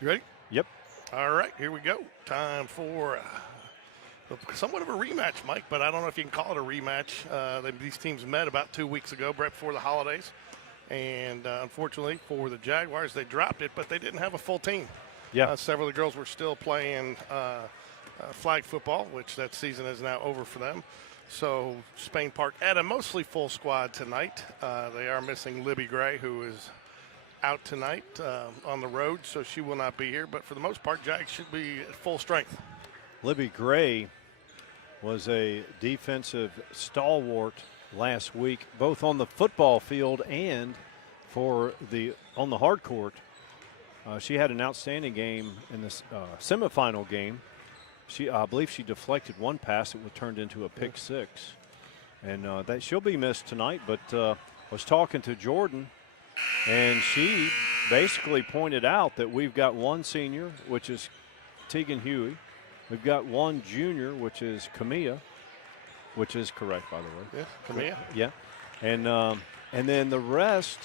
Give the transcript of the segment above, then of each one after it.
You ready? Yep. All right, here we go. Time for somewhat of a rematch, Mike, but I don't know if you can call it a rematch. These teams met about 2 weeks ago, right before the holidays. And unfortunately for the Jaguars, they dropped it, but they didn't have a full team. Yeah. Several of the girls were still playing flag football, which that season is now over for them. So Spain Park had a mostly full squad tonight. They are missing Libby Gray, who is out tonight on the road, so she will not be here. But for the most part, Jags should be at full strength. Libby Gray was a defensive stalwart last week, both on the football field and on the hard court. She had an outstanding game in the semifinal game. I believe she deflected one pass that was turned into a pick six, and that she'll be missed tonight. But I was talking to Jordan, and she basically pointed out that we've got one senior, which is Tegan Huey. We've got one junior, which is Camilla, which is correct, by the way. Yeah, Camilla. Yeah, and then the rest.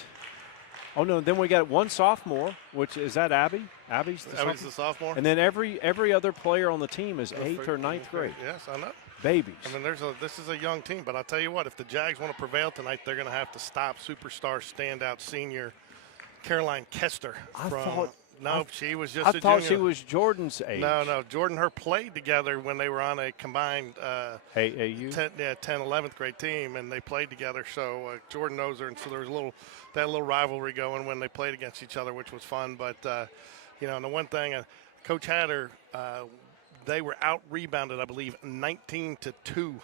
Oh no, then we got one sophomore, which is that Abby. Abby's the sophomore. And then every other player on the team is 8th or 9th grade. Yes, I know. Babies. I mean, this is a young team, but I'll tell you what, if the Jags want to prevail tonight, they're going to have to stop superstar standout senior Caroline Kester. She was just a junior. I thought she was Jordan's age. No. Jordan, her played together when they were on a combined AAU? 10, 11th grade team, and they played together. So Jordan knows her, and so there was that little rivalry going when they played against each other, which was fun. But, and the one thing, Coach Hatter, they were out-rebounded, I believe, 19-2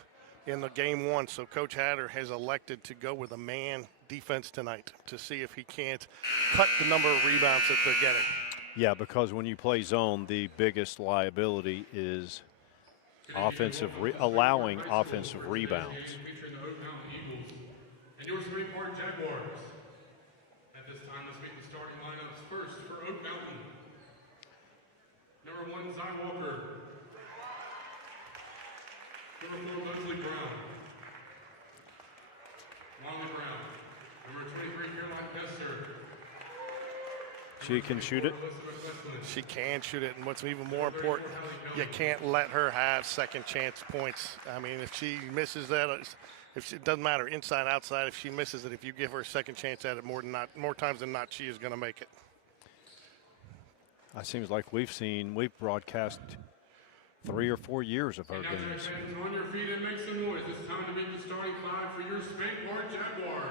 in the game one. So Coach Hatter has elected to go with a man defense tonight to see if he can't cut the number of rebounds that they're getting. Yeah, because when you play zone, the biggest liability is allowing offensive rebounds. And your Spain Park Jaguars. At this time, let's meet the starting lineups. First for Oak Mountain. Number 1, Zy Walker. Number 4, Leslie Brown. Molly Brown. Number 23, Caroline Kester. She can shoot it. She can shoot it, and what's even more important, you can't let her have second chance points. I mean, if she misses that, it doesn't matter, inside, outside, if she misses it, if you give her a second chance at it more times than not, she is going to make it. It seems like we've broadcast 3 or 4 years of her games. On your feet and make some noise. It's time to meet the starting five for your Spain Park Jaguars.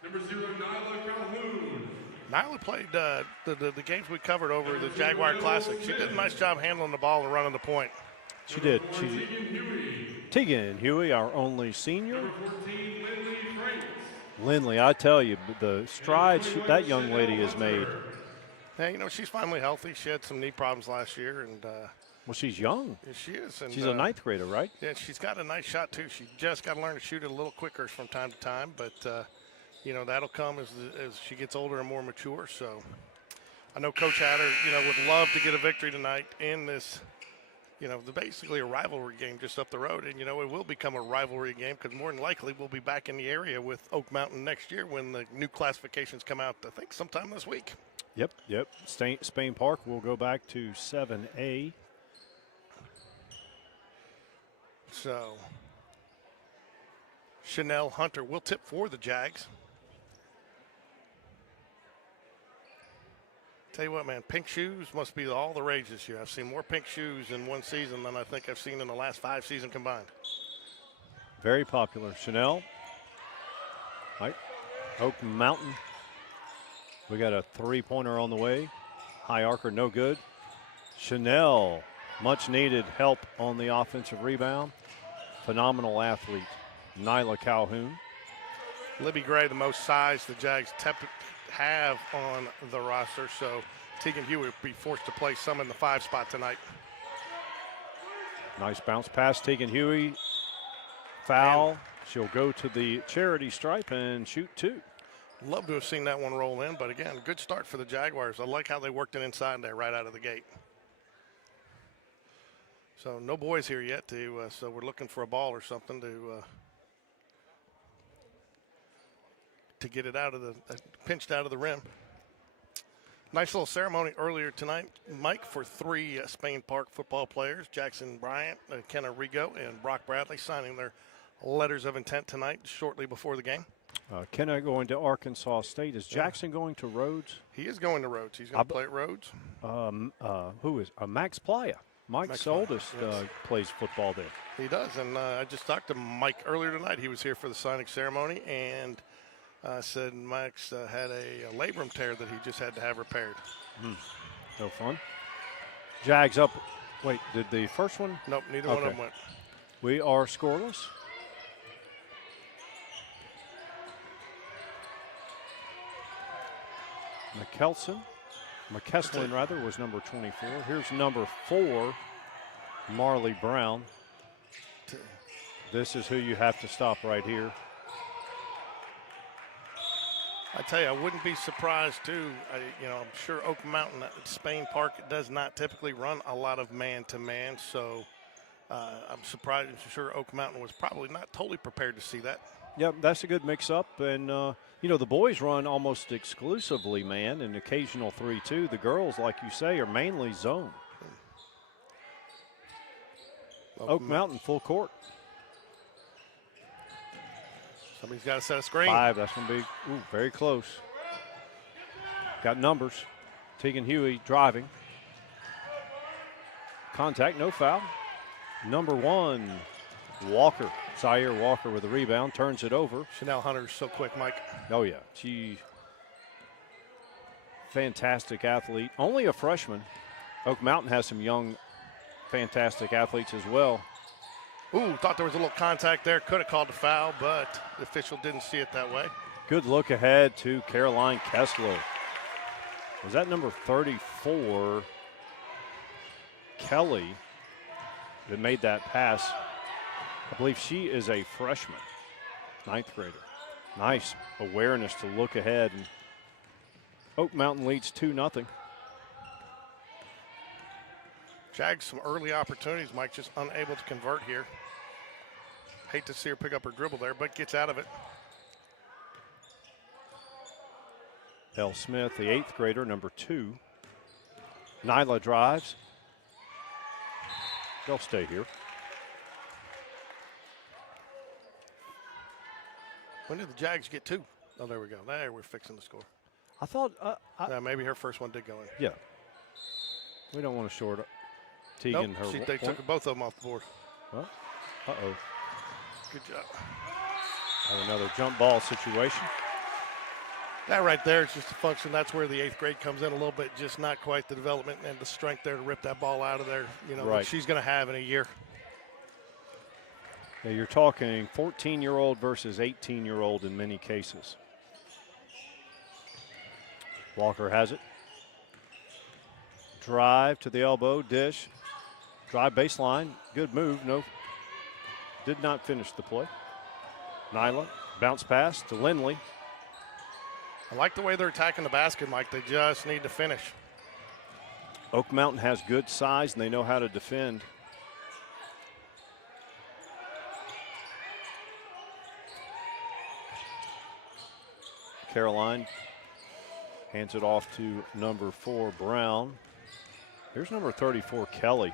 Number 0, Nyla Calhoun. Nyla played the games we covered over the Jaguar Classic. She did a nice job handling the ball and running the point. She did. Tegan Huey, our only senior. Number 14, Lindley Franks. Lindley, I tell you, the strides that young lady has made. Yeah, she's finally healthy. She had some knee problems last year, and well, she's young. She is. And, she's a 9th grader, right? Yeah, she's got a nice shot too. She just got to learn to shoot it a little quicker from time to time, but that'll come as she gets older and more mature. So I know Coach Hatter, would love to get a victory tonight in this, basically a rivalry game just up the road. And, it will become a rivalry game because more than likely we'll be back in the area with Oak Mountain next year when the new classifications come out, I think sometime this week. Yep. Spain Park will go back to 7A. So Chanel Hunter will tip for the Jags. Tell you what, man, pink shoes must be all the rage this year. I've seen more pink shoes in one season than I think I've seen in the last 5 seasons combined. Very popular. Chanel. Right. Oak Mountain. We got a 3-pointer on the way. High archer, no good. Chanel, much needed help on the offensive rebound. Phenomenal athlete. Nyla Calhoun. Libby Gray, the most size the Jags have on the roster, so Tegan Huey will be forced to play some in the 5 spot tonight. Nice bounce pass, Tegan Huey. Foul. She'll go to the charity stripe and shoot 2. Love to have seen that one roll in, but again, good start for the Jaguars. I like how they worked it inside there right out of the gate. So no boys here yet, so we're looking for a ball or something to to get it out of the pinched out of the rim. Nice little ceremony earlier tonight, Mike, for 3 Spain Park football players, Jackson Bryant, Kenna Rigo, and Brock Bradley, signing their letters of intent tonight shortly before the game. Kenna going to Arkansas State. Is Jackson going to Rhodes? He is going to Rhodes. He's going to play at Rhodes. Who is Max Playa? Mike's oldest plays football there. He does, and I just talked to Mike earlier tonight. He was here for the signing ceremony, and said Max had a labrum tear that he just had to have repaired. No fun. Jags up. Wait, did the first one? Nope, neither one of them went. We are scoreless. McKesslin rather, was number 24. Here's number 4, Marley Brown. This is who you have to stop right here. I tell you, I wouldn't be surprised too. I'm sure Oak Mountain at Spain Park does not typically run a lot of man-to-man, so I'm surprised. I'm sure Oak Mountain was probably not totally prepared to see that. Yep, that's a good mix-up, and the boys run almost exclusively man, and occasional 3-2. The girls, like you say, are mainly zone. Oak Mountain full court. Somebody's got to set a screen. 5, that's going to be very close. Got numbers. Tegan Huey driving. Contact, no foul. Number 1, Walker. Zaire Walker with a rebound, turns it over. Chanel Hunter's so quick, Mike. Oh, yeah. Fantastic athlete. Only a freshman. Oak Mountain has some young, fantastic athletes as well. Ooh, thought there was a little contact there. Could have called a foul, but the official didn't see it that way. Good look ahead to Caroline Kessler. Was that number 34, Kelly, that made that pass? I believe she is a freshman, 9th grader. Nice awareness to look ahead. And Oak Mountain leads 2-0. Jags some early opportunities. Mike just unable to convert here. Hate to see her pick up her dribble there, but gets out of it. Elle Smith, the 8th grader, number 2. Nyla drives. They'll stay here. When did the Jags get 2? Oh, there we go. There, we're fixing the score. I thought. Maybe her first one did go in. Yeah. We don't want to short Tegan. Nope, they took both of them off the board. Well, uh-oh. Good job. Another jump ball situation. That right there is just a function. That's where the 8th grade comes in a little bit. Just not quite the development and the strength there to rip that ball out of there. Right. What she's going to have in a year. Yeah, you're talking 14-year-old versus 18-year-old in many cases. Walker has it. Drive to the elbow, dish. Drive baseline, good move. No, did not finish the play. Nyla, bounce pass to Lindley. I like the way they're attacking the basket, Mike. They just need to finish. Oak Mountain has good size and they know how to defend. Caroline hands it off to number 4, Brown. Here's number 34, Kelly,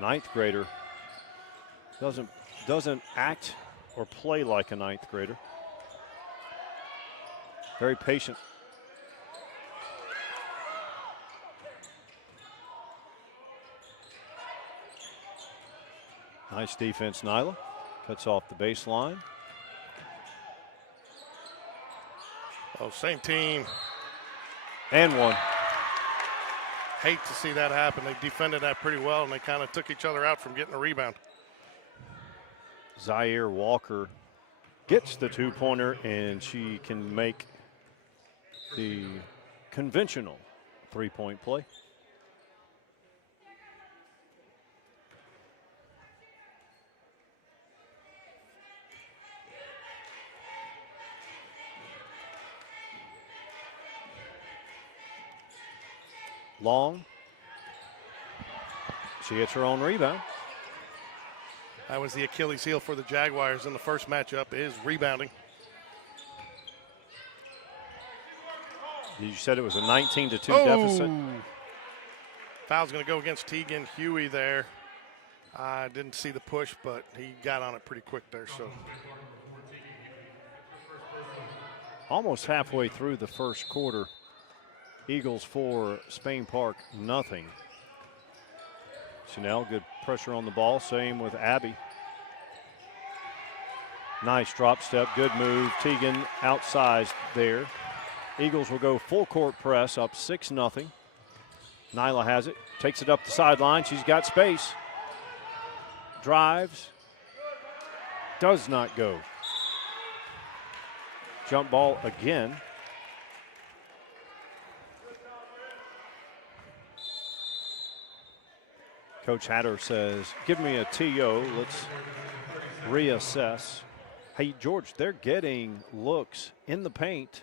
9th grader. Doesn't act or play like a 9th grader. Very patient. Nice defense, Nyla. Cuts off the baseline. Oh, same team. And one. Hate to see that happen. They defended that pretty well, and they kind of took each other out from getting a rebound. Zaire Walker gets the 2-pointer, and she can make the conventional 3-point play. Long. She hits her own rebound. That was the Achilles heel for the Jaguars in the first matchup, is rebounding. You said it was a 19-2 deficit. Foul's going to go against Tegan Huey there. I didn't see the push, but he got on it pretty quick there. So Almost halfway through the first quarter, Eagles 4, Spain Park nothing. Chanel, good pressure on the ball. Same with Abby. Nice drop step, good move. Tegan outsized there. Eagles will go full court press, up 6-0. Nyla has it, takes it up the sideline. She's got space. Drives. Does not go. Jump ball again. Coach Hatter says, give me a TO. Let's reassess. Hey, George, they're getting looks in the paint.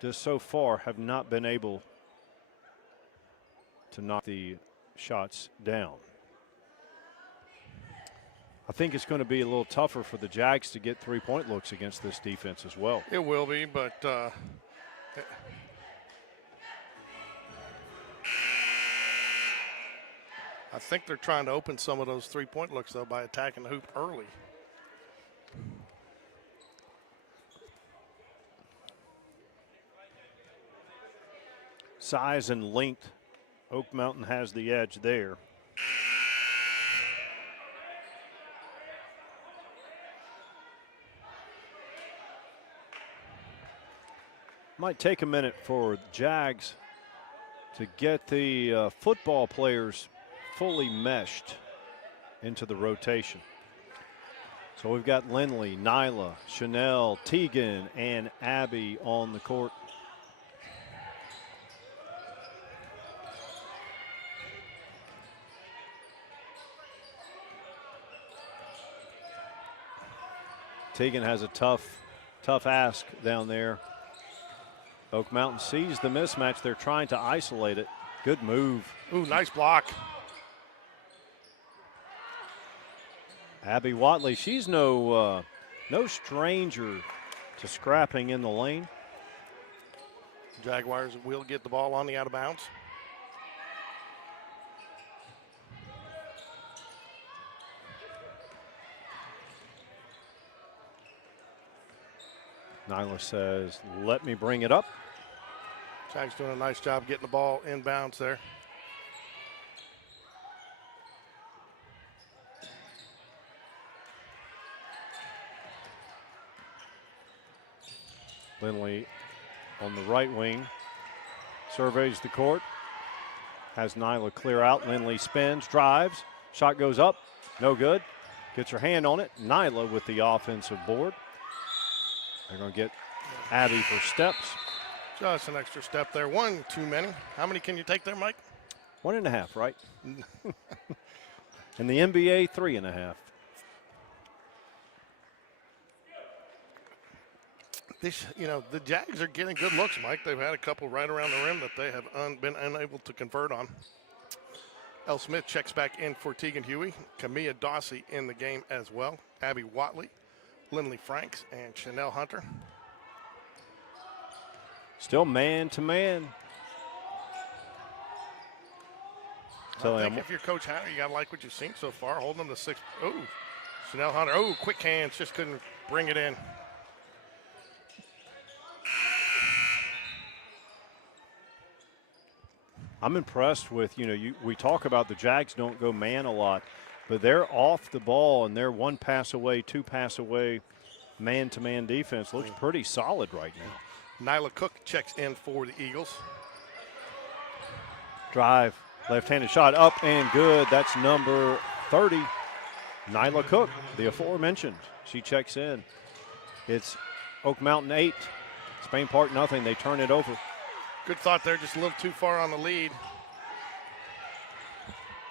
Just so far have not been able to knock the shots down. I think it's going to be a little tougher for the Jags to get three-point looks against this defense as well. it will be, but I think they're trying to open some of those three-point looks, though, by attacking the hoop early. Size and length, Oak Mountain has the edge there. Might take a minute for Jags to get the football players fully meshed into the rotation. So we've got Lindley, Nyla, Chanel, Tegan, and Abby on the court. Tegan has a tough ask down there. Oak Mountain sees the mismatch. They're trying to isolate it. Good move. Ooh, nice block. Abby Watley, she's no stranger to scrapping in the lane. Jaguars will get the ball on the out of bounds. Nyla says, let me bring it up. Jags doing a nice job getting the ball inbounds there. Lindley on the right wing, surveys the court, has Nyla clear out. Lindley spins, drives, shot goes up, no good. Gets her hand on it. Nyla with the offensive board. They're going to get Abby for steps. Just an extra step there. One too many. How many can you take there, Mike? 1.5, right? In the NBA, 3.5. This, the Jags are getting good looks, Mike. They've had a couple right around the rim that they have been unable to convert on. L. Smith checks back in for Tegan Huey. Camilla Dawsey in the game as well. Abby Watley, Lindley Franks, and Chanel Hunter. Still man-to-man. I think if you're Coach Hatter, you got to like what you've seen so far. Holding them to 6. Oh, Chanel Hunter. Oh, quick hands. Just couldn't bring it in. I'm impressed with, we talk about the Jags don't go man a lot, but they're off the ball and they're one pass away, two pass away. Man-to-man defense looks pretty solid right now. Nyla Cook checks in for the Eagles. Drive, left-handed shot up and good. That's number 30, Nyla Cook, the aforementioned. She checks in. It's Oak Mountain 8, Spain Park nothing. They turn it over. Good thought there, just a little too far on the lead.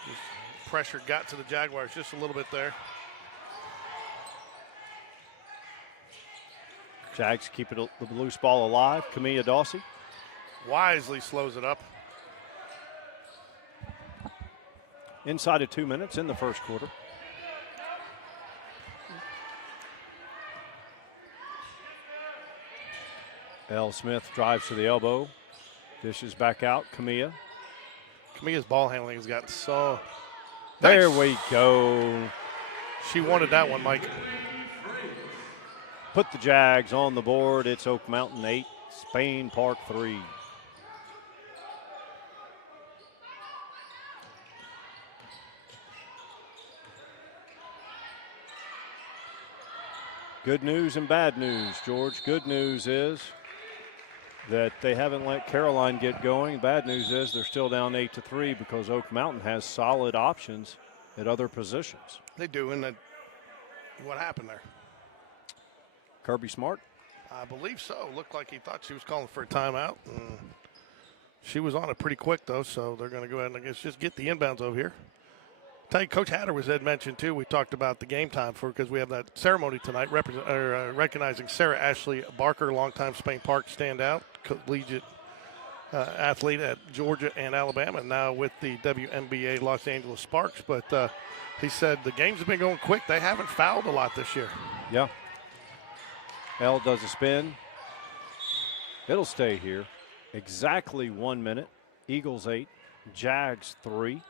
Just pressure got to the Jaguars just a little bit there. Jags keep the loose ball alive. Camilla Dawsey wisely slows it up. inside of 2 minutes in the first quarter. L. Smith drives to the elbow. Dishes back out, Camilla. Camilla's ball handling has gotten so. There Nice. we go. She wanted that one, Mike. Put the Jags on the board. It's Oak Mountain 8, Spain Park 3. Good news and bad news, George. Good news is that they haven't let Caroline get going. Bad news is they're still down 8-3 because Oak Mountain has solid options at other positions. They do, and what happened there? Kirby Smart. I believe so. Looked like he thought she was calling for a timeout. And she was on it pretty quick, though, so they're going to go ahead and, I guess, just get the inbounds over here. Tell you, Coach Hatter was had mentioned, too. We talked about the game time because we have that ceremony tonight recognizing Sarah Ashlee Barker, longtime Spain Park standout, collegiate athlete at Georgia and Alabama, and now with the WNBA Los Angeles Sparks. But he said the games have been going quick. They haven't fouled a lot this year. Yeah. L does a spin. It'll stay here. Exactly 1 minute. Eagles 8, Jags 3.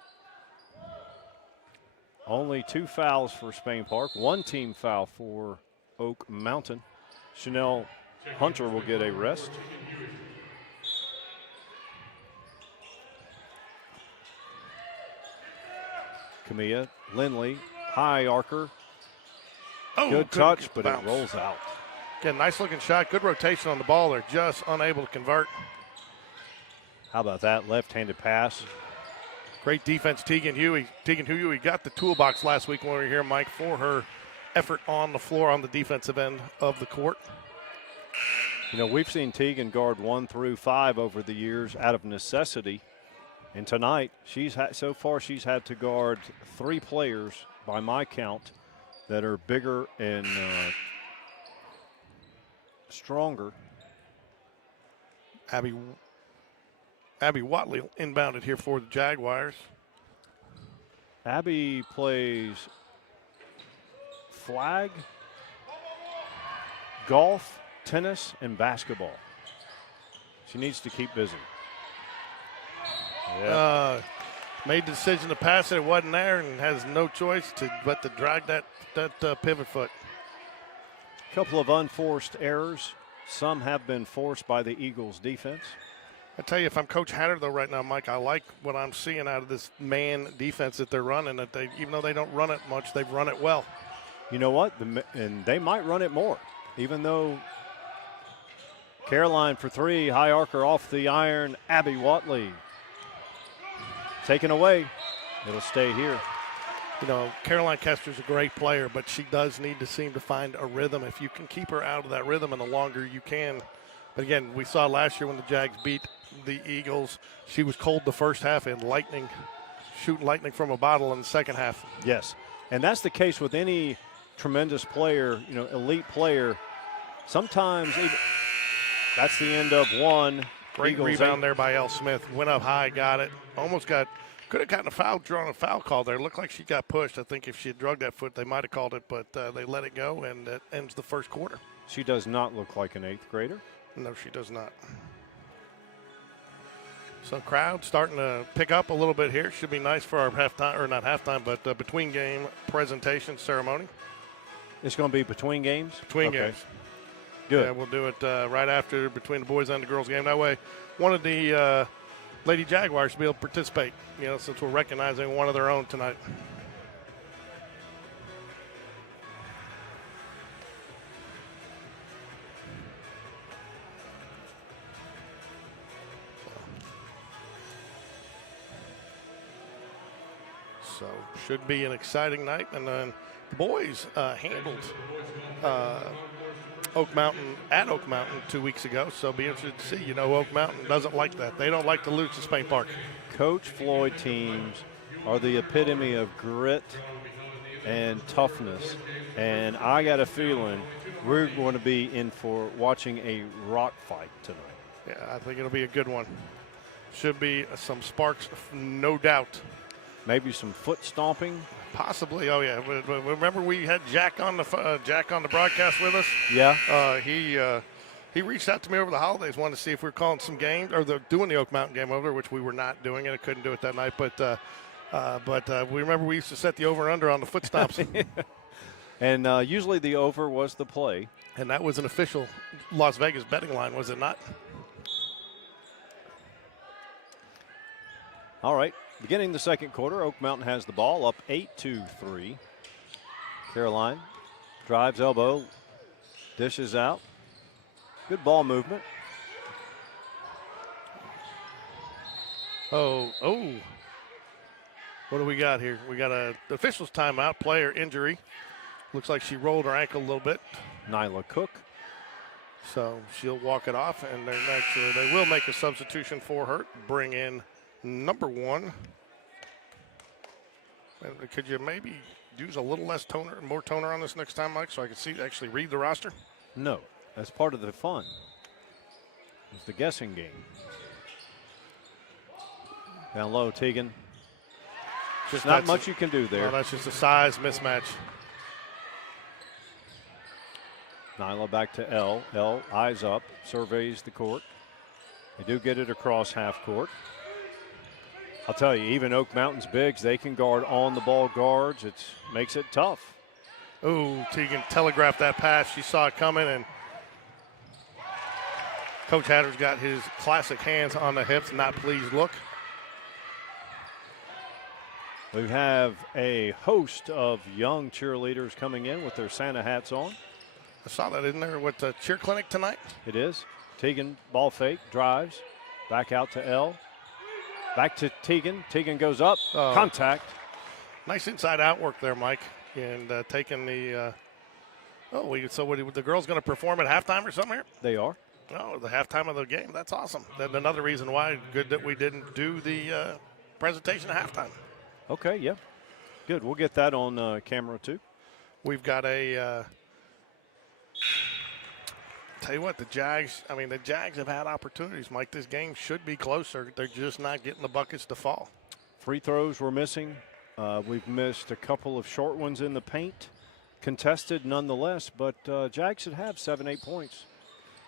Only 2 fouls for Spain Park. 1 team foul for Oak Mountain. Chanel Hunter will get a rest. Camilla Lindley, high archer. Oh, Good touch, but bounce. it rolls out. Again, nice looking shot. Good rotation on the ball. They're just unable to convert. How about that left-handed pass? Great defense, Tegan Huey. Tegan Huey got the toolbox last week when we were here, Mike, for her effort on the floor on the defensive end of the court. You know, we've seen Tegan guard 1 through 5 over the years out of necessity. And tonight, so far she's had to guard 3 players, by my count, that are bigger and stronger. Abby Watley inbounded here for the Jaguars. Abby plays flag, golf, tennis, and basketball. She needs to keep busy. Yeah. Made the decision to pass it. It wasn't there and has no choice but to drag that pivot foot. A couple of unforced errors. Some have been forced by the Eagles defense. I tell you, if I'm Coach Hatter, though, right now, Mike, I like what I'm seeing out of this man defense that they're running. That even though they don't run it much, they've run it well. You know what? And they might run it more, even though Caroline for 3, high archer off the iron. Abby Watley taken away. It'll stay here. You know, Caroline Kester's a great player, but she does need to seem to find a rhythm. If you can keep her out of that rhythm, and the longer you can. But again, we saw last year when the Jags beat the Eagles, she was cold the first half and shooting lightning from a bottle in the second half. Yes, and that's the case with any tremendous player, you know, elite player. Sometimes even, that's the end of one. Great Eagles rebound there by Elle Smith. Went up high, got it. Could have gotten drawn a foul call there. Looked like she got pushed. I think if she had drugged that foot, they might have called it, but they let it go, and that ends the first quarter. She does not look like an 8th grader. No, she does not. So crowd starting to pick up a little bit here. Should be nice for our halftime, or not halftime, but between game presentation ceremony. It's going to be between games? Between games. Good. Yeah, we'll do it right after between the boys and the girls game. That way, one of the Lady Jaguars to be able to participate, you know, since we're recognizing one of their own tonight. So should be an exciting night. And then the boys handled Oak Mountain at Oak Mountain 2 weeks ago. So be interested to see. You know, Oak Mountain doesn't like that. They don't like to lose to Spain Park. Coach Floyd teams are the epitome of grit and toughness. And I got a feeling we're going to be in for watching a rock fight tonight. Yeah, I think it'll be a good one. Should be some sparks, no doubt. Maybe some foot stomping. Possibly. Oh yeah. Remember we had Jack on the broadcast with us. Yeah. He reached out to me over the holidays, wanted to see if we were calling some games, or doing the Oak Mountain game over there, which we were not doing, and I couldn't do it that night. But we remember we used to set the over and under on the foot stomps. And usually the over was the play. And that was an official Las Vegas betting line, was it not? All right, beginning the second quarter, Oak Mountain has the ball up 8-3. Caroline drives elbow, dishes out. Good ball movement. Oh. What do we got here? We got the official's timeout, player injury. Looks like she rolled her ankle a little bit. Nyla Cook. So she'll walk it off, and they will make a substitution for her. Bring in number 1. And could you maybe use a little less toner, more toner on this next time, Mike, so I can actually read the roster? No, that's part of the fun. It's the guessing game. Down low, Teagan. Just not much you can do there. Well, that's just a size mismatch. Nyla back to L. L eyes up, surveys the court. They do get it across half court. I'll tell you, even Oak Mountain's bigs, they can guard on the ball guards. It makes it tough. Ooh, Teagan telegraphed that pass. She saw it coming, and Coach Hatter's got his classic hands on the hips, not pleased look. We have a host of young cheerleaders coming in with their Santa hats on. I saw that, isn't there, with the cheer clinic tonight? It is. Teagan, ball fake, drives, back out to L. Back to Teagan. Teagan goes up, contact. Nice inside-out work there, Mike, and taking the the girls going to perform at halftime or something here? They are. Oh, the halftime of the game. That's awesome. That's another reason why good that we didn't do the presentation at halftime. Okay, yeah. Good. We'll get that on camera, too. We've got a tell you what, the Jags have had opportunities, Mike. This game should be closer. They're just not getting the buckets to fall. Free throws were missing. We've missed a couple of short ones in the paint. Contested nonetheless, but Jags should have 7-8 points.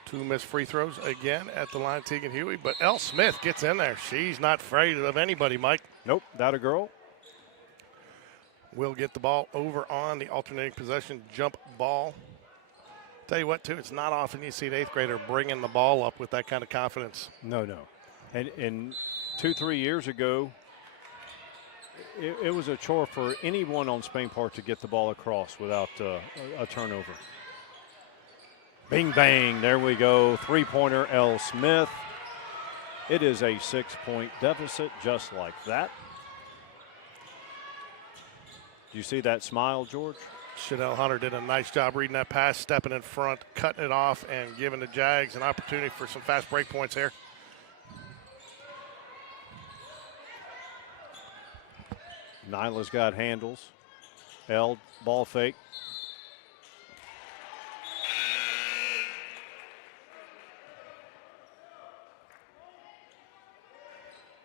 2 missed free throws again at the line, Teagan Huey. But Elle Smith gets in there. She's not afraid of anybody, Mike. Nope, that a girl. Will get the ball over on the alternating possession jump ball. Tell you what, too, it's not often you see an 8th grader bringing the ball up with that kind of confidence. No. And 2-3 years ago, it was a chore for anyone on Spain Park to get the ball across without a turnover. Bing, bang, there we go. 3-pointer, Elle Smith. It is a 6-point deficit just like that. Do you see that smile, George? Chanel Hunter did a nice job reading that pass, stepping in front, cutting it off, and giving the Jags an opportunity for some fast break points here. Nyla's got handles. L, ball fake.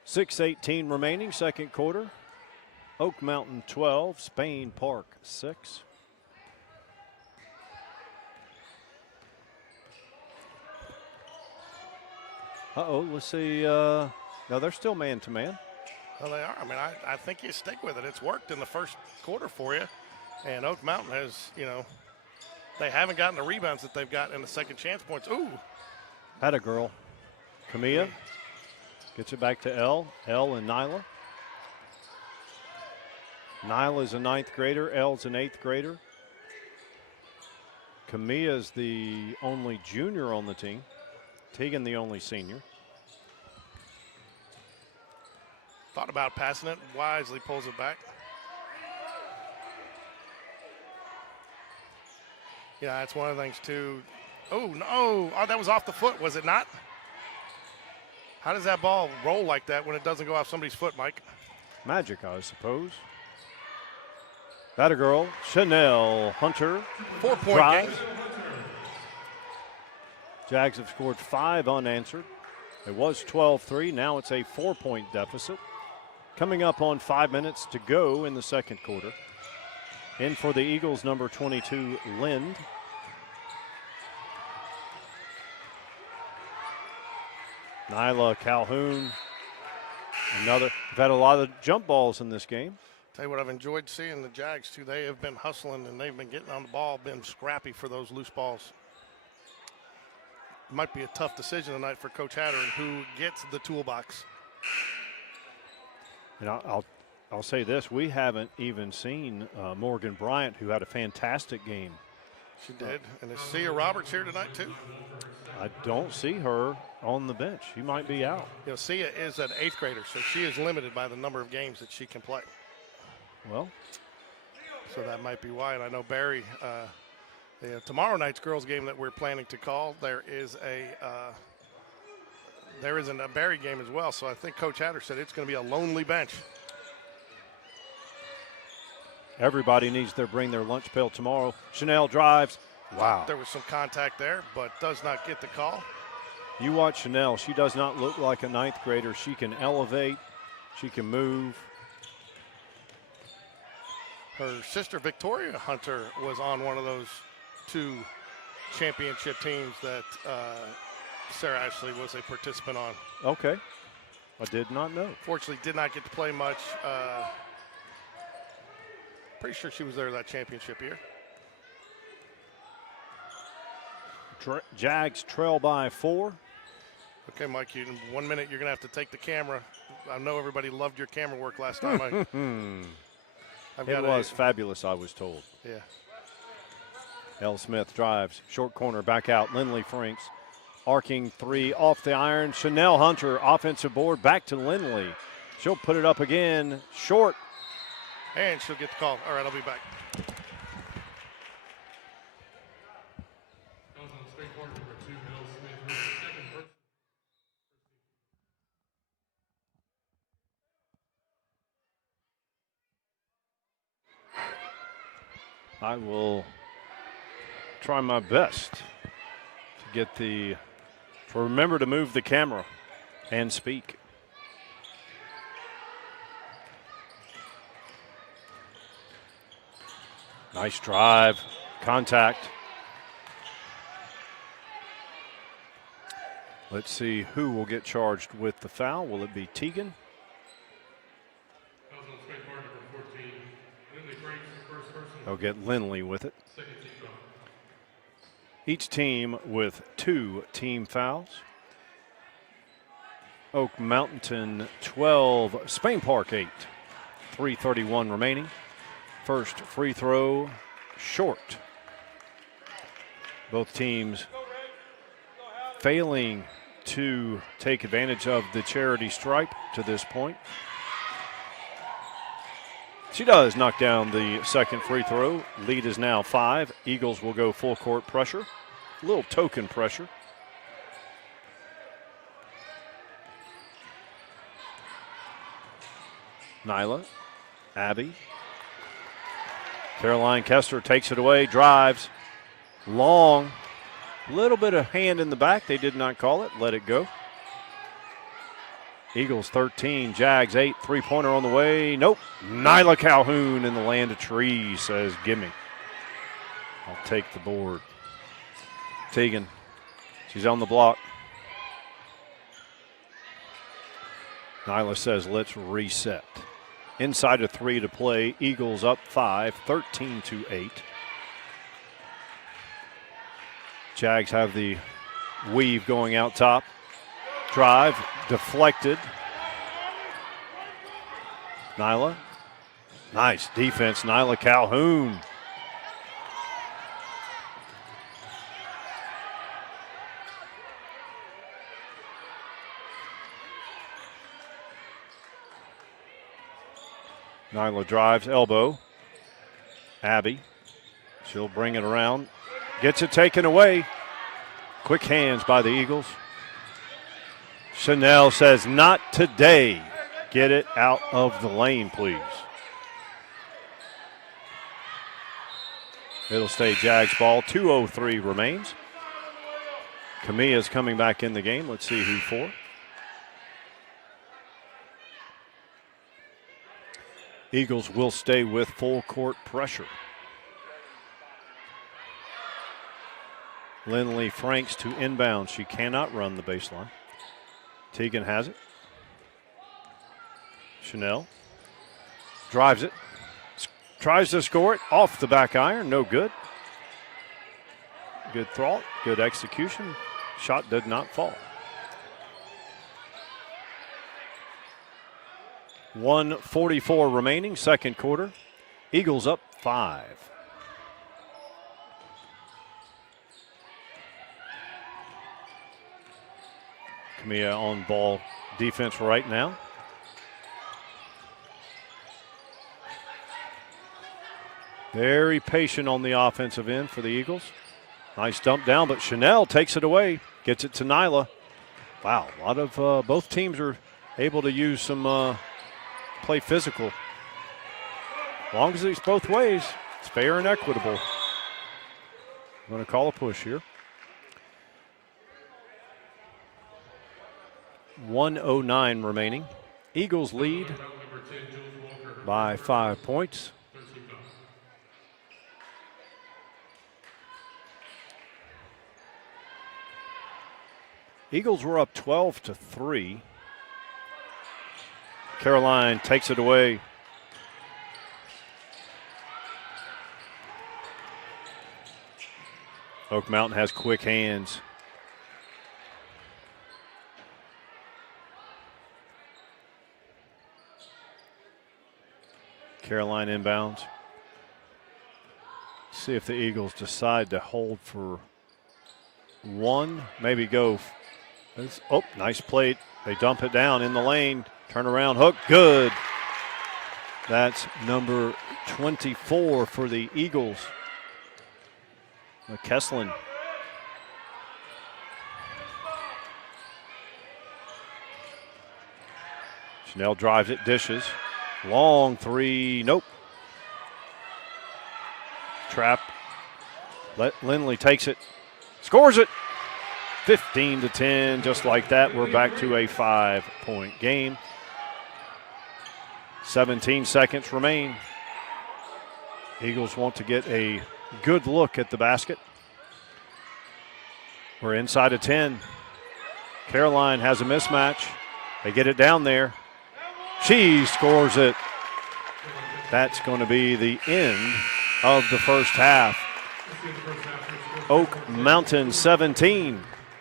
.6:18 remaining, second quarter. Oak Mountain 12, Spain Park 6. Let's see. No, they're still man-to-man. Well, they are. I mean, I think you stick with it. It's worked in the first quarter for you. And Oak Mountain has, they haven't gotten the rebounds that they've got in the second chance points. Ooh. Had a girl. Camilla gets it back to L. L and Nyla. Nyla's a 9th grader. L's an 8th grader. Camilla's the only junior on the team. Teagan the only senior. Thought about passing it. Wisely pulls it back. Yeah, that's one of the things, too. Oh, no. Oh, that was off the foot, was it not? How does that ball roll like that when it doesn't go off somebody's foot, Mike? Magic, I suppose. That a girl. Chanel Hunter. 4-point game. Jags have scored 5 unanswered. It was 12-3. Now it's a 4-point deficit. Coming up on 5 minutes to go in the second quarter. In for the Eagles, number 22, Lind. Nyla Calhoun, we've had a lot of jump balls in this game. Tell you what, I've enjoyed seeing the Jags too. They have been hustling and they've been getting on the ball, been scrappy for those loose balls. Might be a tough decision tonight for Coach Hatter and who gets the toolbox. And I'll say this: we haven't even seen Morgan Bryant, who had a fantastic game. She did, and is Sia Roberts here tonight too? I don't see her on the bench. She might be out. You know, Sia is an 8th grader, so she is limited by the number of games that she can play. Well, so that might be why. And I know Barry, tomorrow night's girls game that we're planning to call, there isn't a Barry game as well. So I think Coach Hatter said it's going to be a lonely bench. everybody needs to bring their lunch pail tomorrow. Chanel drives. Wow. There was some contact there, but does not get the call. You watch Chanel. She does not look like a 9th grader. She can elevate. She can move. Her sister, Victoria Hunter, was on one of those 2 championship teams that Sarah Ashlee was a participant on. Okay. I did not know. Fortunately, did not get to play much. Pretty sure she was there that championship year. Jags trail by 4. Okay, Mike, in 1 minute you're going to have to take the camera. I know everybody loved your camera work last time. It was fabulous, I was told. Yeah. L. Smith drives. Short corner, back out. Lindley Franks. Arcing 3 off the iron. Chanel Hunter, offensive board, back to Lindley. She'll put it up again. Short. And she'll get the call. All right, I'll be back. I will try my best to get remember to move the camera and speak. Nice drive, contact. Let's see who will get charged with the foul. Will it be Teagan? They'll get Lindley with it. Each team with 2 team fouls. Oak Mountain 12, Spain Park 8. 3:31 remaining. First free throw, short. Both teams failing to take advantage of the charity stripe to this point. She does knock down the second free throw. Lead is now 5. Eagles will go full court pressure. A little token pressure. Nyla, Abby. Caroline Kester takes it away, drives. Long. Little bit of hand in the back. They did not call it. Let it go. Eagles 13, Jags 8, 3-pointer on the way. Nope. Nyla Calhoun in the land of trees says, gimme. I'll take the board. Teagan, she's on the block. Nyla says, let's reset. Inside of 3 to play. Eagles up 5, 13-8. Jags have the weave going out top. Drive, deflected. Nyla. Nice defense, Nyla Calhoun. Nyla drives, elbow. Abby. She'll bring it around. Gets it taken away. Quick hands by the Eagles. Chanel says, not today. Get it out of the lane, please. It'll stay Jags ball. 2:03 remains. Camilla's coming back in the game. Let's see who for. Eagles will stay with full court pressure. Lindley Franks to inbound. She cannot run the baseline. Teagan has it. Chanel drives it. Tries to score it off the back iron. No good. Good thought. Good execution. Shot did not fall. 1:44 remaining, second quarter. Eagles up 5. Camilla on ball defense right now. Very patient on the offensive end for the Eagles. Nice dump down, but Chanel takes it away, gets it to Nyla. Wow, a lot of both teams are able to use some play physical. As long as it's both ways, it's fair and equitable. I'm going to call a push here. 1:09 remaining. Eagles lead by 5 points. Eagles were up 12-3. Caroline takes it away. Oak Mountain has quick hands. Caroline inbounds. See if the Eagles decide to hold for one, maybe go. Oh, nice plate. They dump it down in the lane. Turn around, hook, good. That's number 24 for the Eagles. McKesslin. Chanel drives it, dishes. Long three, nope. Trap. Lindley takes it, scores it. 15-10, just like that. We're back to a 5-point game. 17 seconds remain. Eagles want to get a good look at the basket. We're inside of 10. Caroline has a mismatch. They get it down there. She scores it. That's going to be the end of the first half. Oak Mountain 17,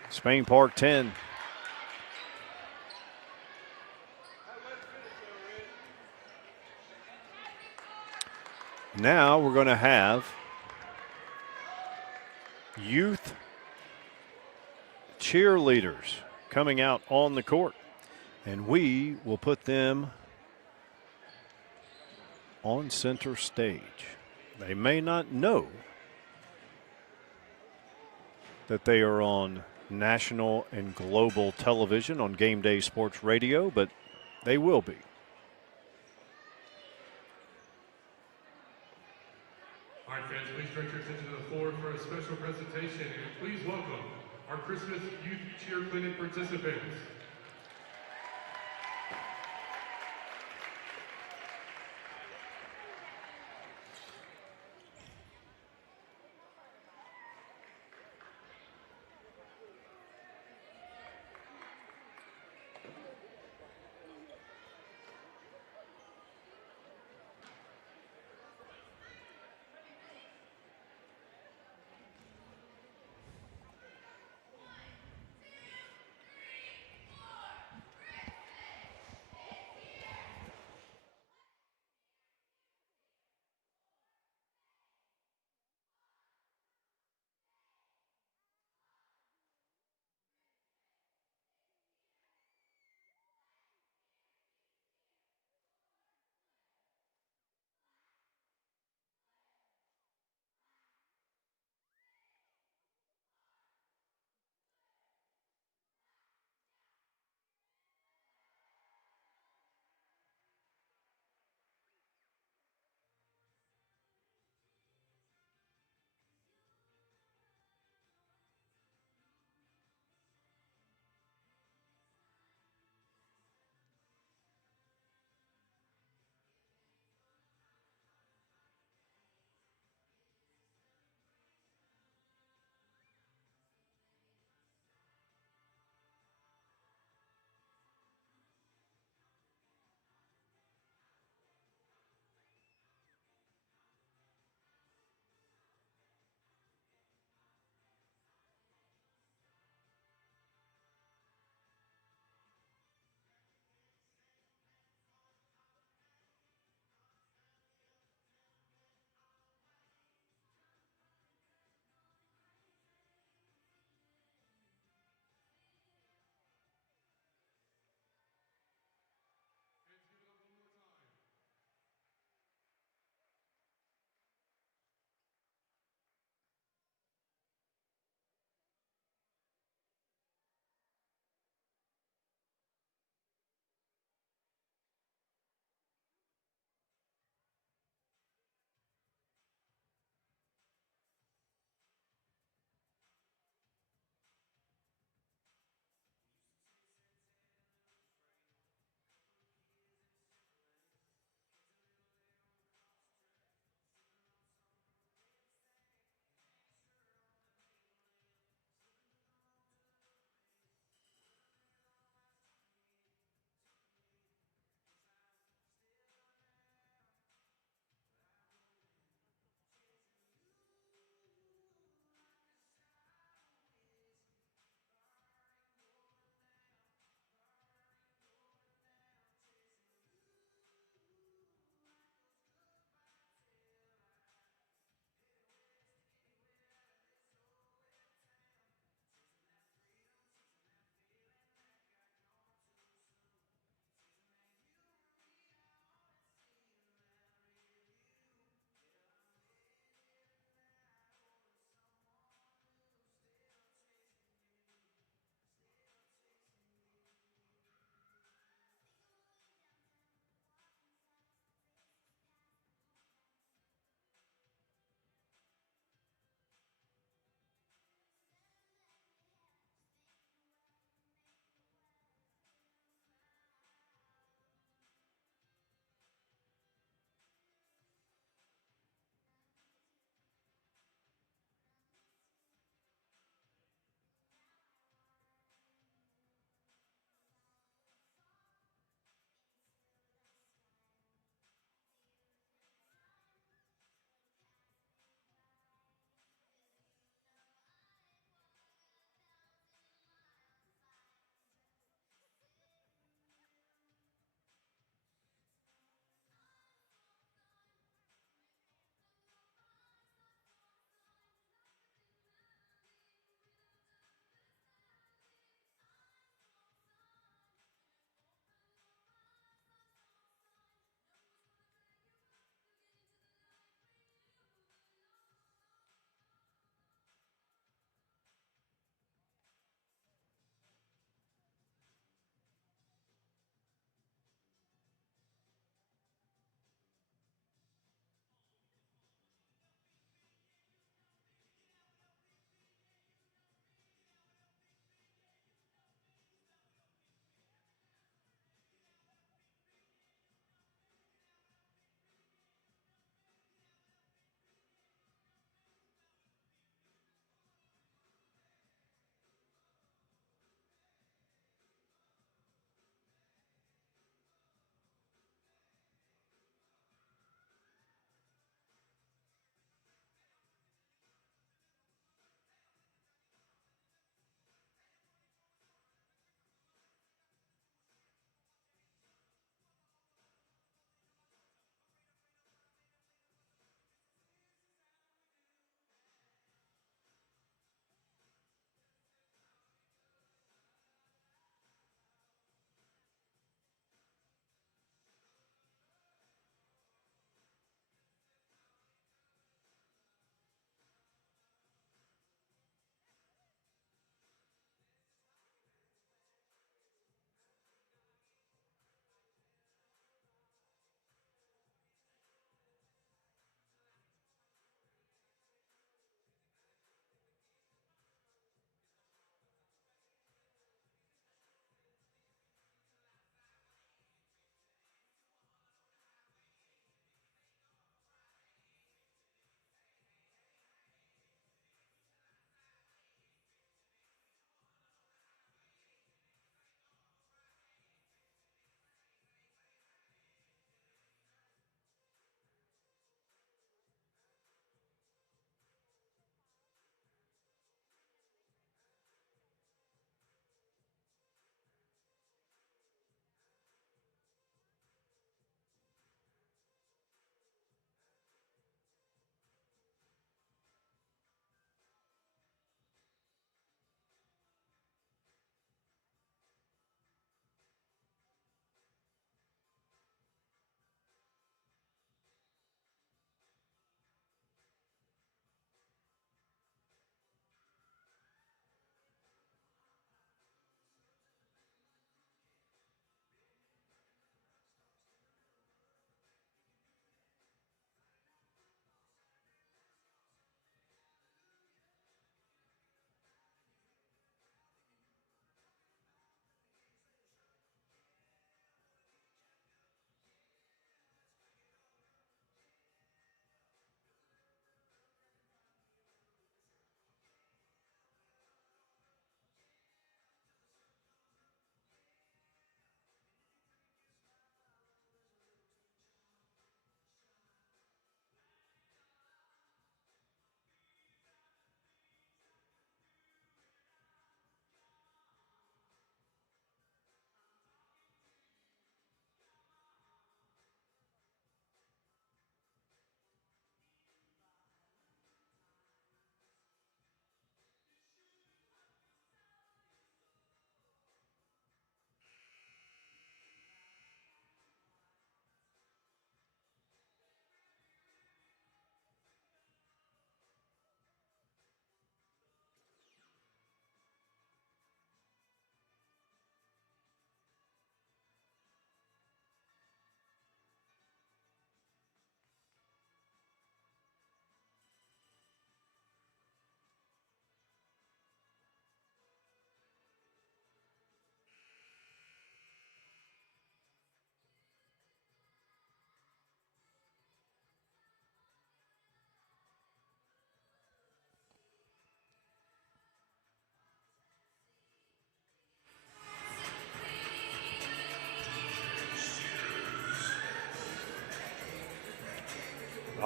Spain Park 10. Now we're going to have youth cheerleaders coming out on the court, and we will put them on center stage. They may not know that they are on national and global television on GameDay Sports Radio, but they will be. All right, fans, please direct your attention to the floor for a special presentation, and please welcome our Christmas Youth Cheer Clinic participants.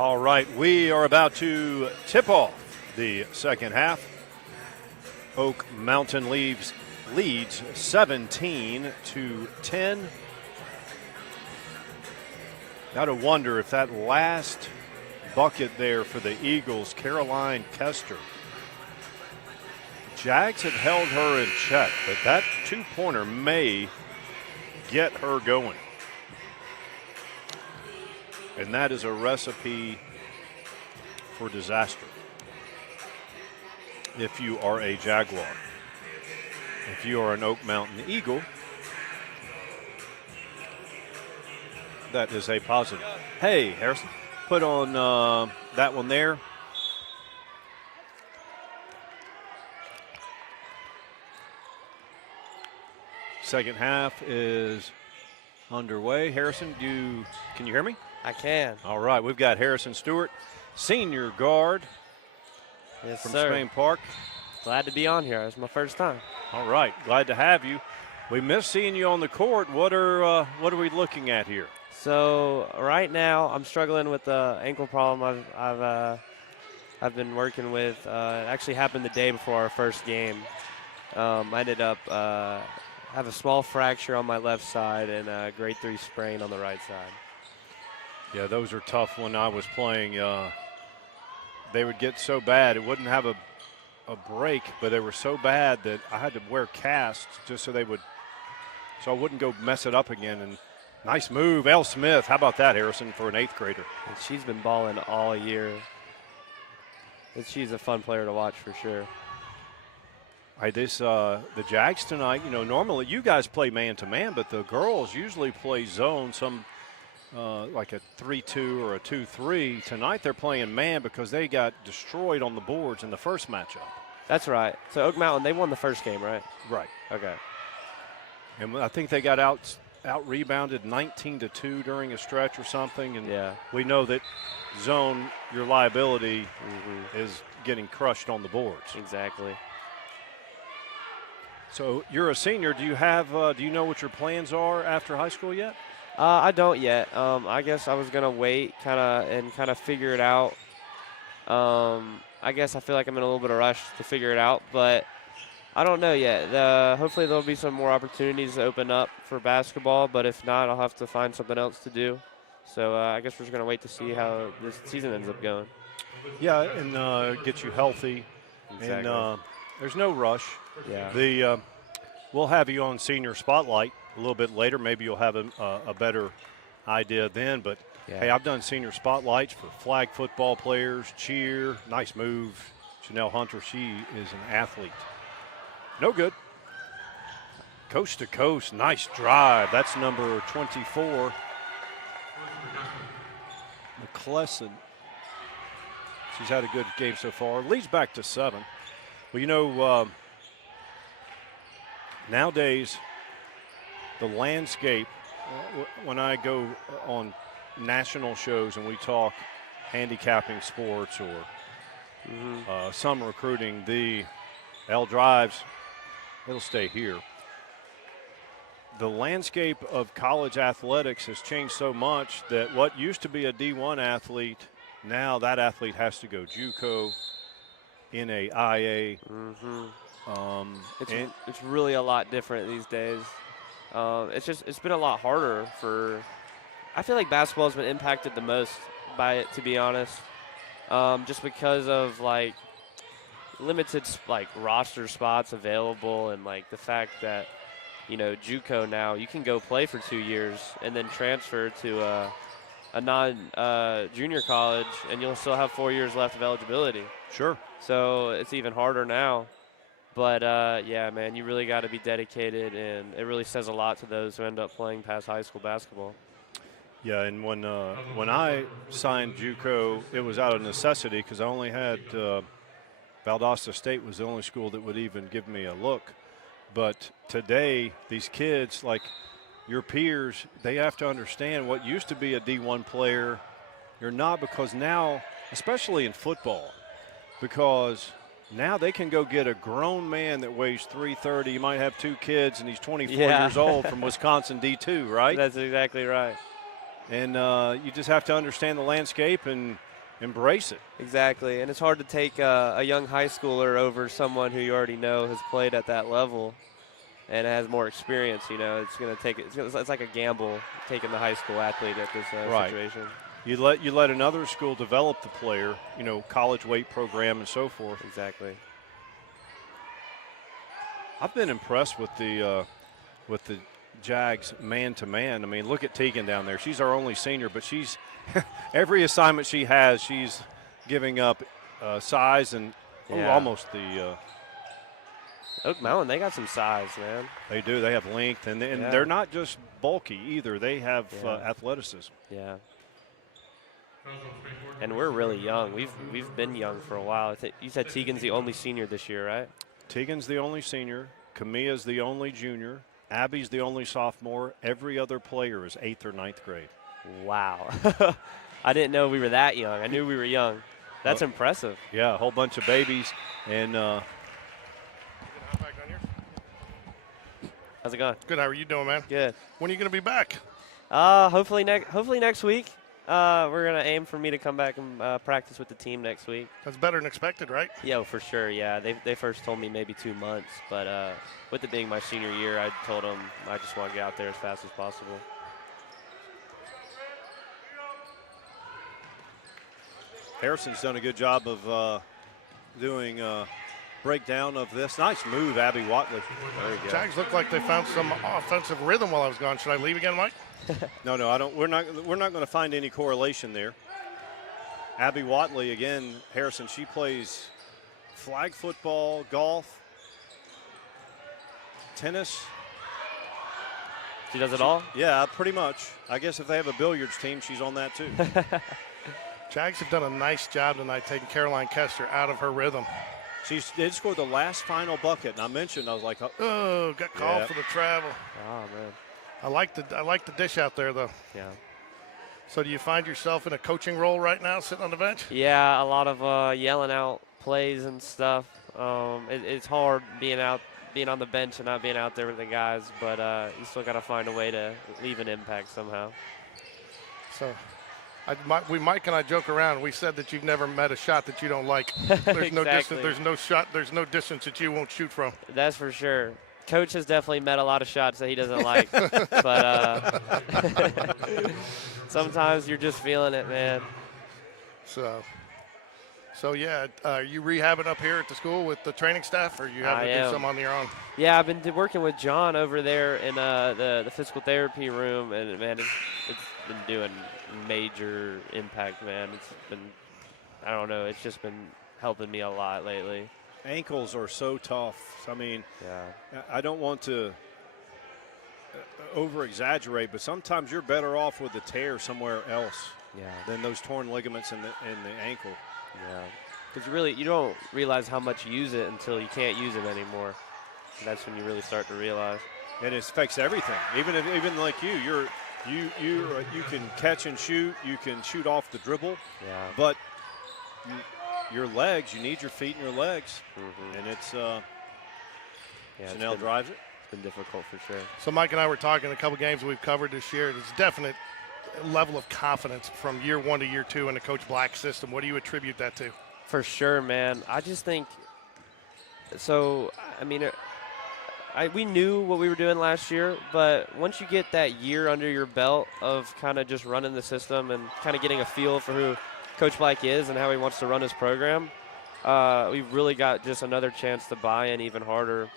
All right, we are about to tip off the second half. Oak Mountain leads 17-10. Got to wonder if that last bucket there for the Eagles, Caroline Kester. Jags have held her in check, but that two-pointer may get her going. And that is a recipe for disaster if you are a Jaguar. If you are an Oak Mountain Eagle, that is a positive. Hey, Harrison, put on that one there. Second half is underway. Harrison, can you hear me? I can. All right, we've got Harrison Stewart, senior guard from Spain Park. Glad to be on here. It's my first time. All right, glad to have you. We miss seeing you on the court. What are we looking at here? So right now I'm struggling with the ankle problem I've been working with. It actually happened the day before our first game. I ended up have a small fracture on my left side and a grade 3 sprain on the right side. Yeah, those are tough. When I was playing, they would get so bad it wouldn't have a break, but they were so bad that I had to wear casts just so I wouldn't go mess it up again. And nice move, Elle Smith. How about that, Harrison, for an 8th grader? And she's been balling all year. And she's a fun player to watch for sure. The Jags tonight, normally you guys play man-to-man, but the girls usually play zone, like a 3-2 or a 2-3. Tonight they're playing man because they got destroyed on the boards in the first matchup. That's right. So Oak Mountain, they won the first game, right? Right. Okay. And I think they got out-rebounded 19-2 during a stretch or something. And yeah, we know that zone, your liability is getting crushed on the boards. Exactly. So you're a senior. Do you know what your plans are after high school yet? I don't yet. I guess I was gonna wait, kind of figure it out. I guess I feel like I'm in a little bit of rush to figure it out, but I don't know yet. Hopefully there'll be some more opportunities to open up for basketball, but if not, I'll have to find something else to do. So I guess we're just gonna wait to see how this season ends up going. Yeah, and get you healthy. Exactly. And there's no rush. Yeah. We'll have you on Senior Spotlight a little bit later. Maybe you'll have a better idea then. But, hey, I've done Senior Spotlights for flag football players, cheer. Nice move. Chanel Hunter, she is an athlete. No good. Coast to coast, nice drive. That's number 24. McClellan. She's had a good game so far. Leads back to 7. Well, nowadays, the landscape, when I go on national shows and we talk handicapping sports or some recruiting, the L drives, it'll stay here. The landscape of college athletics has changed so much that what used to be a D1 athlete, now that athlete has to go JUCO, NAIA. It's really a lot different these days. It's been a lot harder I feel like basketball has been impacted the most by it, to be honest. Just because of like limited roster spots available, and like the fact that JUCO now you can go play for 2 years and then transfer to a non-junior college, and you'll still have 4 years left of eligibility. Sure. So it's even harder now. But, yeah, man, you really got to be dedicated, and it really says a lot to those who end up playing past high school basketball. Yeah, and when I signed JUCO, it was out of necessity because I only had Valdosta State was the only school that would even give me a look. But today, these kids, like your peers, they have to understand what used to be a D1 player, you're not, because now, especially in football, because now they can go get a grown man that weighs 330. You might have 2 kids, and he's 24 years old from Wisconsin D2, right? That's exactly right. And you just have to understand the landscape, and embrace it. Exactly, and it's hard to take a young high schooler over someone who you already know has played at that level and has more experience. You know, it's going to take it's like a gamble taking the high school athlete at this situation. You let another school develop the player, you know, college weight program and so forth. Exactly. I've been impressed with the Jags man-to-man. I mean, look at Tegan down there. She's our only senior, but she's every assignment she has, she's giving up size and almost the Oak Mountain, they got some size, man. They do. They have length, and they're not just bulky either. They have athleticism. Yeah. And we're really young. We've been young for a while. I think you said Tegan's the only senior this year, right? Tegan's the only senior. Kamia's the only junior. Abby's the only sophomore. Every other player is 8th or 9th grade. Wow. I didn't know we were that young. I knew we were young. That's impressive. Yeah, a whole bunch of babies. And how's it going? Good. How are you doing, man? Good. When are you going to be back? Hopefully next week. We're gonna aim for me to come back and practice with the team next week. That's better than expected, right? Yeah, for sure. Yeah, they first told me maybe 2 months, but with it being my senior year, I told them I just want to get out there as fast as possible. Harrison's done a good job of doing breakdown of this. Nice move, Abby Watley. There you go. Jags look like they found some offensive rhythm while I was gone. Should I leave again, Mike? No, I don't. We're not going to find any correlation there. Abby Watley again. Harrison. She plays flag football, golf, tennis. She does it all? Yeah, pretty much. I guess if they have a billiards team, she's on that too. Jags have done a nice job tonight taking Caroline Kester out of her rhythm. She did score the last final bucket, and I was like, oh, got called for the travel. Oh man. I like the dish out there though. Yeah. So do you find yourself in a coaching role right now, sitting on the bench? Yeah, a lot of yelling out plays and stuff. It's hard being on the bench and not being out there with the guys, but you still got to find a way to leave an impact somehow. So, Mike and I joke around. We said that you've never met a shot that you don't like. There's no distance. There's no shot. There's no distance that you won't shoot from. That's for sure. Coach has definitely met a lot of shots that he doesn't like, but sometimes you're just feeling it, man. So yeah, are you rehabbing up here at the school with the training staff, or you have to do some on your own? Yeah, I've been working with John over there in the physical therapy room, and man, it's been doing major impact, man. It's been, I don't know, it's just been helping me a lot lately. Ankles are so tough. I mean, yeah. I don't want to over-exaggerate, but sometimes you're better off with a tear somewhere else than those torn ligaments in the ankle. Yeah, because you don't realize how much you use it until you can't use it anymore. And that's when you really start to realize. And it affects everything. Even like you can catch and shoot. You can shoot off the dribble. Yeah. But your legs, you need your feet and your legs. Mm-hmm. And it's Janelle drives it. It's been difficult for sure. So Mike and I were talking a couple games we've covered this year. There's definite level of confidence from year 1 to year 2 in the Coach Black system. What do you attribute that to? For sure, man. I just think so. I mean, we knew what we were doing last year, but once you get that year under your belt of kind of just running the system and kind of getting a feel for who Coach Black is and how he wants to run his program, we've really got just another chance to buy in even harder.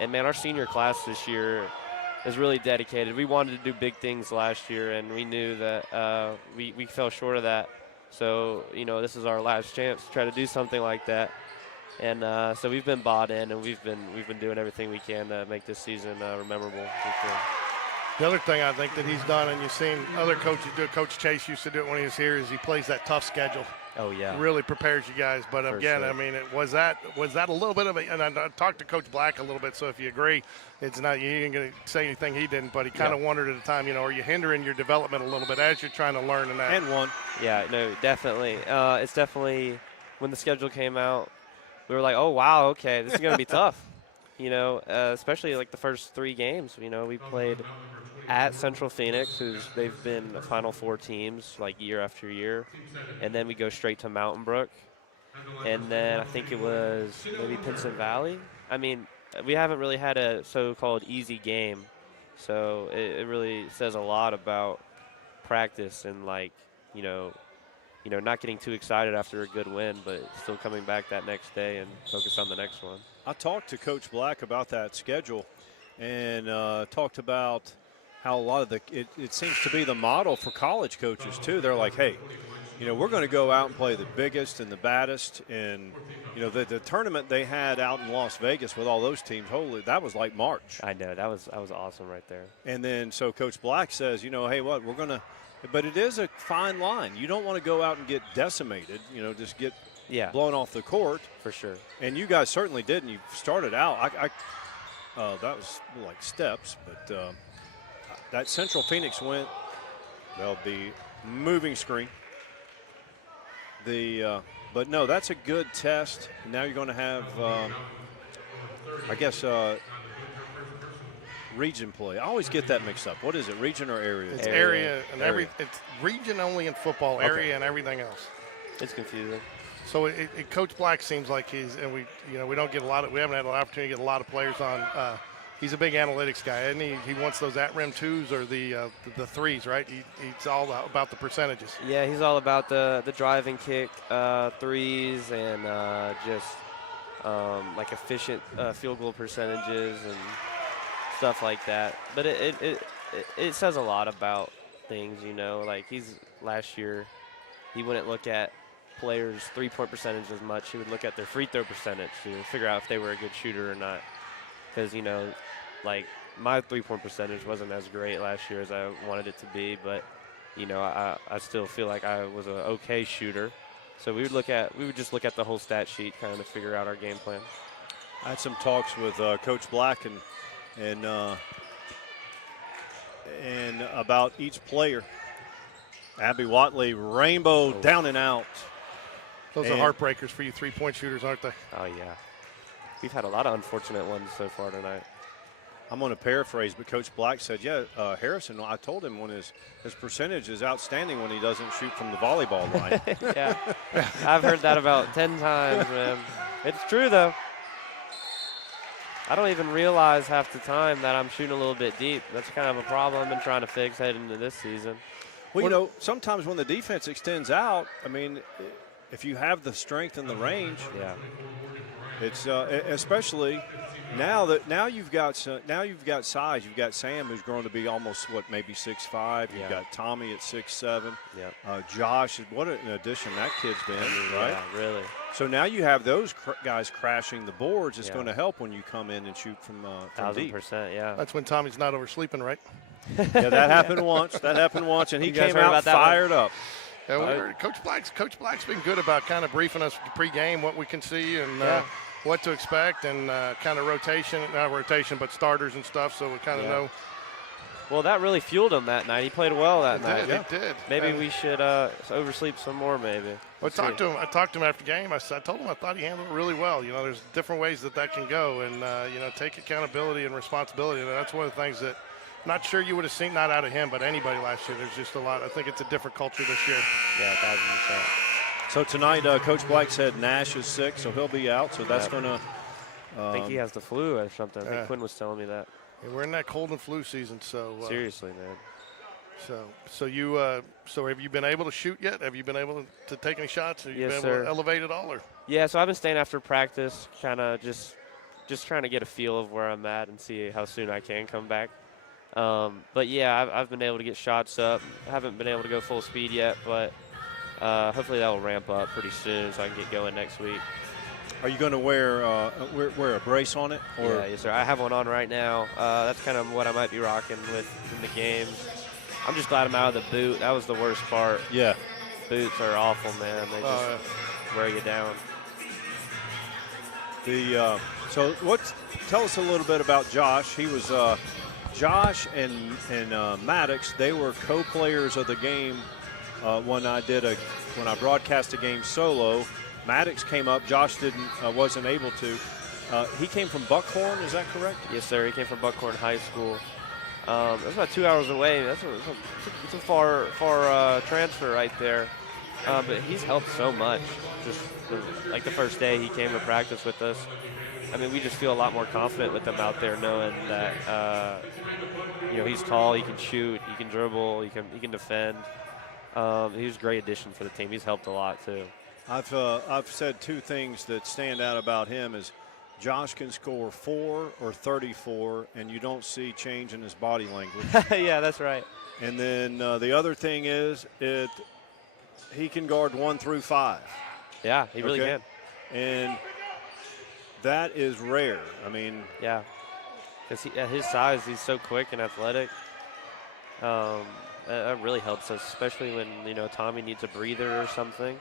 And, man, our senior class this year is really dedicated. We wanted to do big things last year, and we knew that we fell short of that. So, this is our last chance to try to do something like that. And so we've been bought in, and we've been doing everything we can to make this season memorable. The other thing I think that he's done, and you've seen other coaches do it, Coach Chase used to do it when he was here, is he plays that tough schedule. Oh, yeah. Really prepares you guys. But again, sure. I mean, was that a little bit of a, and I talked to Coach Black a little bit, so if you agree, it's not, you ain't going to say anything he didn't, but he kind of wondered at the time, are you hindering your development a little bit as you're trying to learn in that? And one. Yeah, no, definitely. It's definitely, when the schedule came out, we were like, oh, wow, okay, this is going to be tough. You know, especially like the first 3 games. You know, we played at Central Phoenix, they've been a Final Four teams like year after year, and then we go straight to Mountain Brook, and then I think it was maybe Pinson Valley. I mean, we haven't really had a so-called easy game, so it really says a lot about practice and like, you know, not getting too excited after a good win, but still coming back that next day and focus on the next one. I talked to Coach Black about that schedule and talked about how a lot of it seems to be the model for college coaches too. They're like, hey, you know, we're going to go out and play the biggest and the baddest. And, you know, the tournament they had out in Las Vegas with all those teams, holy, that was like March. I know, that was awesome right there. And then so Coach Black says, you know, hey, what, we're going to – but it is a fine line. You don't want to go out and get decimated, you know, just get blown off the court. For sure. And you guys certainly did, and you started out. That was like steps, but that Central Phoenix went, they'll be moving screen. But no, that's a good test. Now you're going to have, I guess, region play. I always get that mixed up. What is it, region or area? It's area and it's region only in football, area and everything else. It's confusing. So Coach Black seems like we don't get we haven't had an opportunity to get a lot of players on. He's a big analytics guy, and he wants those at rim twos or the threes, right? He's all about the percentages. Yeah, he's all about the drive and kick threes and just like efficient field goal percentages and stuff like that. But it says a lot about things, you know. Like last year, he wouldn't look at players' three-point percentage as much. He would look at their free throw percentage to figure out if they were a good shooter or not. Because, you know, like my three-point percentage wasn't as great last year as I wanted it to be, but, you know, I still feel like I was an okay shooter. So we would just look at the whole stat sheet kind of to figure out our game plan. I had some talks with Coach Black and about each player. Abby Watley, rainbow down and out. Those are heartbreakers for you three-point shooters, aren't they? Oh, yeah. We've had a lot of unfortunate ones so far tonight. I'm going to paraphrase, but Coach Black said, Harrison, I told him when his percentage is outstanding when he doesn't shoot from the volleyball line. Yeah, I've heard that about 10 times, man. It's true, though. I don't even realize half the time that I'm shooting a little bit deep. That's kind of a problem I've been trying to fix heading into this season. Well, you know, sometimes when the defense extends out, I mean, if you have the strength and the range, it's especially now you've got size. You've got Sam, who's grown to be almost maybe 6'5". You've got Tommy at 6'7". Josh, what an addition that kid's been, right? Yeah, really. So now you have those guys crashing the boards. It's going to help when you come in and shoot from deep. 1,000%, yeah. That's when Tommy's not oversleeping, right? Yeah, that happened once. And he came out fired up. Yeah, Coach Black's been good about kind of briefing us pregame what we can see and what to expect and kind of not rotation, but starters and stuff, so we kind of know. Well, that really fueled him that night. He played well that night. It did. Maybe we should oversleep some more, maybe. I talked to him after the game. I told him I thought he handled it really well. You know, there's different ways that can go and, you know, take accountability and responsibility. And that's one of the things that not sure you would have seen, not out of him, but anybody last year. There's just a lot. I think it's a different culture this year. Yeah, 1,000%. So tonight, Coach Black said Nash is sick, so he'll be out. So that's going to I think he has the flu or something. I think Quinn was telling me that. Yeah, we're in that cold and flu season, so. Seriously, man. So have you been able to shoot yet? Have you been able to take any shots? Have you been able to elevate at all? Or? Yeah, so I've been staying after practice, kind of just trying to get a feel of where I'm at and see how soon I can come back. But, yeah, I've been able to get shots up. I haven't been able to go full speed yet, but hopefully that will ramp up pretty soon so I can get going next week. Are you going to wear a brace on it? Or? Yeah, yes, sir. I have one on right now. That's kind of what I might be rocking with in the games. I'm just glad I'm out of the boot. That was the worst part. Yeah. Boots are awful, man. They just wear you down. Tell us a little bit about Josh. He was Josh and Maddox. They were co-players of the game when I broadcast a game solo. Maddox came up. Josh wasn't able to. He came from Buckhorn, is that correct? Yes, sir. He came from Buckhorn High School. That's about 2 hours away. It's a far transfer right there. But he's helped so much. Just like the first day he came to practice with us. I mean, we just feel a lot more confident with him out there, knowing that he's tall, he can shoot, he can dribble, he can defend. He was a great addition for the team. He's helped a lot too. I've said two things that stand out about him is Josh can score 4 or 34, and you don't see change in his body language. Yeah, that's right. And then the other thing is he can guard 1 through 5. Yeah, he really can. And that is rare. I mean, yeah, because at his size, he's so quick and athletic. That really helps us, especially when Tommy needs a breather or something,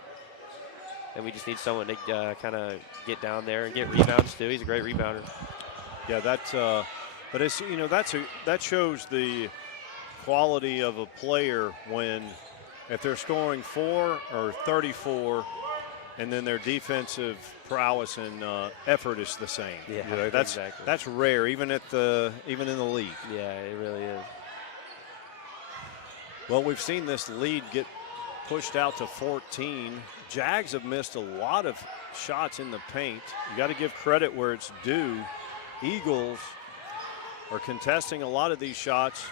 and we just need someone to kind of get down there and get rebounds too. He's a great rebounder. Yeah, that's but it's that shows the quality of a player when if they're scoring 4 or 34. And then their defensive prowess and effort is the same. Yeah, exactly. That's rare, even in the league. Yeah, it really is. Well, we've seen this lead get pushed out to 14. Jags have missed a lot of shots in the paint. You got to give credit where it's due. Eagles are contesting a lot of these shots.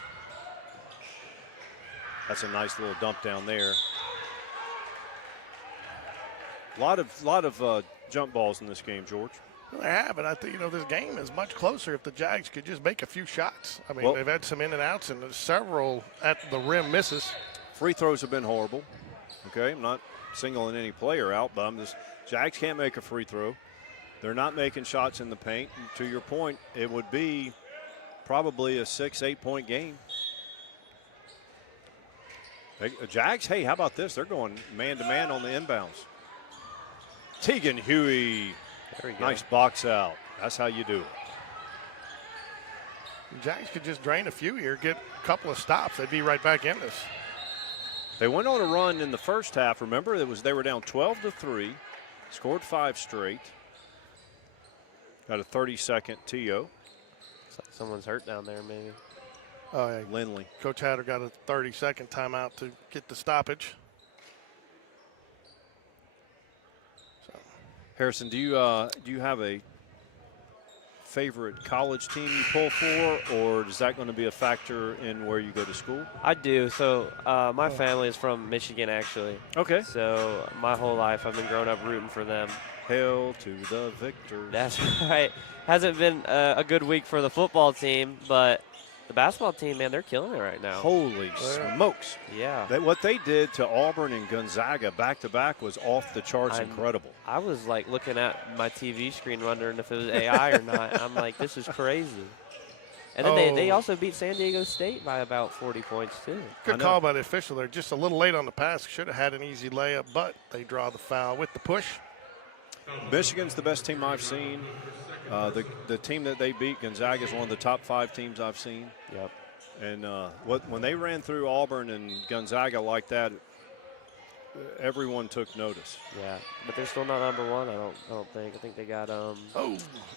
That's a nice little dump down there. A lot of jump balls in this game, George. Well, they have, but I think this game is much closer if the Jags could just make a few shots. I mean, they've had some in and outs and several at the rim misses. Free throws have been horrible. Okay, I'm not singling any player out, but Jags can't make a free throw. They're not making shots in the paint. And to your point, it would be probably a 6-8 point game. Jags, hey, how about this? They're going man to man on the inbounds. Tegan Huey, nice box out. That's how you do it. Jags could just drain a few here, get a couple of stops. They'd be right back in this. They went on a run in the first half. Remember, they were down 12-3, scored 5 straight. Got a 30-second TO. Someone's hurt down there, maybe. Oh, yeah. Lindley. Coach Hatter got a 30-second timeout to get the stoppage. Harrison, do you have a favorite college team you pull for, or is that going to be a factor in where you go to school? I do. So my family is from Michigan, actually. Okay. So my whole life I've been growing up rooting for them. Hail to the victors. That's right. Hasn't been a good week for the football team, but the basketball team, man, they're killing it right now. Holy smokes. Yeah. What they did to Auburn and Gonzaga back-to-back was off the charts incredible. I was, like, looking at my TV screen wondering if it was AI or not. I'm like, this is crazy. And then they also beat San Diego State by about 40 points, too. Good call by the official there. Just a little late on the pass. Should have had an easy layup, but they draw the foul with the push. Michigan's the best team I've seen. The team that they beat, Gonzaga, is one of the top 5 teams I've seen. Yep. And when they ran through Auburn and Gonzaga like that, everyone took notice. Yeah, but they're still not number one. I don't think. I think they got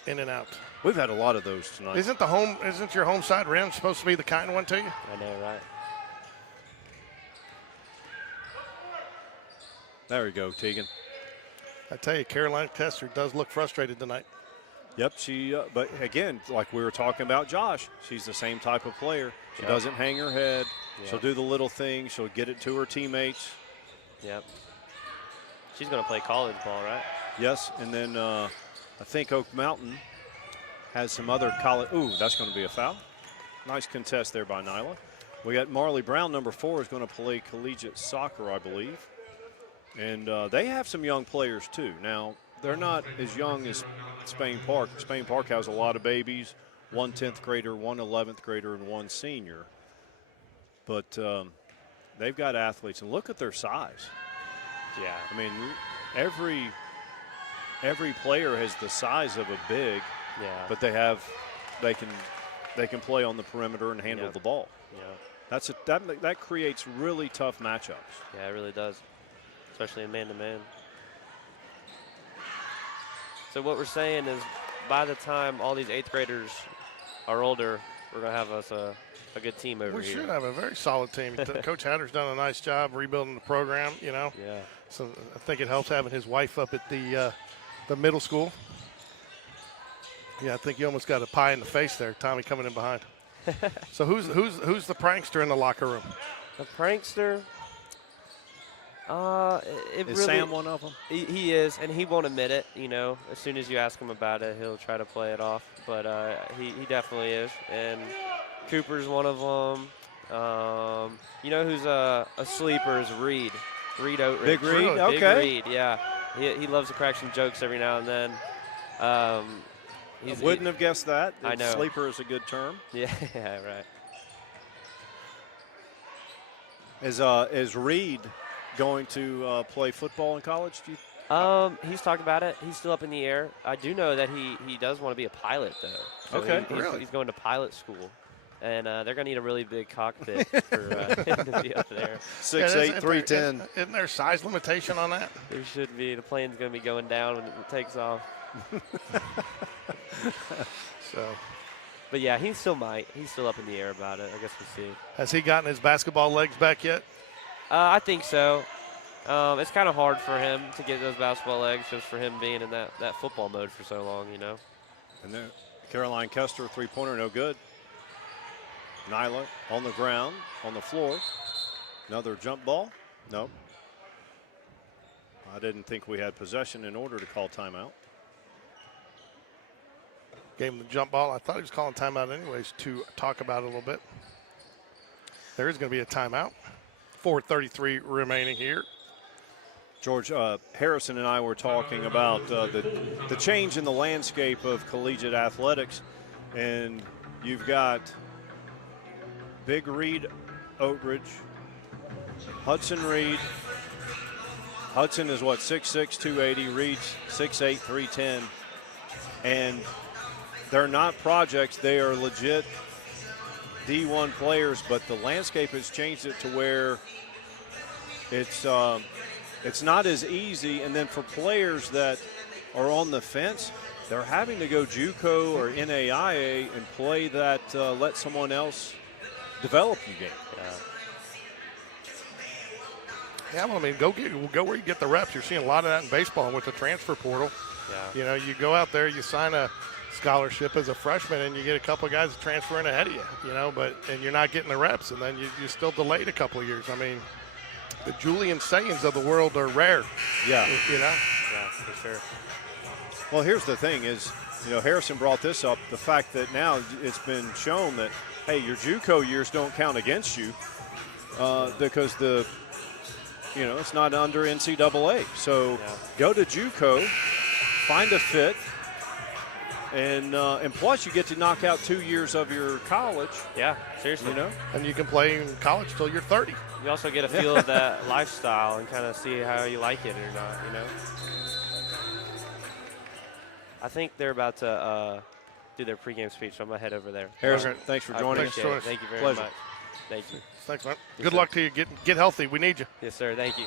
in and out. We've had a lot of those tonight. Isn't your home side rim supposed to be the kind one to you? I know, right? There we go, Tegan. I tell you, Caroline Kessler does look frustrated tonight. Yep, but again, like we were talking about Josh, she's the same type of player. She doesn't hang her head. Yep. She'll do the little things. She'll get it to her teammates. Yep. She's going to play college ball, right? Yes, and then I think Oak Mountain has some other college. Ooh, that's going to be a foul. Nice contest there by Nyla. We got Marley Brown, number 4, is going to play collegiate soccer, I believe. And they have some young players, too. Now, they're not as young as Spain Park. Spain Park has a lot of babies, 1 10th grader, 1 11th grader, and 1 senior. But they've got athletes, and look at their size. Yeah. I mean, every player has the size of a big, but they can play on the perimeter and handle the ball. Yeah. That creates really tough matchups. Yeah, it really does, especially in man-to-man. So what we're saying is by the time all these 8th graders are older, we're going to have us a good team over We here. should have a very solid team. Coach Hatter's done a nice job rebuilding the program, you know. Yeah. So I think it helps having his wife up at the middle school. Yeah, I think you almost got a pie in the face there, Tommy coming in behind. So who's the prankster in the locker room? The prankster? Is Sam one of them? He is, and he won't admit it. You know, as soon as you ask him about it, he'll try to play it off. But he definitely is. And Cooper's one of them. You know who's a sleeper is Reed. Reed Oatridge. Big Reed, Really? okay. Big Reed, yeah. He loves to crack some jokes every now and then. I wouldn't have guessed that. I know. Sleeper is a good term. Yeah, yeah, right. Is Reed going to play football in college? Do you He's talked about it. He's still up in the air. I do know that he does want to be a pilot, though. So Okay. He's going to pilot school. And they're going to need a really big cockpit for him to be up there. 6'8", 310. Isn't there a size limitation on that? There should be. The plane's going to be going down when it takes off. So, But, yeah, he still might. He's still up in the air about it. I guess we'll see. has he gotten his basketball legs back yet? I think so. It's kind of hard for him to get those basketball legs just for him being in that football mode for so long, you know. And then Caroline Kester, three-pointer, no good. Nyla on the ground, on the floor. Another jump ball. Nope. I didn't think we had possession in order to call timeout. Gave him the jump ball. I thought he was calling timeout anyways to talk about it a little bit. There is going to be a timeout. 4:33 remaining here. George, Harrison and I were talking about the change in the landscape of collegiate athletics, and you've got Big Reed Oatridge, Hudson Reed. Hudson is what, 6'6", 280. Reed's 6'8", 310. And they're not projects. They are legit D1 players, but the landscape has changed it to where it's not as easy. And then for players that are on the fence, they're having to go JUCO or NAIA and play that let someone else develop you game. Yeah, well, I mean, go where you get the reps. You're seeing a lot of that in baseball with the transfer portal. Yeah. You know, you go out there, you sign a scholarship as a freshman, and you get a couple of guys that transfer in ahead of you. You know, and you're not getting the reps, and then you're still delayed a couple of years. I mean, the Julian Sayans of the world are rare. Yeah. You know. Yeah, for sure. Well, here's the thing is, you know, Harrison brought this up, the fact that now it's been shown that, hey, your JUCO years don't count against you because it's not under NCAA. So go to JUCO, find a fit, and plus you get to knock out 2 years of your college. Yeah, seriously. You know, and you can play in college till you're 30. You also get a feel of that lifestyle and kind of see how you like it or not, you know. I think they're about to do their pregame speech, so I'm going to head over there. Harrison, thanks for joining us. Appreciate it. Thank you very Pleasure. much. Thank you. Thanks, man. Yes, Good sir. luck to you. Get healthy. We need you. Yes, sir. Thank you.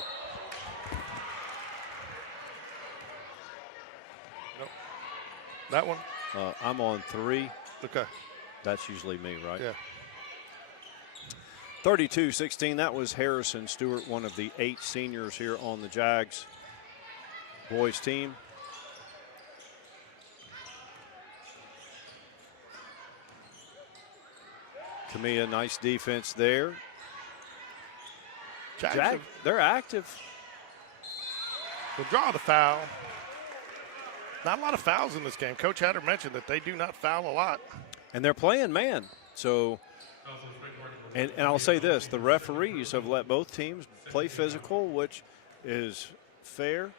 Nope. That one? I'm on 3. Okay. That's usually me, right? Yeah. 32-16, that was Harrison Stewart, one of the 8 seniors here on the Jags boys team. Camilla, nice defense there. Jags they're active. will draw the foul. Not a lot of fouls in this game. Coach Hatter mentioned that they do not foul a lot. And they're playing man. So, and I'll say this, the referees have let both teams play physical, which is fair.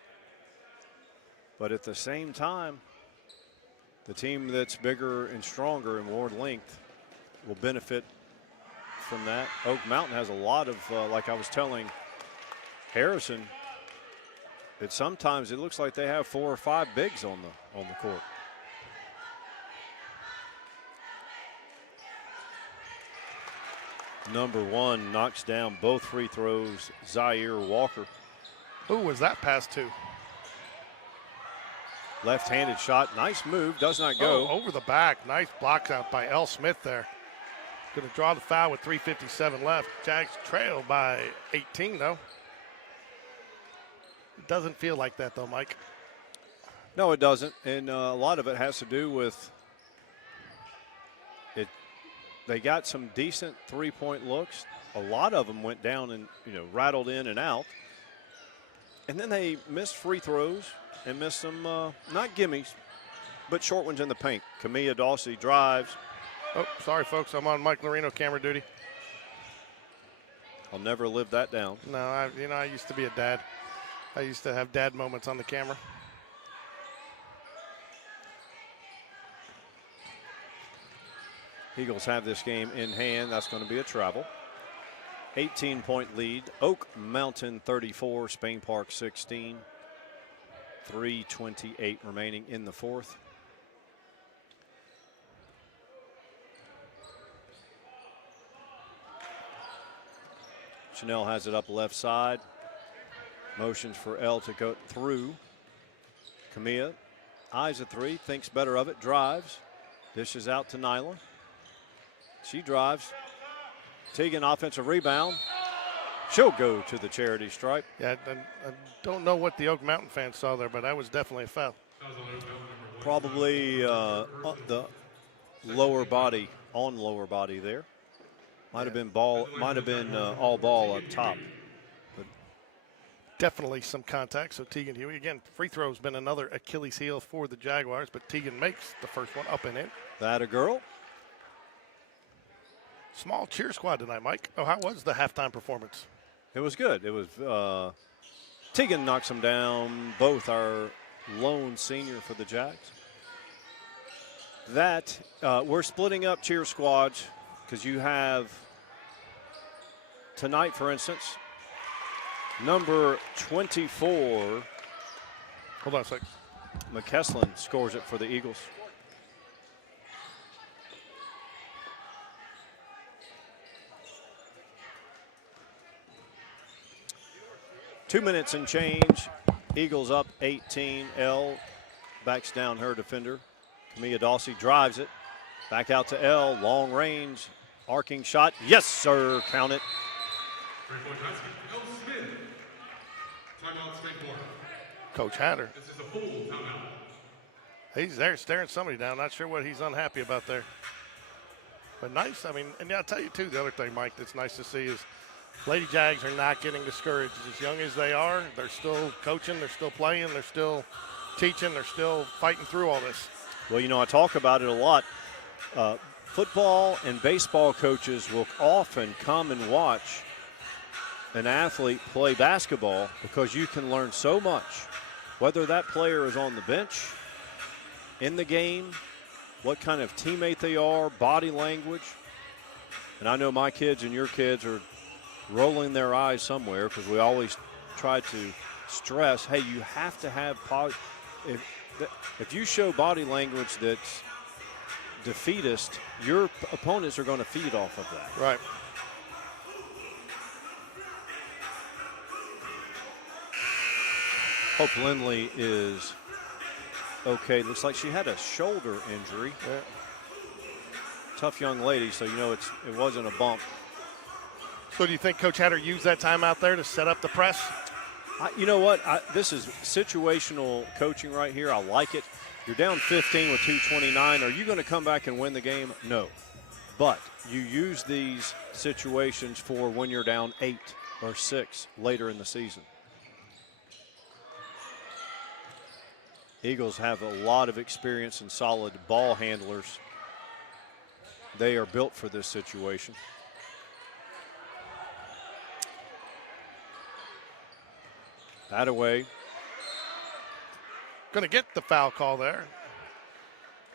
But at the same time, the team that's bigger and stronger and more length will benefit from that. Oak Mountain has a lot of, like I was telling Harrison, that sometimes it looks like they have 4 or 5 bigs on the court. Number 1 knocks down both free throws, Zaire Walker. Who was that pass to? Left-handed shot. Nice move. Does not go. Oh, over the back. Nice block out by L. Smith there. Going to draw the foul with 3:57 left. Jags trail by 18, though. It doesn't feel like that, though, Mike. No, it doesn't. And a lot of it has to do with it. They got some decent three-point looks. A lot of them went down and, rattled in and out. And then they missed free throws and missed some, not gimmies, but short ones in the paint. Camilla Dawsey drives. Oh, sorry, folks. I'm on Mike Lorino camera duty. I'll never live that down. No, I used to be a dad. I used to have dad moments on the camera. Eagles have this game in hand. That's going to be a travel. 18-point lead. Oak Mountain 34, Spain Park 16. 3:28 remaining in the fourth. Chanel has it up left side. Motions for L to go through. Camilla eyes a three, thinks better of it, drives. Dishes out to Nyla. She drives. Teagan offensive rebound. She'll go to the charity stripe. Yeah, I don't know what the Oak Mountain fans saw there, but that was definitely a foul. Probably the lower body, on lower body there. Might have been ball. Might have been all ball up top. But definitely some contact. So Teagan Huey again. Free throw's been another Achilles heel for the Jaguars, but Teagan makes the first one up and in. That a girl. Small cheer squad tonight, Mike. Oh, how was the halftime performance? It was good. It was Teagan knocks them down. Both are lone senior for the Jags. That we're splitting up cheer squads because you have tonight, for instance, number 24. Hold on a sec. McKesson scores it for the Eagles. Two minutes and change. Eagles up 18. L backs down her defender. Camilla Dawsey drives it. Back out to L. Long range. Arcing shot. Yes, sir. Count it. L. Smith. Timeout, Spain Park. Coach Hatter. This is a full timeout. He's there staring somebody down. Not sure what he's unhappy about there. But nice. I mean, and yeah, I'll tell you, too, the other thing, Mike, that's nice to see is Lady Jags are not getting discouraged. As young as they are, they're still coaching, they're still playing, they're still teaching, they're still fighting through all this. Well, I talk about it a lot. Football and baseball coaches will often come and watch an athlete play basketball because you can learn so much, whether that player is on the bench, in the game, what kind of teammate they are, body language. And I know my kids and your kids are rolling their eyes somewhere because we always try to stress, hey, you have to have if you show body language that's defeatist, your opponents are going to feed off of that. Right. Hope Lindley is okay. Looks like she had a shoulder injury. Yeah. Tough young lady, so it wasn't a bump. So do you think Coach Hatter used that time out there to set up the press? You know what? This is situational coaching right here. I like it. You're down 15 with 2:29. Are you going to come back and win the game? No. But you use these situations for when you're down 8 or 6 later in the season. Eagles have a lot of experience and solid ball handlers. They are built for this situation. That away. Going to get the foul call there.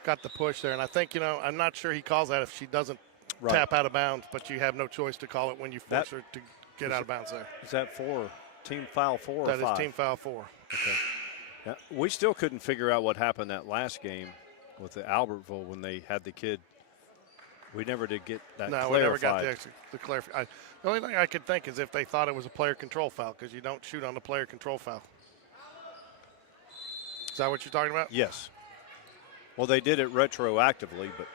Got the push there. And I think, I'm not sure he calls that if she doesn't tap out of bounds, but you have no choice to call it when you force her to get out of bounds there. Is that team foul 4 or 5? That is team foul 4. Okay. Yeah, we still couldn't figure out what happened that last game with the Albertville when they had the kid. We never did get that clarified. No, we never got the clarification. The only thing I could think is if they thought it was a player control foul, because you don't shoot on the player control foul. Is that what you're talking about? Yes. Well, they did it retroactively, but.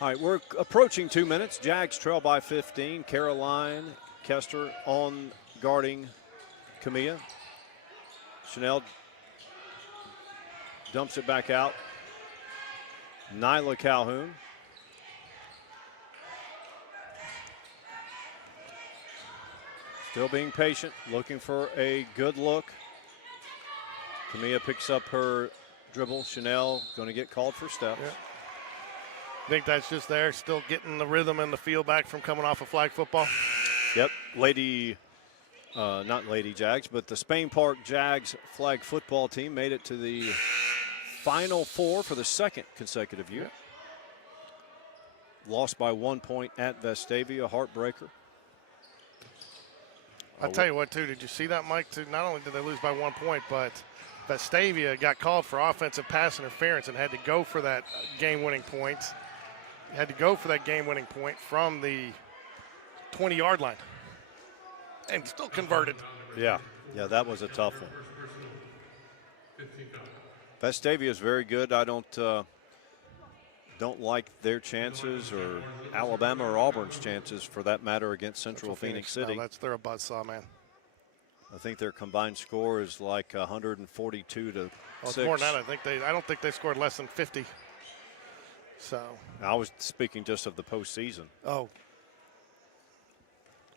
All right, we're approaching 2 minutes. Jags trail by 15. Caroline Kester on guarding Camilla. Chanel dumps it back out. Nyla Calhoun. Still being patient, looking for a good look. Camilla picks up her dribble. Chanel going to get called for steps. Yeah. I think that's just there, still getting the rhythm and the feel back from coming off of flag football. Yep, not Lady Jags, but the Spain Park Jags flag football team made it to the Final Four for the second consecutive year. Lost by 1 point at Vestavia, heartbreaker. I'll tell you what, too, did you see that, Mike? Too? Not only did they lose by 1 point, but Vestavia got called for offensive pass interference and had to go for that game-winning point. Had to go for that game-winning point from the 20-yard line and still converted. Yeah, that was a tough one. Vestavia is very good. I don't like their chances, or Alabama or Auburn's chances for that matter, against Central Phoenix City. No, they're a buzzsaw, man. I think their combined score is like 142 to 6. It's more than that. I don't think they scored less than 50. So I was speaking just of the postseason. Oh.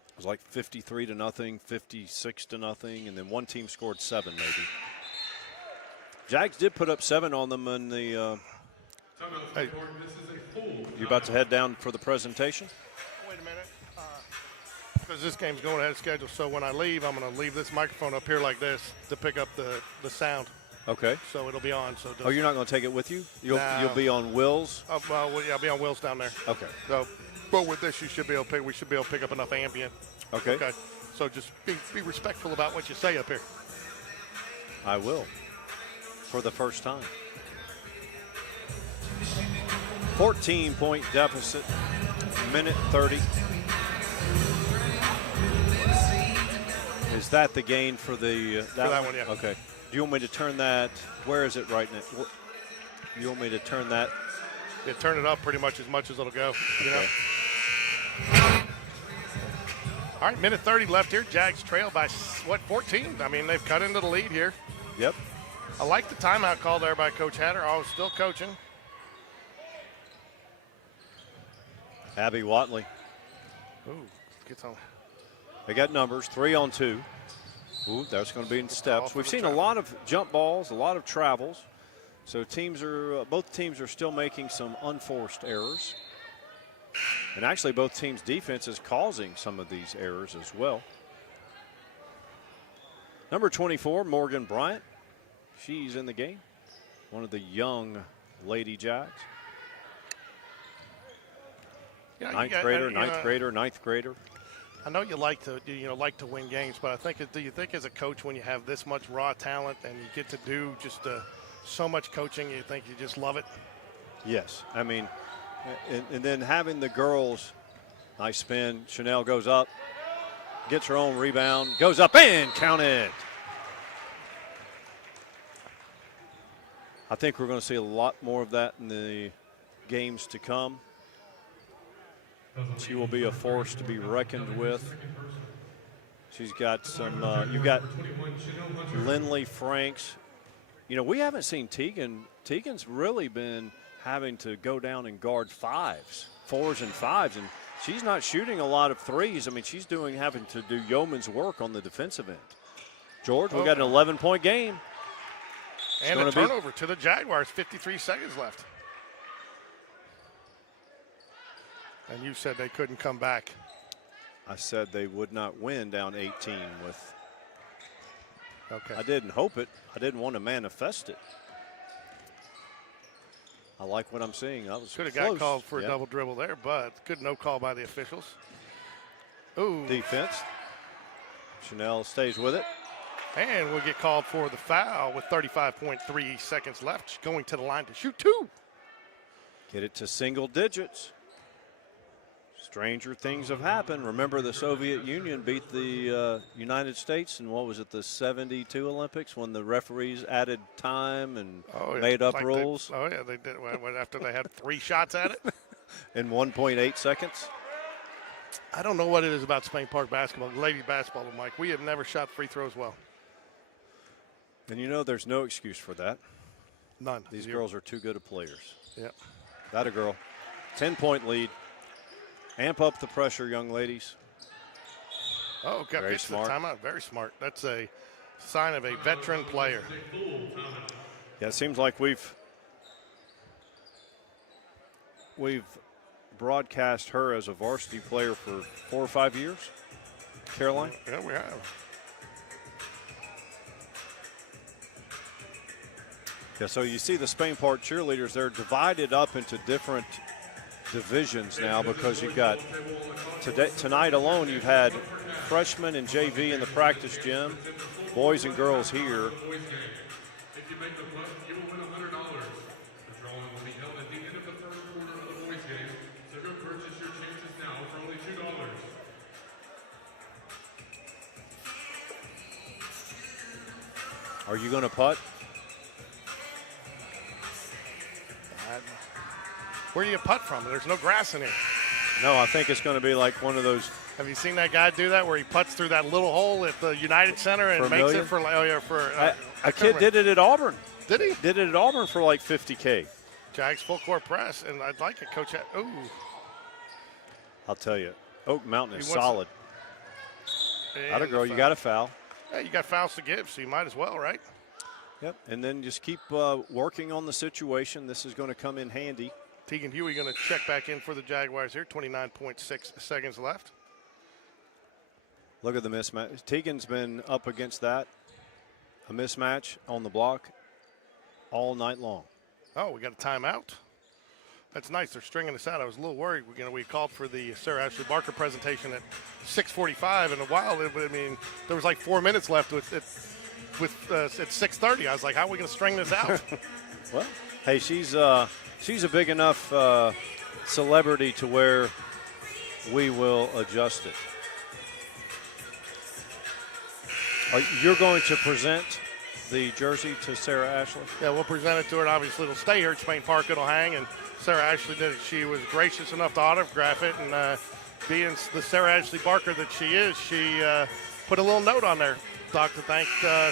It was like 53 to nothing, 56 to nothing, and then one team scored 7 maybe. Jags did put up 7 on them in the. Hey. You about to head down for the presentation? Wait a minute. Because this game's going ahead of schedule, so when I leave, I'm going to leave this microphone up here like this to pick up the sound. Okay. So it'll be on. So oh, you're not going to take it with you? You'll be on Will's? Oh, well, yeah, I'll be on Will's down there. Okay. So, but with this, we should be able to pick up enough ambient. Okay. Okay. So just be respectful about what you say up here. I will. For the first time. 14-point deficit, minute 30. Is that the gain for the that one, yeah. Okay. Do you want me to turn that? Where is it right now? You want me to turn that? Yeah, turn it up pretty much as it'll go. You know. All right, minute 30 left here. Jags trail by 14? I mean, they've cut into the lead here. Yep. I like the timeout call there by Coach Hatter. I was still coaching. Abby Watley. Ooh, gets on. They got numbers, 3 on 2. Ooh, that's going to be in steps. We've seen a lot of jump balls, a lot of travels. So both teams are still making some unforced errors. And actually both teams' defense is causing some of these errors as well. Number 24, Morgan Bryant. She's in the game. One of the young Lady Jags. Yeah, ninth grader. I know you like to win games, but do you think as a coach, when you have this much raw talent and you get to do just so much coaching, you think you just love it? Yes. I mean, and then having the girls, nice spin. Chanel goes up, gets her own rebound, goes up and count it. I think we're going to see a lot more of that in the games to come. She will be a force to be reckoned with. She's got some, you've got Lindley Franks. You know, we haven't seen Tegan. Tegan's really been having to go down and guard 4s and 5s, and she's not shooting a lot of 3s. I mean, she's having to do yeoman's work on the defensive end. George, we got an 11-point game. And a turnover to the Jaguars, 53 seconds left. And you said they couldn't come back. I said they would not win down 18 with. Okay. I didn't hope it. I didn't want to manifest it. I like what I'm seeing. I was could have got called for a double dribble there, but good no call by the officials. Ooh. Defense. Chanel stays with it. And we'll get called for the foul with 35.3 seconds left. She's going to the line to shoot 2. Get it to single digits. Stranger things have happened. Remember, the Soviet Union beat the United States in, what was it, the 72 Olympics, when the referees added time and made up rules? They did. After they had 3 shots at it? In 1.8 seconds? I don't know what it is about Spain Park basketball, ladies basketball, Mike. We have never shot free throws well. And you know there's no excuse for that. None. These girls are too good of players. Yep. That a girl. 10-point lead. Amp up the pressure, young ladies. Oh, okay. Very smart. Timeout. Very smart. That's a sign of a veteran player. Yeah, it seems like we've broadcast her as a varsity player for 4 or 5 years. Caroline? Yeah, we have. Yeah, so you see the Spain Park cheerleaders, they're divided up into different divisions now, because you've got tonight alone you've had freshmen and JV in the practice gym, boys and girls here. If you make the putt, you will win $100. The drawing will be held at the end of the first quarter of the boys game, so go purchase your chances now for only $2. Are you going to putt? Where do you putt from? There's no grass in here. No, I think it's going to be like one of those. Have you seen that guy do that, where he putts through that little hole at the United Center and makes it for, a kid did it at Auburn. Did he? Did it at Auburn for like 50K. Jags full court press, and I'd like it, Coach. Ooh. I'll tell you, Oak Mountain is solid. Atta girl, you got a foul. Yeah, you got fouls to give, so you might as well, right? Yep, and then just keep working on the situation. This is going to come in handy. Tegan Huey going to check back in for the Jaguars here. 29.6 seconds left. Look at the mismatch. Tegan's been up against that, a mismatch on the block all night long. Oh, we got a timeout. That's nice. They're stringing us out. I was a little worried. We called for the Sarah Ashlee Barker presentation at 6:45. In a while, there was like 4 minutes left at 6:30. I was like, how are we going to string this out? Well, hey, she's a big enough celebrity to where we will adjust it. You're going to present the jersey to Sarah Ashlee? Yeah, we'll present it to her, and obviously it'll stay here at Spain Park. It'll hang, and Sarah Ashlee did it. She was gracious enough to autograph it, and being the Sarah Ashlee Barker that she is, she put a little note on there. To thank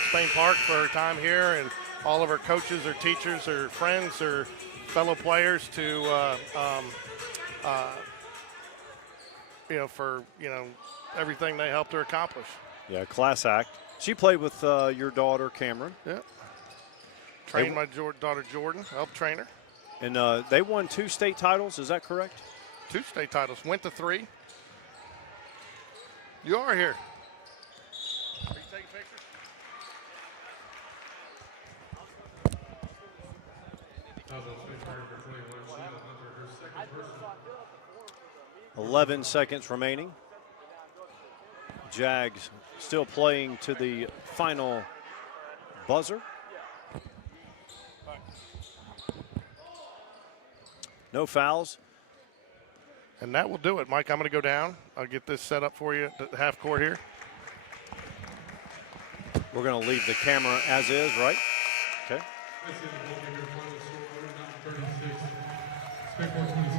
Spain Park for her time here, and all of her coaches, her teachers, her friends, her fellow players for everything they helped her accomplish. Yeah, class act. She played with your daughter, Cameron. Yeah. Trained my daughter, Jordan. Helped train her. And they won 2 state titles, is that correct? 2 state titles. Went to 3. You are here. Are you taking pictures? That was a swing for 21. Sheila Hunter, her second personal. 11 seconds remaining. Jags still playing to the final buzzer. No fouls. And that will do it. Mike, I'm going to go down. I'll get this set up for you at the half court here. We're going to leave the camera as is, right? Okay. This is the goalkeeper, final score, 36. Spain Park 26.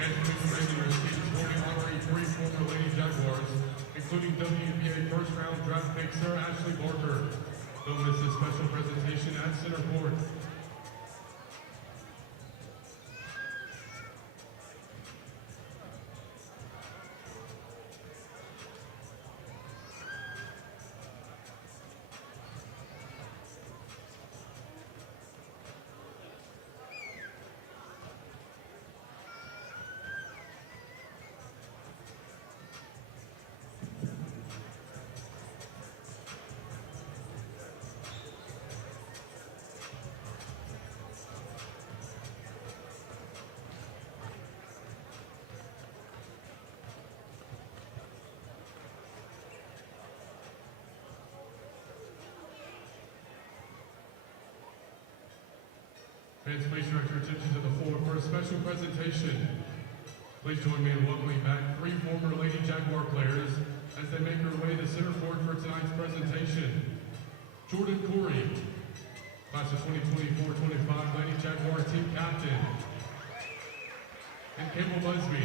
And who's regular seasons will be honoring 3 former Lady Jaguars, including WNBA first-round draft pick Sarah Ashlee Barker. Don't miss this special presentation at center court. Fans, please direct your attention to the floor for a special presentation. Please join me in welcoming back 3 former Lady Jaguar players as they make their way to center court for tonight's presentation. Jordan Corey, class of 2024-25 Lady Jaguar team captain. And Campbell Busby,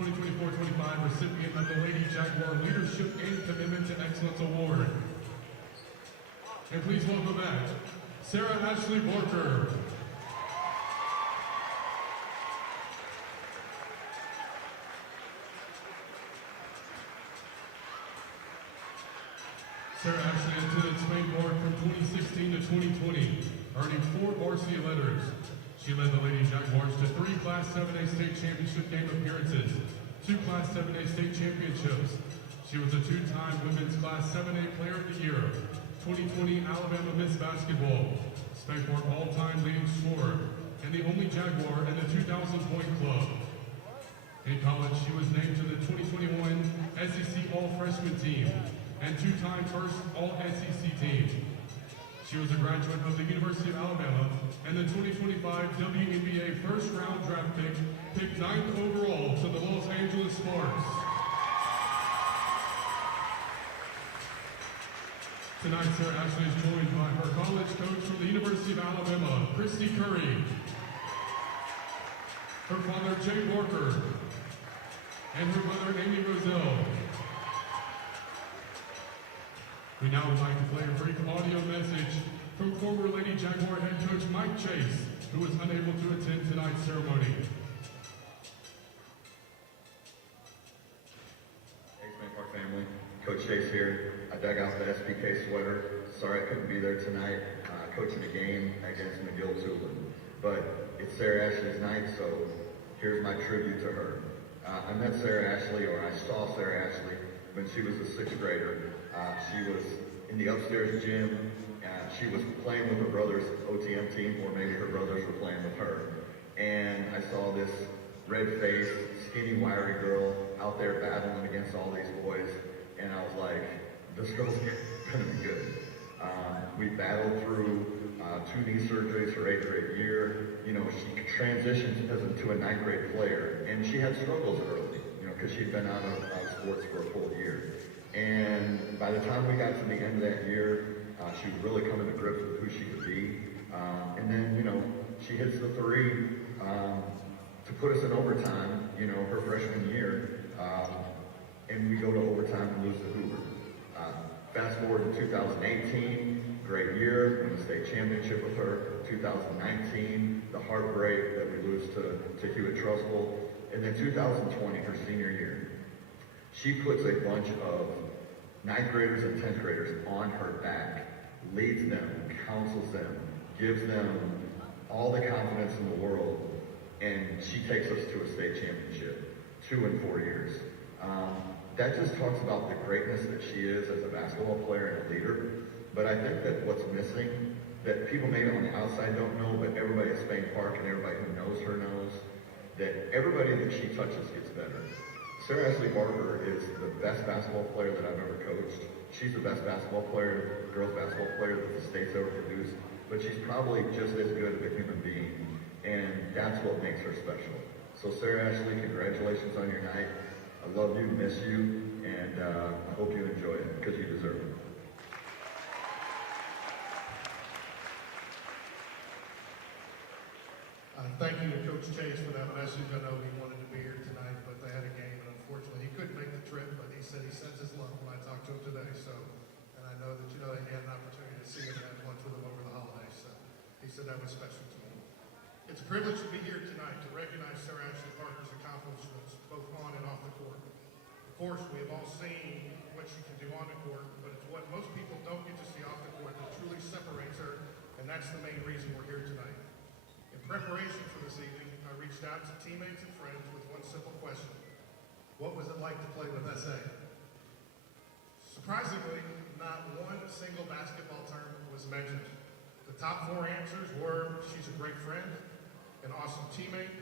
2024-25 recipient of the Lady Jaguar Leadership and Commitment to Excellence Award. And please welcome back Sarah Ashlee Barker. Sarah Ashlee attended Spain Board from 2016 to 2020, earning 4 varsity letters. She led the Lady Jaguars to 3 Class 7A state championship game appearances, 2 Class 7A state championships. She was a 2-time Women's Class 7A Player of the Year, 2020 Alabama Miss Basketball, State Board all-time leading scorer, and the only Jaguar in the 2,000-point club. In college, she was named to the 2021 SEC All-Freshman team and 2-time first All-SEC team. She was a graduate of the University of Alabama and the 2025 WNBA first-round draft pick, picked 9th overall to the Los Angeles Sparks. Tonight, Sarah Ashlee is joined by her college coach from the University of Alabama, Christy Curry, her father, Jay Barker, and her mother, Amy Roselle. We now would like to play a brief audio message from former Lady Jaguar head coach Mike Chase, who was unable to attend tonight's ceremony. Thanks, Main Park family. Coach Chase here. I dug out the SPK sweater. Sorry I couldn't be there tonight, coaching a game against McGill-Tulane. But it's Sarah Ashlee's night, so here's my tribute to her. I met Sarah Ashlee, or I saw Sarah Ashlee when she was a 6th grader. She was in the upstairs gym. She was playing with her brother's OTM team, or maybe her brothers were playing with her. And I saw this red-faced, skinny, wiry girl out there battling against all these boys. And I was like, this girl's gonna be good. We battled through 2 knee surgeries her 8th grade year. You know, she transitioned into a 9th grade player, and she had struggles early, you know, because she'd been out of sports for a full year. And by the time we got to the end of that year, she was really coming to grips with who she could be. And then, you know, she hits the 3 to put us in overtime, you know, her freshman year. And we go to overtime and lose to Hoover. Fast forward to 2018, great year, win the state championship with her. 2019, the heartbreak that we lose to Hewitt-Trussville. And then 2020, her senior year, she puts a bunch of 9th graders and 10th graders on her back, leads them, counsels them, gives them all the confidence in the world, and she takes us to a state championship, 2 in 4 years. That just talks about the greatness that she is as a basketball player and a leader. But I think that what's missing, that people maybe on the outside don't know, but everybody at Spain Park and everybody who knows her knows, that everybody that she touches gets better. Sarah Ashlee Barker is the best basketball player that I've ever coached. She's the best basketball player, girls basketball player that the state's ever produced, but she's probably just as good of a human being, and that's what makes her special. So Sarah Ashlee, congratulations on your night. I love you, miss you, and I hope you enjoy it, because you deserve it. Thank you to Coach Chase for that message. I know he wanted to be here tonight, but they had a game, and unfortunately he couldn't make the trip, but he said he sends his love when I talked to him today. So, and I know that you know that he had an opportunity to see him and have lunch with him over the holidays. So he said that was special to him. It's a privilege to be here tonight to recognize Sarah Ashlee Barker's accomplishments both on and off the court. Of course, we have all seen what she can do on the court, but it's what most people don't get to see off the court that truly separates her, and that's the main reason we're here tonight. In preparation for this evening, I reached out to teammates and friends with one simple question. What was it like to play with SA? Surprisingly, not one single basketball term was mentioned. The top 4 answers were, she's a great friend, an awesome teammate,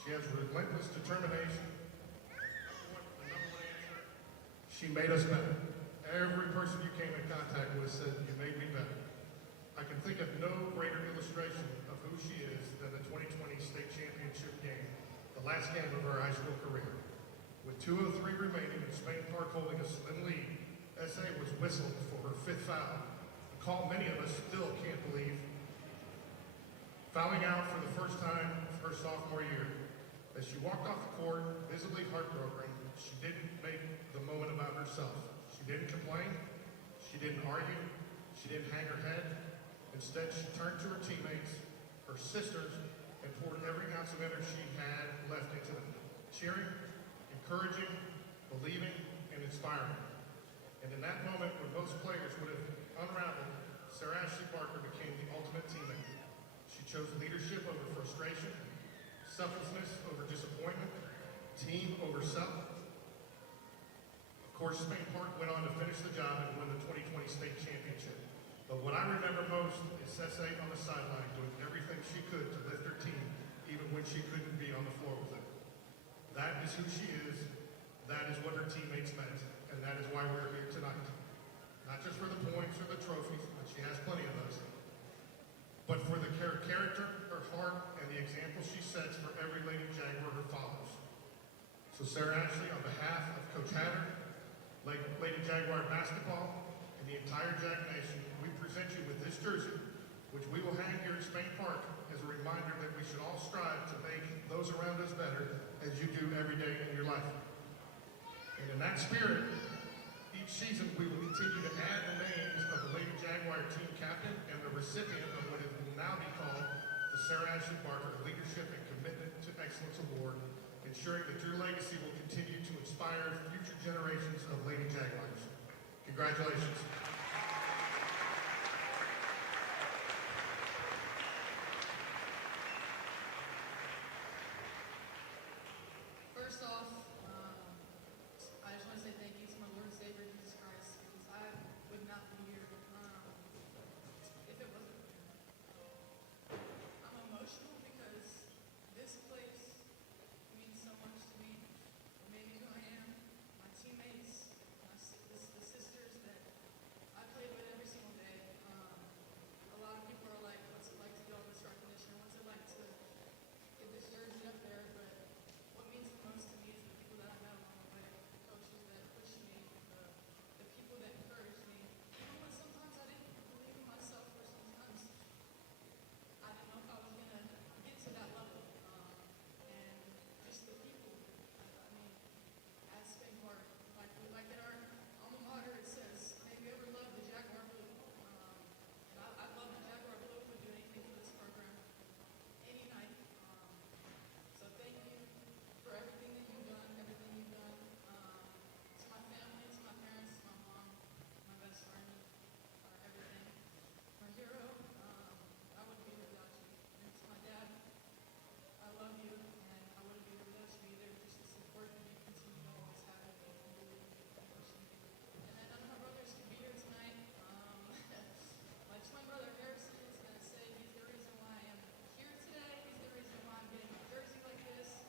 she has relentless determination, the number 1 answer, she made us better. Every person you came in contact with said, you made me better. I can think of no greater illustration of who she is than the 2020 state championship game, the last game of her high school career. With 2:03 remaining and Spain Park holding a slim lead, SA was whistled for her 5th foul, a call many of us still can't believe. Fouling out for the first time of her sophomore year. As she walked off the court, visibly heartbroken, she didn't make the moment about herself. She didn't complain, she didn't argue, she didn't hang her head. Instead, she turned to her teammates, her sisters, and poured every ounce of energy she had left into them, cheering, encouraging, believing, and inspiring. And in that moment, when most players would have unraveled, Sarah Ashlee Barker became the ultimate teammate. She chose leadership over frustration, selflessness over disappointment, team over self. Of course, Spain Park went on to finish the job and win the 2020 state championship. But what I remember most is Sese on the sideline doing everything she could to lift her team, even when she couldn't be on the floor with them. That is who she is. That is what her teammates meant. And that is why we're here tonight. Not just for the points or the trophies, but she has plenty of those, but for the character, her heart, and the example she sets for every Lady Jaguar who follows. So Sarah Ashlee, on behalf of Coach Hatter, Lady Jaguar basketball, and the entire Jag Nation, we present you with this jersey, which we will hang here at Spain Park as a reminder that we should all strive to make those around us better as you do every day in your life. And in that spirit, each season we will continue to add the names of the Lady Jaguar team captain and the recipient of what it will now be called the Sarah Ashlee Barker Leadership and Commitment to Excellence Award, ensuring that your legacy will continue to inspire future generations of Lady Jaguars. Congratulations. First off, I just want to say thank you to my Lord and Savior, Jesus Christ, because I would not be here if it wasn't. I'm emotional because this place means so much to me. It made me who I am. My teammates, the sisters that I played with every single day. A lot of people are like, what's it like to get all this recognition? What's it like to get this jersey up there? But what means the most to me is the people that I met along the way, the coaches that pushed me, the people that encouraged me. Even when sometimes I didn't believe in myself, or sometimes I didn't know if I was going to get to that level. And just the people, I mean, at Spain Park, like in our alma mater, it says, have you ever loved the Jaguar Blue? And I love the Jaguar Blue, would do anything for this program, any night. So thank you for everything that you've done, everything you've done. To my family, to my parents, to my mom, my best friend, everything. My hero, I wouldn't be here without you. And to my dad, I love you, and I wouldn't be here without you either. Just the support that you continue to always have in me and believe in me and push me. And then none of my brothers could be here tonight. My twin brother Harrison is going to say he's the reason why I am here today. He's the reason why I'm getting a jersey like this.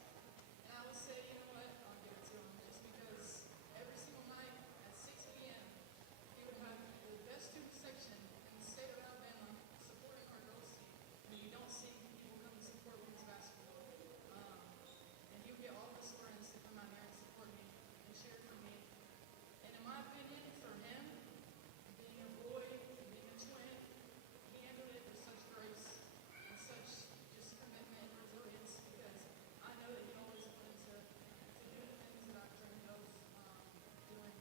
And I will say, you know what? I'll give it to him just because every single night at 6 p.m. he would have the best student section in the state of Alabama supporting our girls team. I mean, you don't see people come and support women's basketball. And he would get all of his friends to come out here and support me and cheer for me. And in my opinion, for him, being a boy, being a twin, he handled it with such grace and such just commitment and resilience because I know that he always wanted to do the things that I've dreamed of doing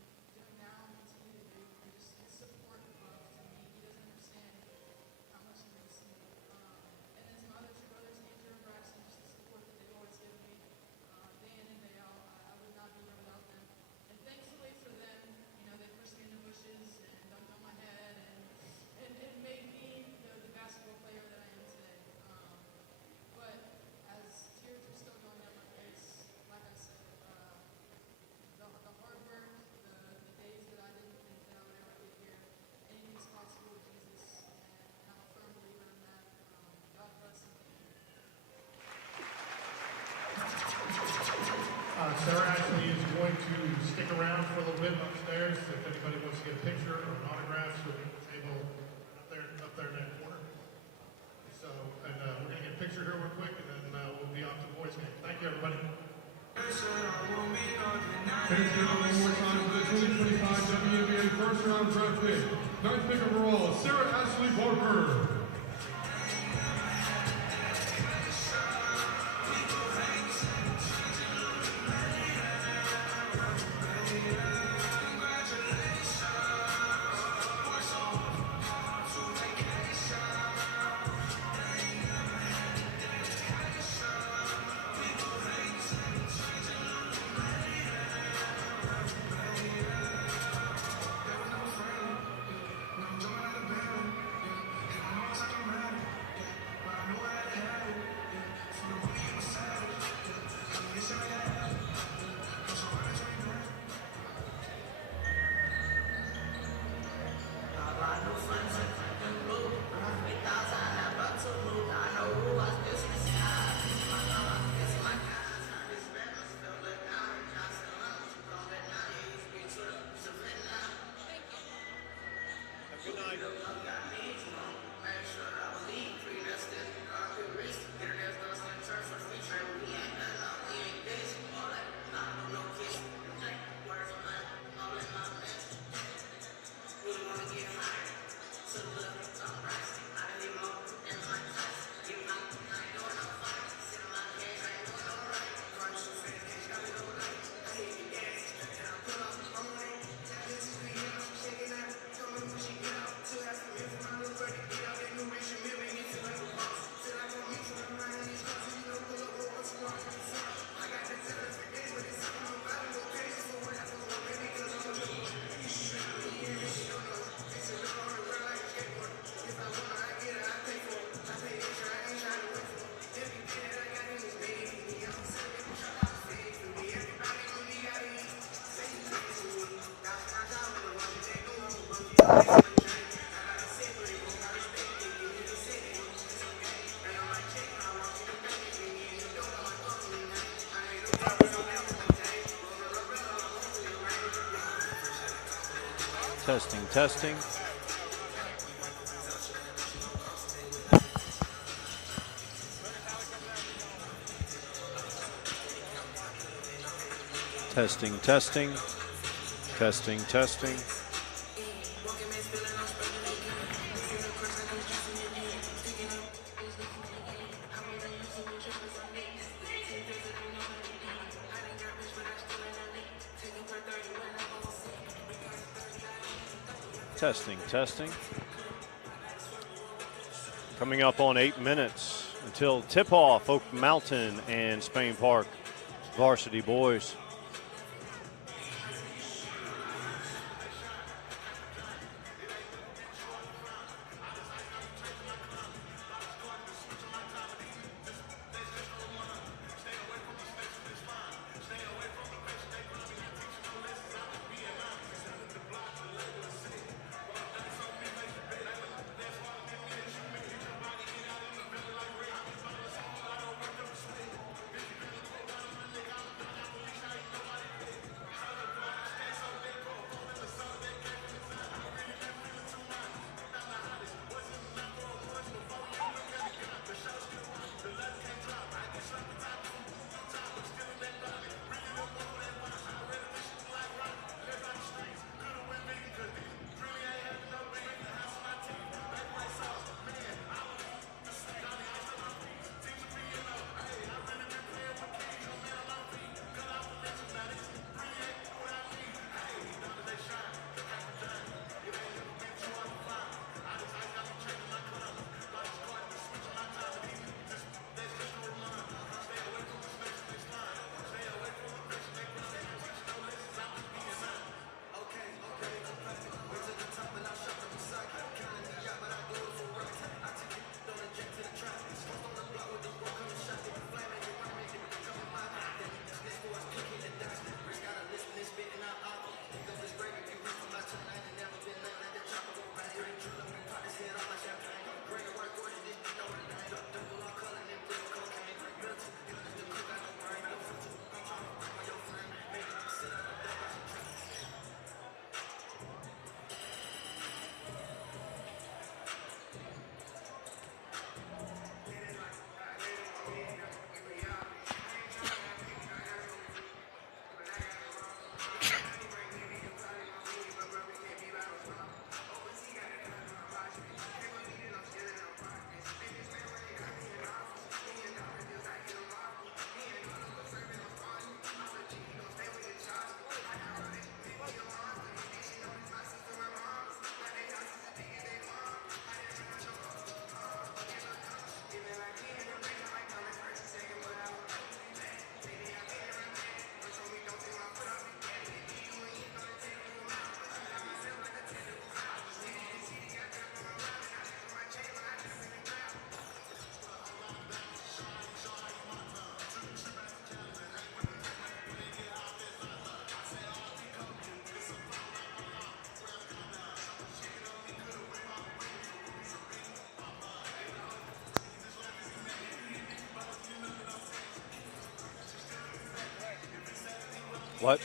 now and continue to do. And just his support and love to me, he doesn't understand how much he means to me. And then to my other two brothers, Andrew and Braxton, just the support that they've always given me day in and day out. I would not be here without them. And thankfully for them, you know, they pushed me in the bushes and dunked on my head and it made me the basketball player that I am today. But as tears are still going down my face, like I said, the hard work, the days that I didn't think that I would ever get here, anything's possible with Jesus, and I'm a firm believer in that. God bless him. Sarah Ashlee is going to stick around for a little bit upstairs. If anybody wants to get a picture or an autograph, she'll be at the table up there in that corner. Thanks now one more time for the 2025 WNBA first round draft pick. 9th pick overall, Sarah Ashlee Barker. Testing, testing. Testing, testing. Testing, testing. Testing, testing. Coming up on 8 minutes until tip-off, Oak Mountain and Spain Park varsity boys. What?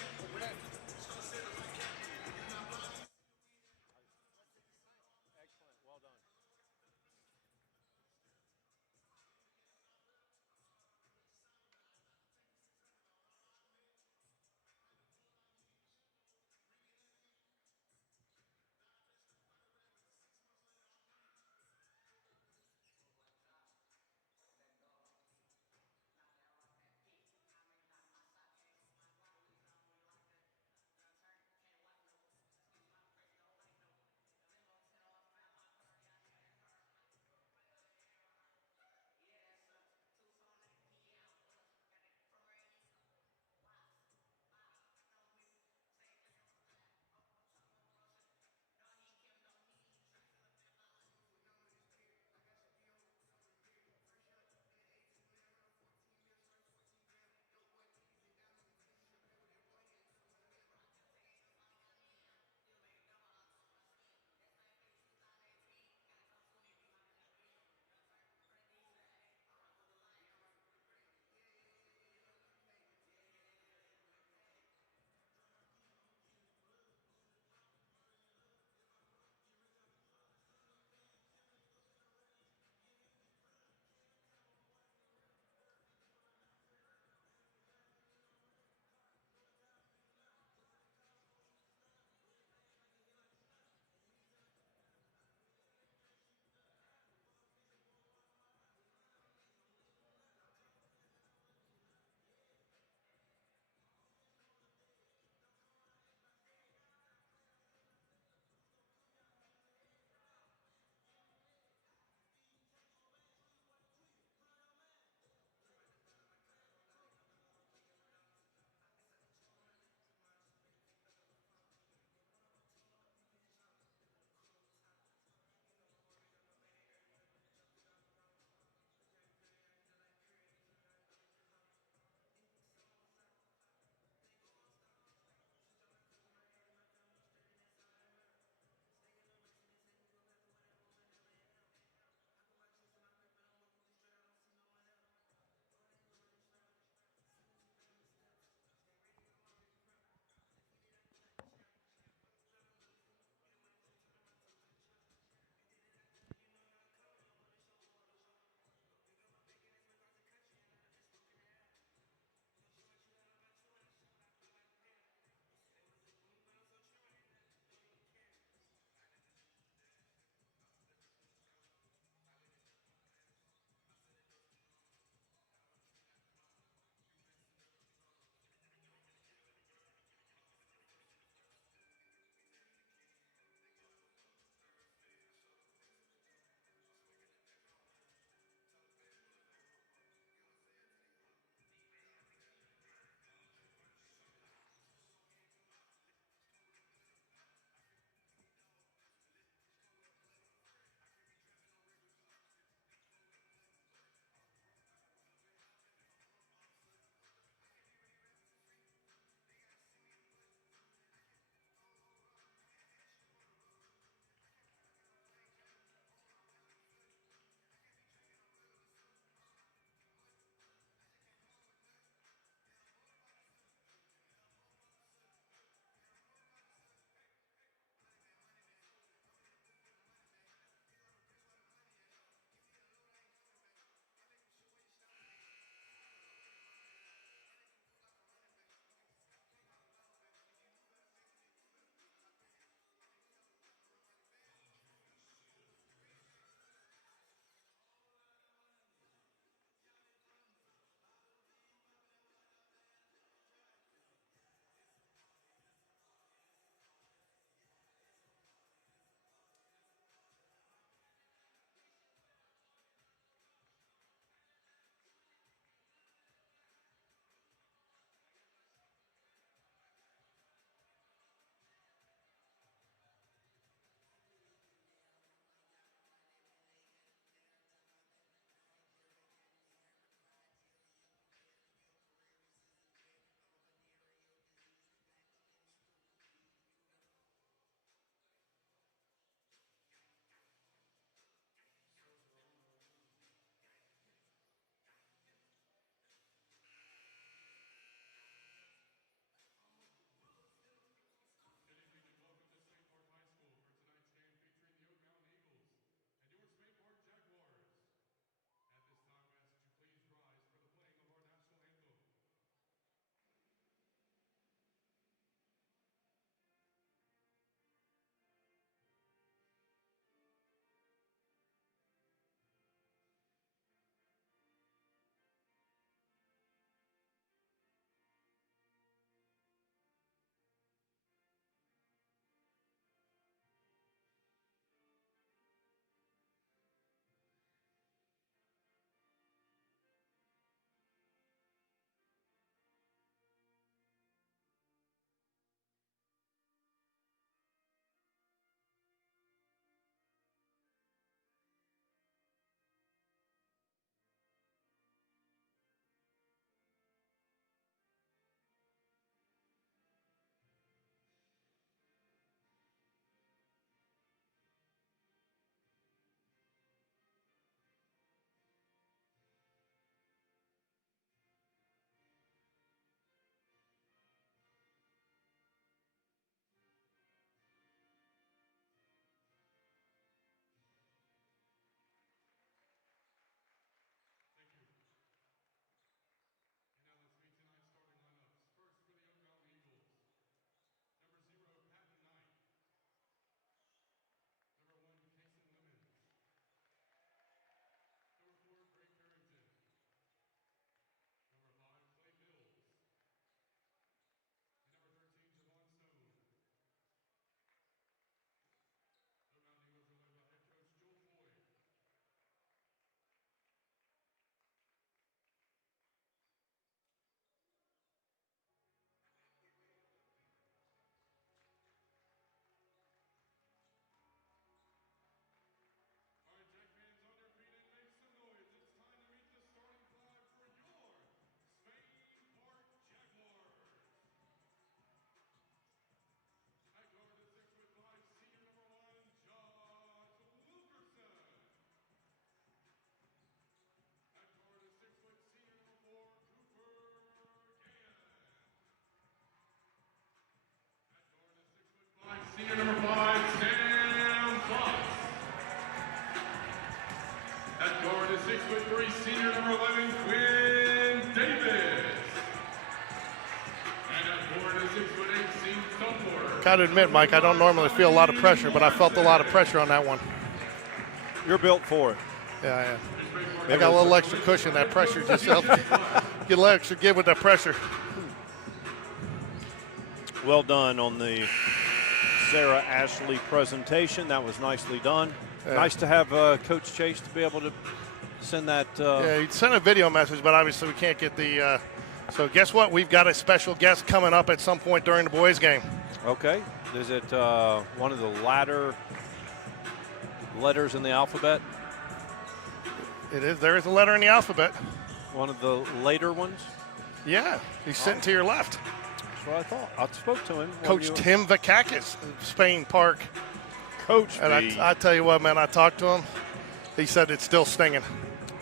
Got to admit, Mike, I don't normally feel a lot of pressure, but I felt a lot of pressure on that one. You're built for it. Yeah, I am. I got a little extra cushion. That pressure just helps get a little extra give with that pressure. Well done on the Sarah Ashlee presentation. That was nicely done. Yeah. Nice to have Coach Chase to be able to send that. Yeah, he sent a video message, but obviously we can't get the. So guess what? We've got a special guest coming up at some point during the boys' game. Okay. Is it one of the latter letters in the alphabet? It is. There is a letter in the alphabet. One of the later ones? Yeah, he's sitting to your left. That's what I thought. I spoke to him. Coach Tim Vakakis, Spain Park. Coach And I tell you what, man, I talked to him. He said it's still stinging.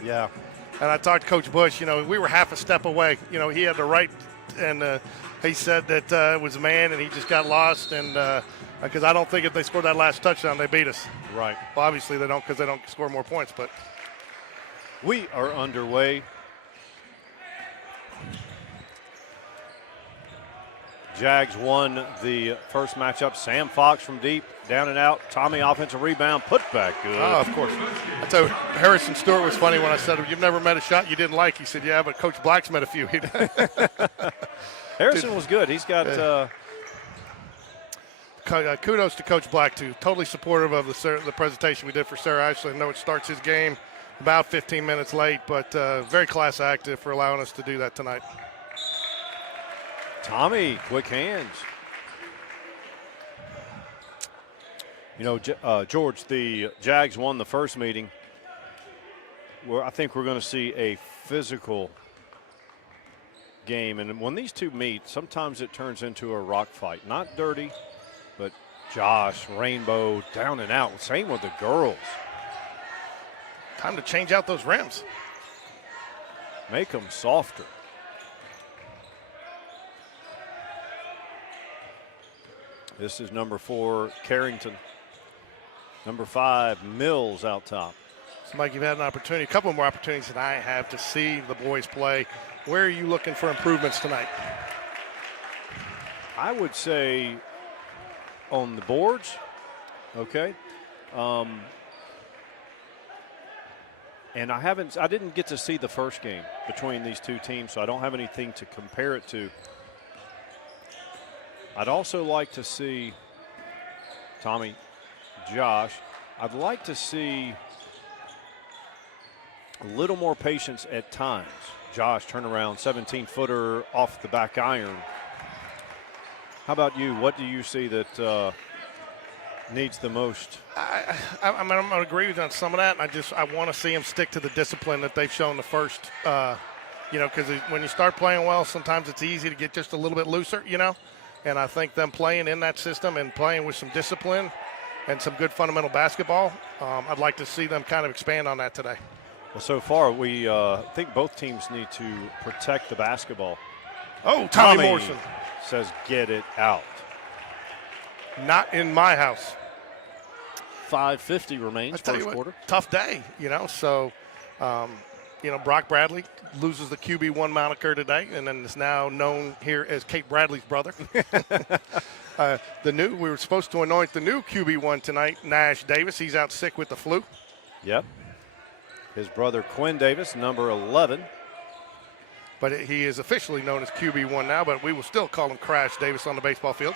Yeah. And I talked to Coach Bush. You know, we were half a step away. You know, he had the right, and he said that it was a man, and he just got lost. And because I don't think if they scored that last touchdown, they beat us. Right. Well, obviously they don't because they don't score more points. But we are underway. Jags won the first matchup. Sam Fox from deep, down and out. Tommy offensive rebound, put back good. Oh, of course. I tell you, Harrison Stewart was funny when I said, "You've never met a shot you didn't like." He said, "Yeah, but Coach Black's met a few." Harrison was good. He's got. Kudos to Coach Black too. Totally supportive of the presentation we did for Sarah Ashlee. I know it starts his game about 15 minutes late, but very class active for allowing us to do that tonight. Tommy, quick hands. You know, George, the Jags won the first meeting. I think we're going to see a physical game. And when these two meet, sometimes it turns into a rock fight. Not dirty, but Josh, Rainbow, down and out. Same with the girls. Time to change out those rims. Make them softer. This is number 4, Carrington. Number 5, Mills out top. So, Mike, you've had an opportunity, a couple more opportunities than I have to see the boys play. Where are you looking for improvements tonight? I would say on the boards, okay. And I didn't get to see the first game between these two teams, so I don't have anything to compare it to. I'd also like to see, Tommy, Josh, I'd like to see a little more patience at times. Josh, turn around, 17-footer off the back iron. How about you? What do you see that needs the most? I'm going to agree with you on some of that. I want to see them stick to the discipline that they've shown the first, because when you start playing well, sometimes it's easy to get just a little bit looser, And I think them playing in that system and playing with some discipline and some good fundamental basketball, I'd like to see them kind of expand on that today. Well, so far, we think both teams need to protect the basketball. Oh, Tommy Morrison says get it out. Not in my house. 5:50 remains first quarter. Tough day, So, Brock Bradley loses the QB1 moniker today, and then is now known here as Kate Bradley's brother. We were supposed to anoint the new QB1 tonight, Nash Davis. He's out sick with the flu. Yep. His brother Quinn Davis, number 11. But he is officially known as QB1 now, but we will still call him Crash Davis on the baseball field.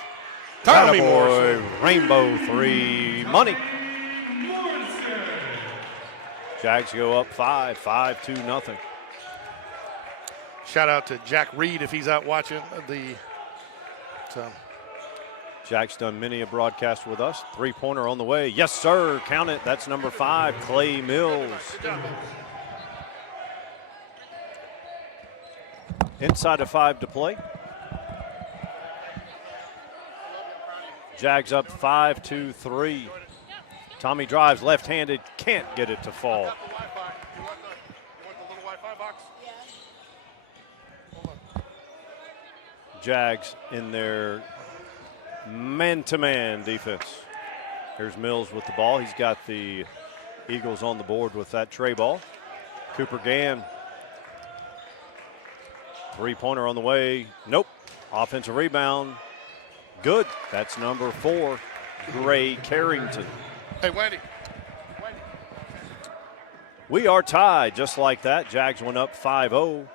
Tommy Morrison. Rainbow 3, money. Jags go up 5-2-0. Shout out to Jack Reed if he's out watching Jack's done many a broadcast with us. 3-pointer on the way. Yes, sir. Count it. That's number 5, Clay Mills. Inside of 5 to play. Jags up 5-3. Tommy drives left-handed, can't get it to fall. Jags in their man-to-man defense. Here's Mills with the ball. He's got the Eagles on the board with that tray ball. Cooper Gann. 3-pointer on the way. Nope. Offensive rebound. Good. That's number 4, Gray Carrington. Hey, Wendy. We are tied just like that. Jags went up 5-0,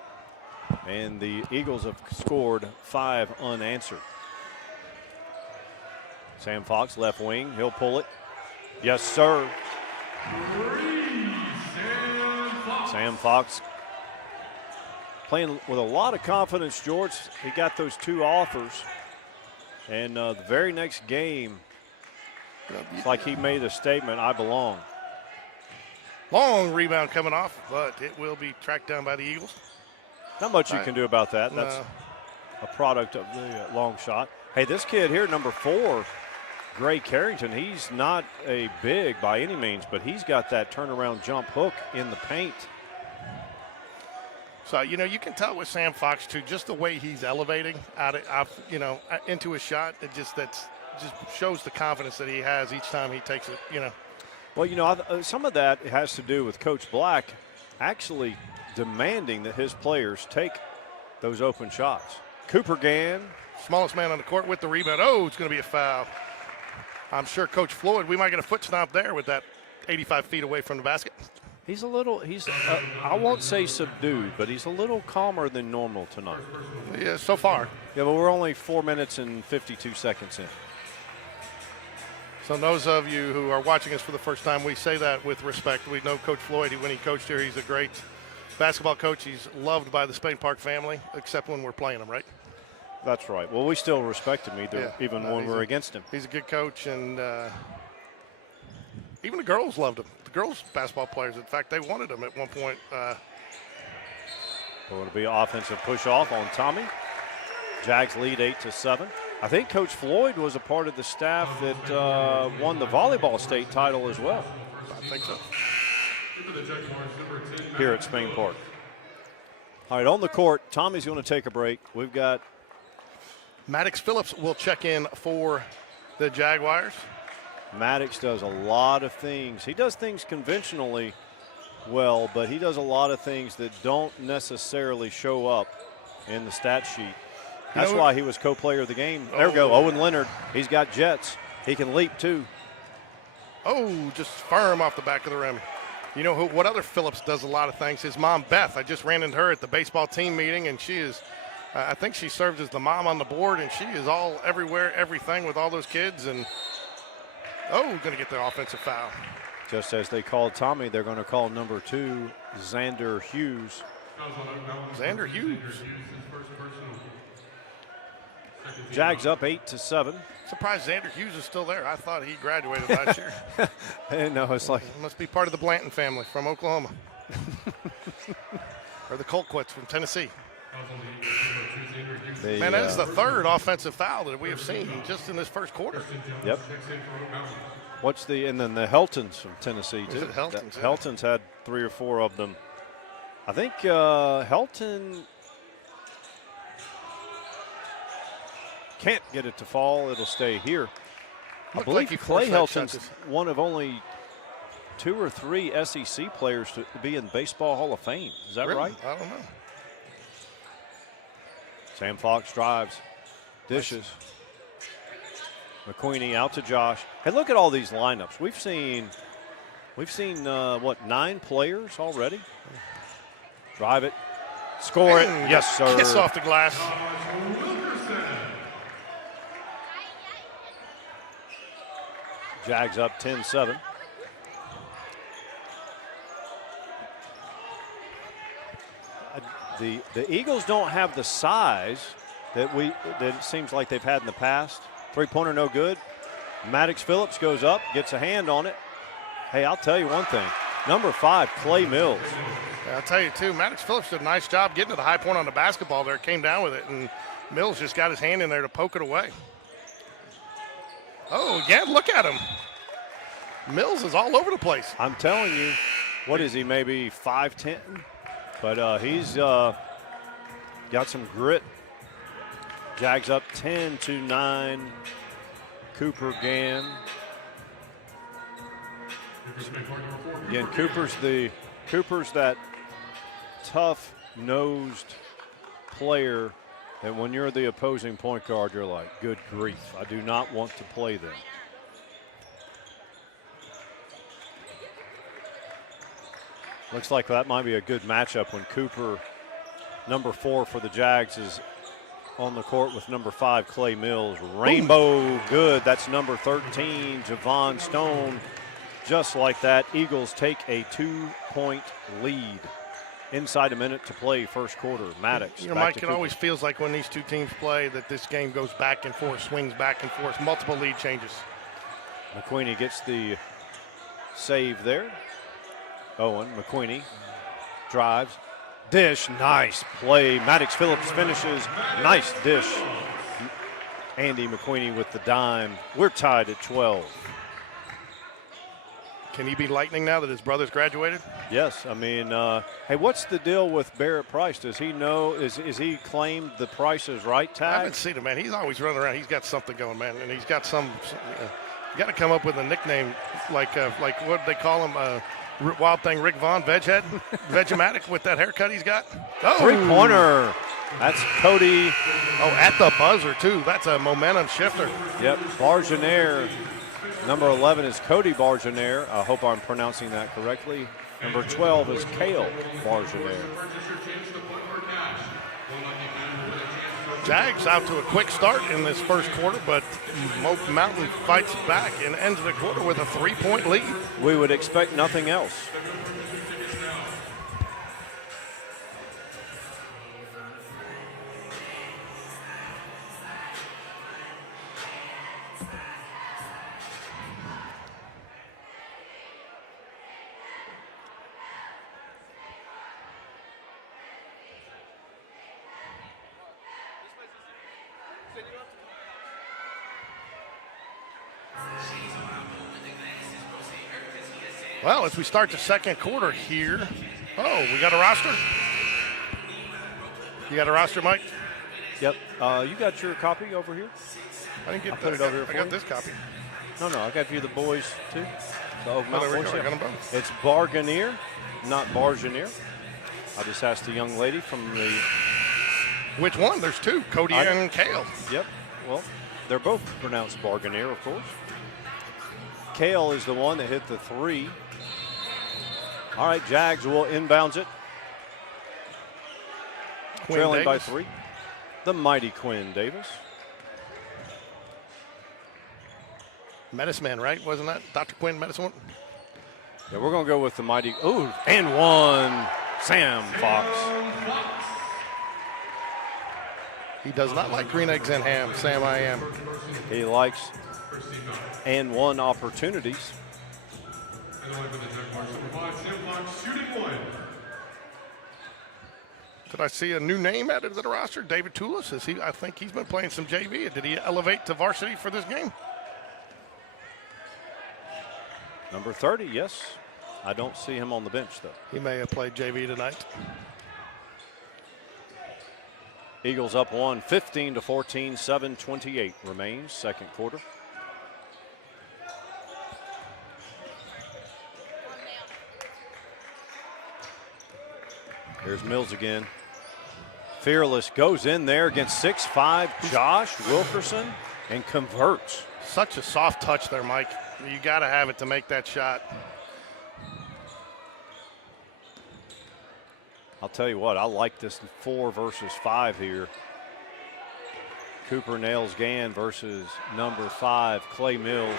and the Eagles have scored 5 unanswered. Sam Fox, left wing. He'll pull it. Yes, sir. Sam Fox playing with a lot of confidence, George. He got those 2 offers. And the very next game, it's like he made a statement, I belong. Long rebound coming off, but it will be tracked down by the Eagles. Not much you can do about that. That's No. a product of the long shot. Hey, this kid here, number 4, Gray Carrington, he's not a big by any means, but he's got that turnaround jump hook in the paint. So, you know, you can tell with Sam Fox, too, just the way he's elevating into his shot. It just shows the confidence that he has each time he takes it, you know. Well, you know, some of that has to do with Coach Black actually demanding that his players take those open shots. Cooper Gann. Smallest man on the court with the rebound. Oh, it's going to be a foul. I'm sure Coach Floyd, we might get a foot stomp there with that 85 feet away from the basket. He's I won't say subdued, but he's a little calmer than normal tonight. Yeah, so far. Yeah, but we're only 4 minutes and 52 seconds in. So those of you who are watching us for the first time, we say that with respect. We know Coach Floyd, when he coached here, he's a great basketball coach. He's loved by the Spain Park family, except when we're playing him, right? That's right. Well, we still respect him even when we're against him. He's a good coach, and even the girls loved him. The girls basketball players, in fact, they wanted him at one point. Going to be an offensive push off on Tommy. Jags lead 8-7. I think Coach Floyd was a part of the staff that won the volleyball state title as well. I think so. Here at Spain Park. All right, on the court, Tommy's going to take a break. We've got Maddox Phillips will check in for the Jaguars. Maddox does a lot of things. He does things conventionally well, but he does a lot of things that don't necessarily show up in the stat sheet. That's why he was co-player of the game. There we go, Owen Leonard. He's got jets. He can leap too. Oh, just firm off the back of the rim. You know what other Phillips does a lot of things? His mom, Beth. I just ran into her at the baseball team meeting, and she is, I think she served as the mom on the board, and she is all everywhere, everything with all those kids. And, going to get the offensive foul. Just as they called Tommy, they're going to call number 2, Xander Hughes. Xander Hughes. Jags up 8-7. Surprised Xander Hughes is still there. I thought he graduated last year. And no, it's like Must be part of the Blanton family from Oklahoma. Or the Colquitts from Tennessee. Man, that is the 3rd offensive foul that we have seen just in this first quarter. Yep. And then the Heltons from Tennessee too. Heltons, yeah. Heltons had 3 or 4 of them. I think Helton can't get it to fall. It'll stay here. I believe Clay Helton's one of only 2 or 3 SEC players to be in Baseball Hall of Fame. Is that right? I don't know. Sam Fox drives, dishes. McQueenie out to Josh. Hey, look at all these lineups. We've seen what, 9 players already? Drive it, score it. Yes, sir. Kiss off the glass. Jags up 10-7. The Eagles don't have the size that it seems like they've had in the past. 3-pointer no good. Maddox Phillips goes up, gets a hand on it. Hey, I'll tell you one thing. Number 5, Clay Mills. Yeah, I'll tell you too, Maddox Phillips did a nice job getting to the high point on the basketball there. Came down with it, and Mills just got his hand in there to poke it away. Oh, yeah, look at him. Mills is all over the place. I'm telling you, what is he, maybe 5'10"? But he's got some grit. Jags up 10-9. Cooper Gann. Again, Cooper's that tough-nosed player And when you're the opposing point guard, you're like, good grief, I do not want to play them. Looks like that might be a good matchup when Cooper, number 4 for the Jags, is on the court with number 5, Clay Mills. Rainbow good. That's number 13, Javon Stone. Just like that, Eagles take a 2-point lead. Inside a minute to play, first quarter. Maddox. You know, Mike, it always feels like when these two teams play that this game goes back and forth, swings back and forth, multiple lead changes. McQueenie gets the save there. Owen, McQueenie drives. Dish, nice play. Maddox Phillips finishes. Nice dish. Andy McQueenie with the dime. We're tied at 12. Can he be lightning now that his brother's graduated? Yes, I mean, hey, what's the deal with Barrett Price? Does he know, is he claimed the Price is Right tag? I haven't seen him, man. He's always running around. He's got something going, man, and he's got some. You got to come up with a nickname like what they call him, Wild Thing Rick Vaughn, Veghead, Vegematic with that haircut he's got. Oh, three-pointer. That's Cody. Oh, at the buzzer too. That's a momentum shifter. Yep, Bargenaire. Number 11 is Cody Bargenaire. I hope I'm pronouncing that correctly. Number 12 is Kale Bargenaire. Jags out to a quick start in this first quarter, but Mountain fights back and ends the quarter with a 3-point lead. We would expect nothing else. Well, as we start the second quarter here, oh, we got a roster? You got a roster, Mike? Yep. You got your copy over here? I didn't get put it over here for I got you. this copy. No, I got you the boys too. The Oh, there we go. I got them both. It's Bargenaire, not Bargenaire. I just asked the young lady from the. Which one? There's two, Cody and Kale. Yep. Well, they're both pronounced Bargenaire, of course. Kale is the one that hit the 3. All right, Jags will inbounds it. Trailing by 3. The mighty Quinn Davis. Medicine Man, right? Wasn't that Dr. Quinn, Medicine Man? Yeah, we're going to go with the mighty. Oh, and one. Sam Fox. He does not like green eggs and ham, Sam I am. He likes and one opportunities. Did I see a new name added to the roster? David Toulis? I think he's been playing some JV. Did he elevate to varsity for this game? Number 30, yes. I don't see him on the bench, though. He may have played JV tonight. Eagles up 1, 15-14, 7:28 remains, second quarter. Here's Mills again. Fearless goes in there against 6'5" Josh Wilkerson and converts. Such a soft touch there, Mike. You got to have it to make that shot. I'll tell you what, I like this 4 versus 5 here. Cooper nails Gann versus number 5, Clay Mills.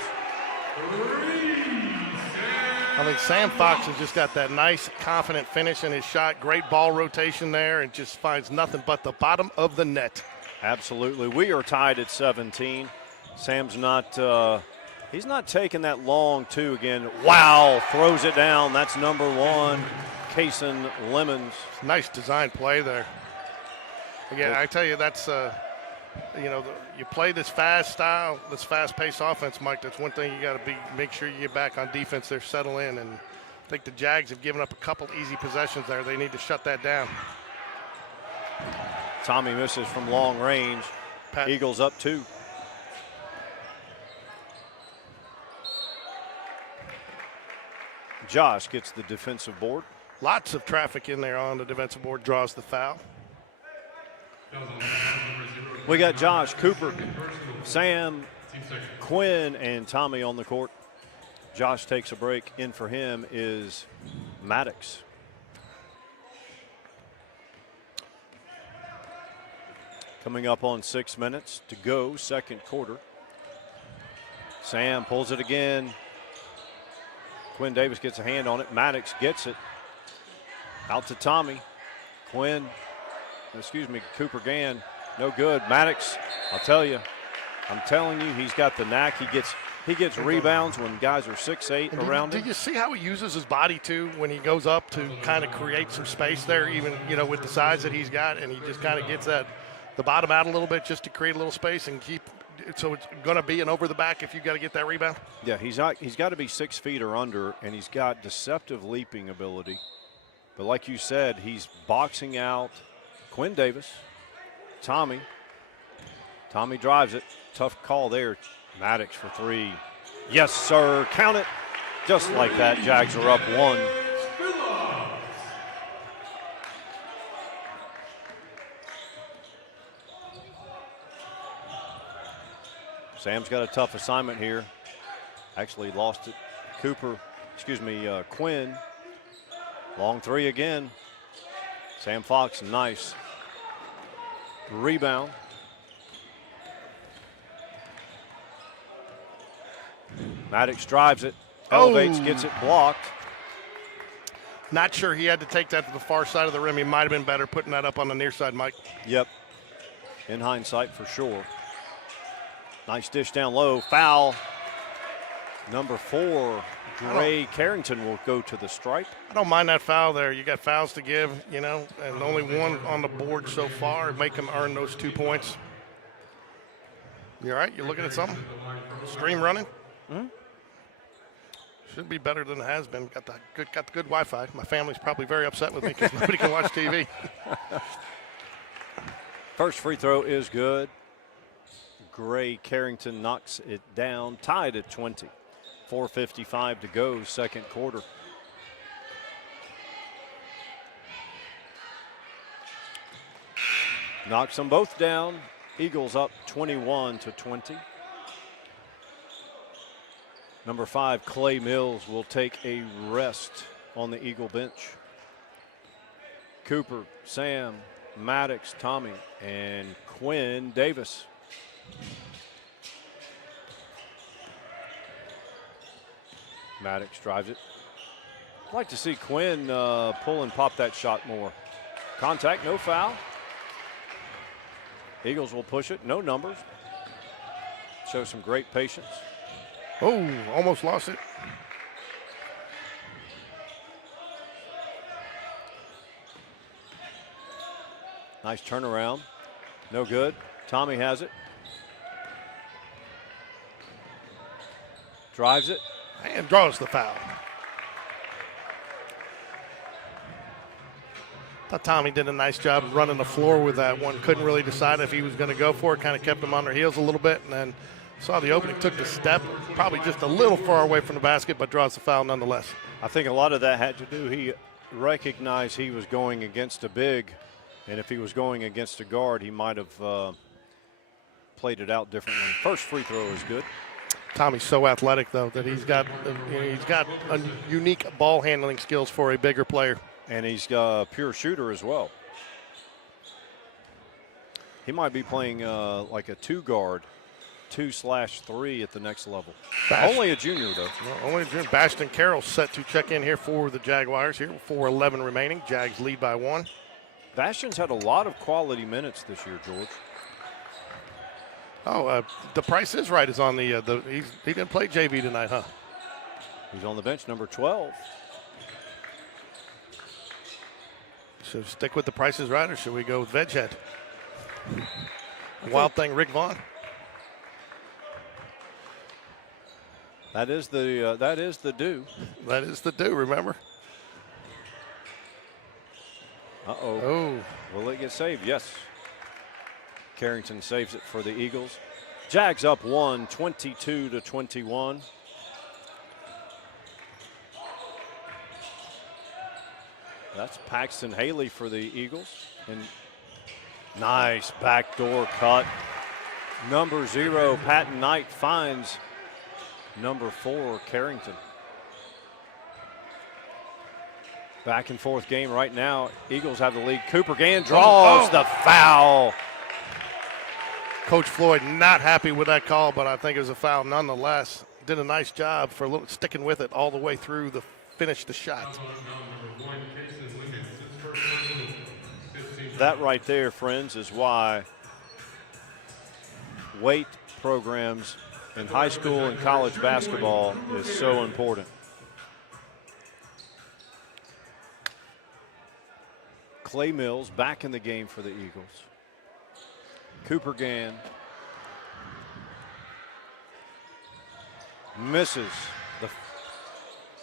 I mean, Sam Fox has just got that nice, confident finish in his shot. Great ball rotation there and just finds nothing but the bottom of the net. Absolutely. We are tied at 17. Sam's not, he's not taking that long, too, again. Wow, throws it down. That's number 1, Kason Lemons. Nice design play there. Again, I tell you, that's, you play this fast style, this fast-paced offense, Mike. That's one thing you got to make sure you get back on defense there, settle in. And I think the Jags have given up a couple easy possessions there. They need to shut that down. Tommy misses from long range. Eagles up 2. Josh gets the defensive board. Lots of traffic in there on the defensive board, draws the foul. We got Josh, Cooper, Sam, Quinn, and Tommy on the court. Josh takes a break. In for him is Maddox. Coming up on 6 minutes to go, second quarter. Sam pulls it again. Quinn Davis gets a hand on it. Maddox gets it. Out to Tommy. Cooper Gann. No good. Maddox, I'm telling you, he's got the knack. He gets rebounds when guys are 6'8" around him. Do you see how he uses his body too when he goes up to kind of create some space there, even with the size that he's got, and he just kind of gets the bottom out a little bit just to create a little space and keep. So it's going to be an over the back if you've got to get that rebound. Yeah, he's got to be 6 feet or under, and he's got deceptive leaping ability. But like you said, he's boxing out Quinn Davis, Tommy. Tommy drives it. Tough call there. Maddox for 3. Yes, sir. Count it. Just like that, Jags are up 1. Sam's got a tough assignment here. Actually lost it. Quinn. Long 3 again. Sam Fox, nice. Rebound. Maddox drives it, elevates, gets it blocked. Not sure he had to take that to the far side of the rim. He might have been better putting that up on the near side, Mike. Yep, in hindsight for sure. Nice dish down low, foul. Number 4, Gray Carrington will go to the stripe. I don't mind that foul there. You got fouls to give, and only one on the board so far. Make him earn those 2 points. You all right? You looking at something? Stream running? Mm-hmm. Should be better than it has been. Got the good Wi-Fi. My family's probably very upset with me because nobody can watch TV. First free throw is good. Gray Carrington knocks it down, tied at 20. 4:55 to go, second quarter. Knocks them both down. Eagles up 21-20. Number 5, Clay Mills, will take a rest on the Eagle bench. Cooper, Sam, Maddox, Tommy, and Quinn Davis. Maddox drives it. I'd like to see Quinn pull and pop that shot more. Contact, no foul. Eagles will push it, no numbers. Show some great patience. Oh, almost lost it. Nice turnaround. No good. Tommy has it. Drives it. And draws the foul. Thought Tommy did a nice job running the floor with that one. Couldn't really decide if he was going to go for it. Kind of kept him on their heels a little bit, and then saw the opening, took the step, probably just a little far away from the basket, but draws the foul nonetheless. I think a lot of that had to do, he recognized he was going against a big, and if he was going against a guard, he might have played it out differently. First free throw is good. Tommy's so athletic, though, that he's got a unique ball handling skills for a bigger player. And he's a pure shooter as well. He might be playing like a 2-guard, 2/3 at the next level. Only a junior, though. Well, only a junior. Baston Carroll set to check in here for the Jaguars here. 4:11 remaining. Jags lead by 1. Bastion's had a lot of quality minutes this year, George. Oh, the Price is Right is on the he didn't play JV tonight, huh? He's on the bench, number 12. Should we stick with the Price is Right, or should we go with Veghead? Wild Thing, Rick Vaughn. That is the do. That is the do. Remember? Uh-oh. Oh, Will it get saved? Yes. Carrington saves it for the Eagles. Jags up 1, 22-21. That's Paxton Haley for the Eagles. And Nice backdoor cut. Number 0, Patton Knight finds number 4, Carrington. Back and forth game right now. Eagles have the lead. Cooper Gann draws the foul. Coach Floyd not happy with that call, but I think it was a foul nonetheless. Did a nice job for sticking with it all the way through the finish the shot. That right there, friends, is why weight programs in high school and college basketball is so important. Clay Mills back in the game for the Eagles. Cooper Gann misses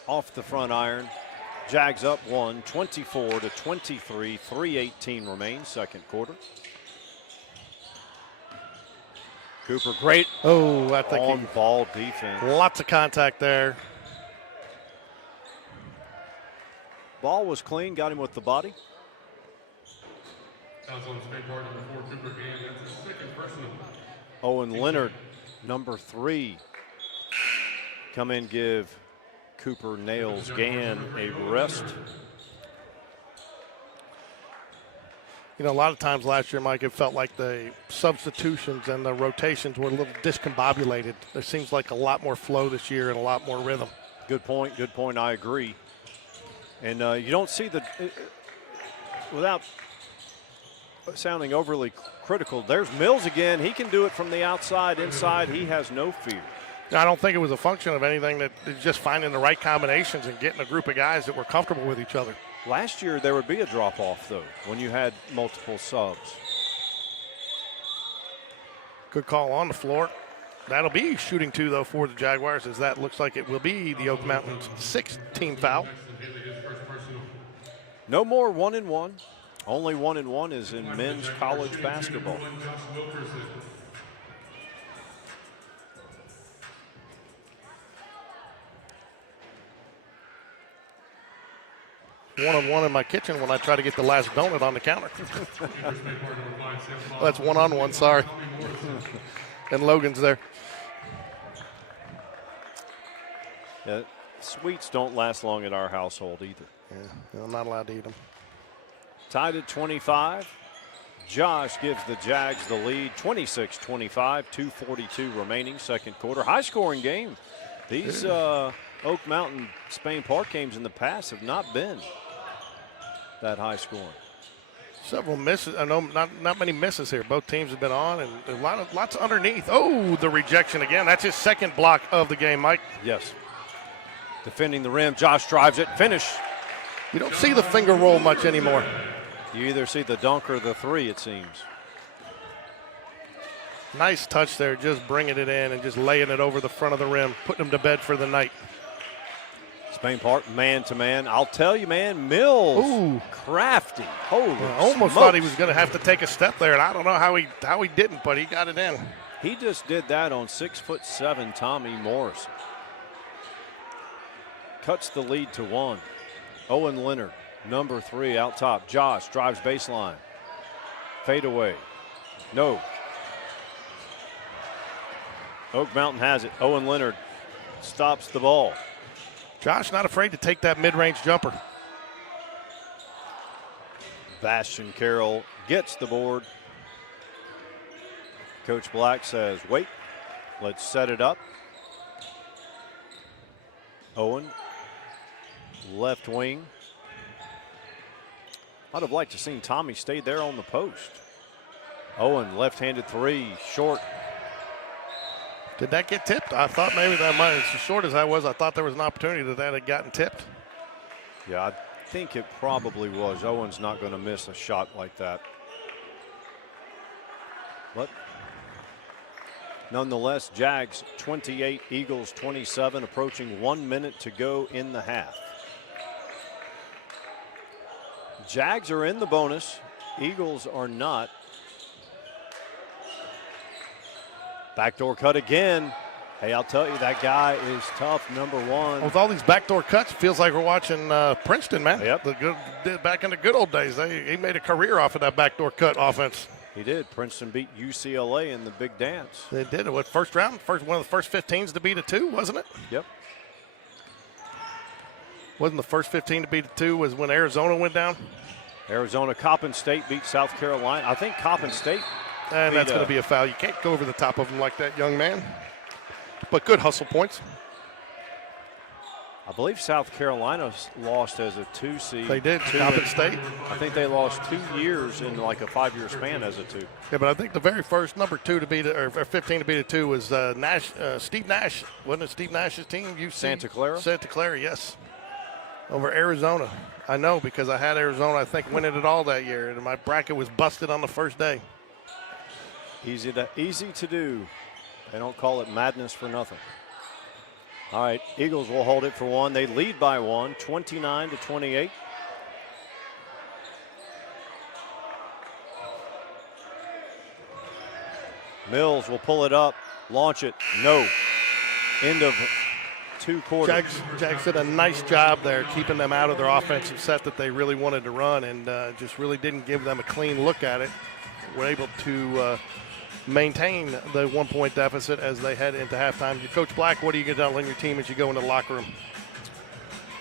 off the front iron. Jags up 1, 24-23, 3:18 remains, second quarter. Cooper, great I think on-ball defense. lots of contact there. Ball was clean, got him with the body. Fouls on Spain Park number 4, Cooper Gann. That's his second personal. Owen Leonard, number 3. Come in, give Cooper nails Gann a rest. You know, a lot of times last year, Mike, it felt like the substitutions and the rotations were a little discombobulated. There seems like a lot more flow this year and a lot more rhythm. Good point, I agree. And you don't see without sounding overly critical, there's Mills again. He can do it from the outside, inside. He has no fear. I don't think it was a function of anything, that it's just finding the right combinations and getting a group of guys that were comfortable with each other. Last year, there would be a drop-off, though, when you had multiple subs. Good call on the floor. That'll be shooting 2, though, for the Jaguars, as that looks like it will be the Oak Mountains' 6th team foul. No more 1-and-1. Only 1-and-1 is in men's college basketball. One-on-one in my kitchen when I try to get the last donut on the counter. Well, that's one-on-one, sorry. And Logan's there. Yeah, sweets don't last long at our household either. Yeah, I'm not allowed to eat them. Tied at 25. Josh gives the Jags the lead, 26-25, 2:42 remaining, second quarter. High-scoring game. These Oak Mountain Spain Park games in the past have not been that high-scoring. Several misses. I know not many misses here. Both teams have been on, and lots underneath. Oh, the rejection again. That's his second block of the game, Mike. Yes. Defending the rim. Josh drives it. Finish. You don't see the finger roll much anymore. You either see the dunk or the 3, it seems. Nice touch there, just bringing it in and just laying it over the front of the rim, putting him to bed for the night. Spain Park, man-to-man. I'll tell you, man, Mills, Ooh, crafty. Holy almost smokes. thought he was going to have to take a step there, and I don't know how he didn't, but he got it in. He just did that on 6'7" Tommy Morrison. Cuts the lead to 1. Owen Leonard, number 3, out top. Josh drives baseline. Fade away. No. Oak Mountain has it. Owen Leonard stops the ball. Josh not afraid to take that mid-range jumper. Bastion Carroll gets the board. Coach Black says, wait, let's set it up. Owen, left wing. I'd have liked to seen Tommy stay there on the post. Owen, left-handed 3, short. Did that get tipped? I thought maybe that might, as short as I was, I thought there was an opportunity that had gotten tipped. Yeah, I think it probably was. Owen's not going to miss a shot like that. But nonetheless, Jags 28, Eagles 27, approaching 1 minute to go in the half. Jags are in the bonus. Eagles are not. Backdoor cut again. Hey, I'll tell you, that guy is tough, number 1. With all these backdoor cuts, it feels like we're watching Princeton, man. Yep. Back in the good old days, he made a career off of that backdoor cut offense. He did. Princeton beat UCLA in the big dance. They did it. What, first round? One of the first 15s to beat a 2, wasn't it? Yep. Wasn't the first 15 to beat a 2 was when Arizona went down? Arizona, Coppin State beat South Carolina. I think Coppin State. And that's going to be a foul. You can't go over the top of him like that, young man. But good hustle points. I believe South Carolina lost as a 2 seed. They did. Coppin State. I think they lost 2 years in like a 5-year span as a 2. Yeah, but I think the very first number 2 to beat or 15 to beat a 2 was Steve Nash. Wasn't it Steve Nash's team? UC? Santa Clara? Santa Clara, yes. Over Arizona. I know because I had Arizona, I think, winning it all that year. And my bracket was busted on the first day. Easy to do. They don't call it madness for nothing. All right, Eagles will hold it for 1. They lead by 1, 29-28. Mills will pull it up, launch it. No. End of 2 quarters. Jags did a nice job there keeping them out of their offensive set that they really wanted to run and just really didn't give them a clean look at it. Were able to maintain the 1-point deficit as they head into halftime. Coach Black, what are you going to tell your team as you go into the locker room?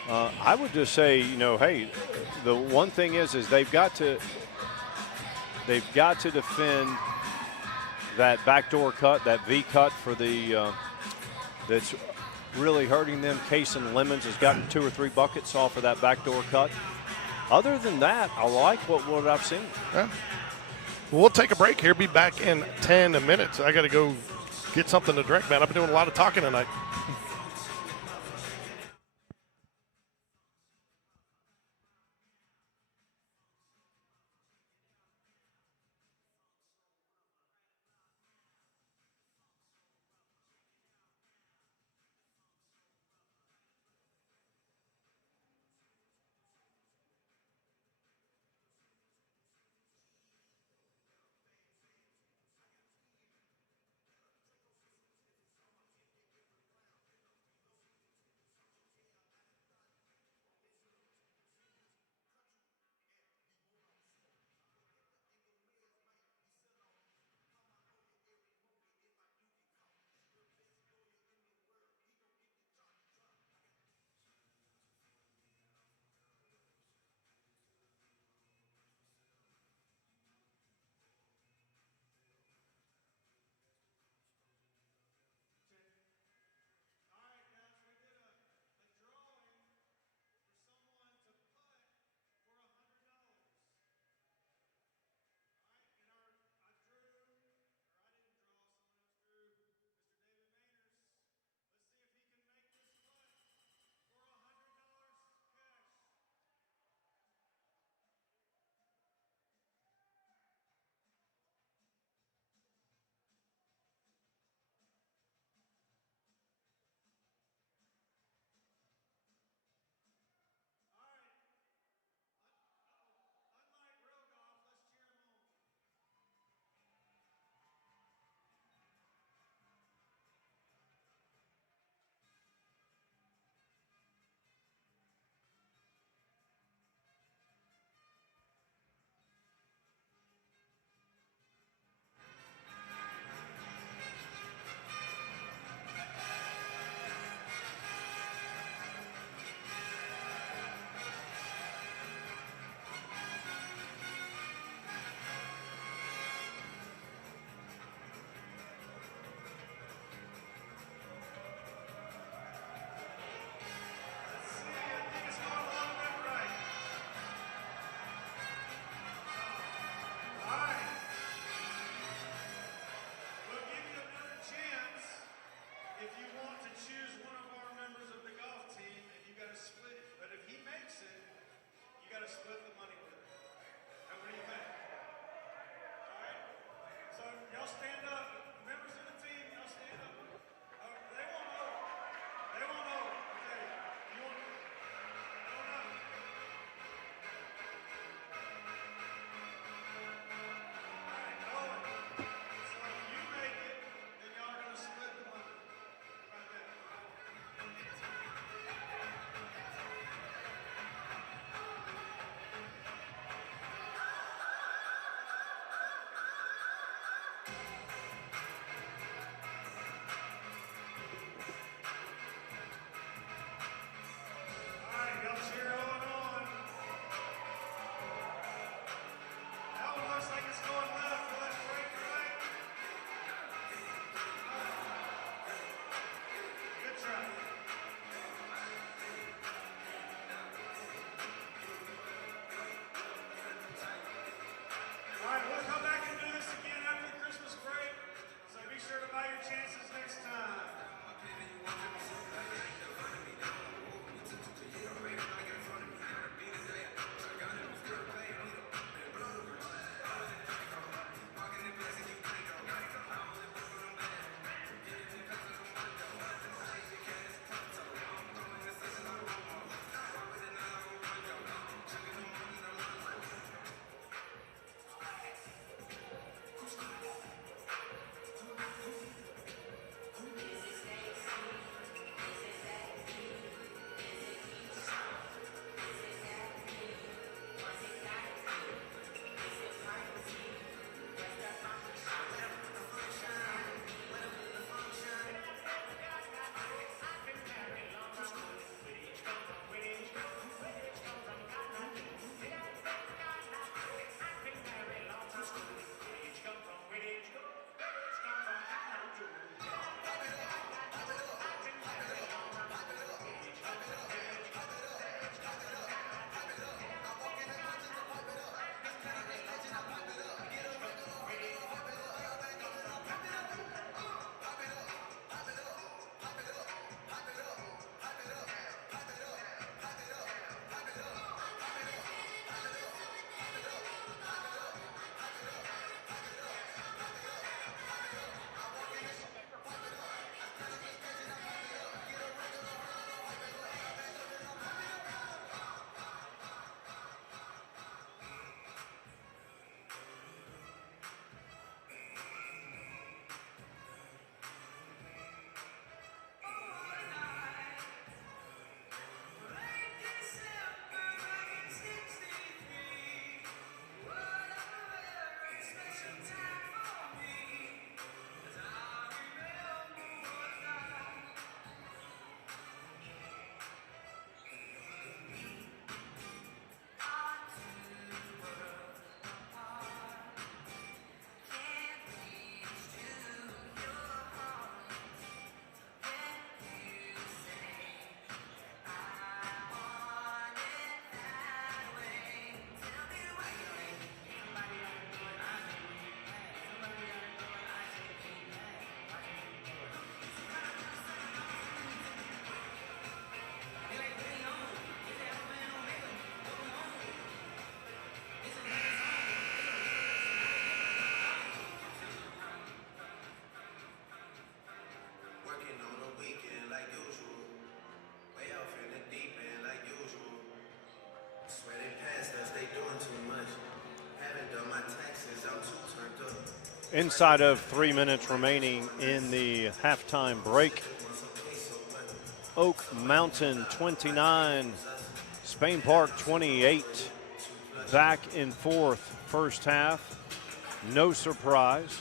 I would just say, hey, the one thing is they've got to defend that backdoor cut, that V cut for the that's really hurting them. Cason Lemons has gotten 2 or 3 buckets off of that backdoor cut. Other than that, I like what I've seen. Yeah. We'll take a break here. Be back in 10 minutes. I got to go get something to drink, man. I've been doing a lot of talking tonight. inside of 3 minutes remaining in the halftime break. Oak Mountain 29, Spain Park 28. Back and forth first half. No surprise.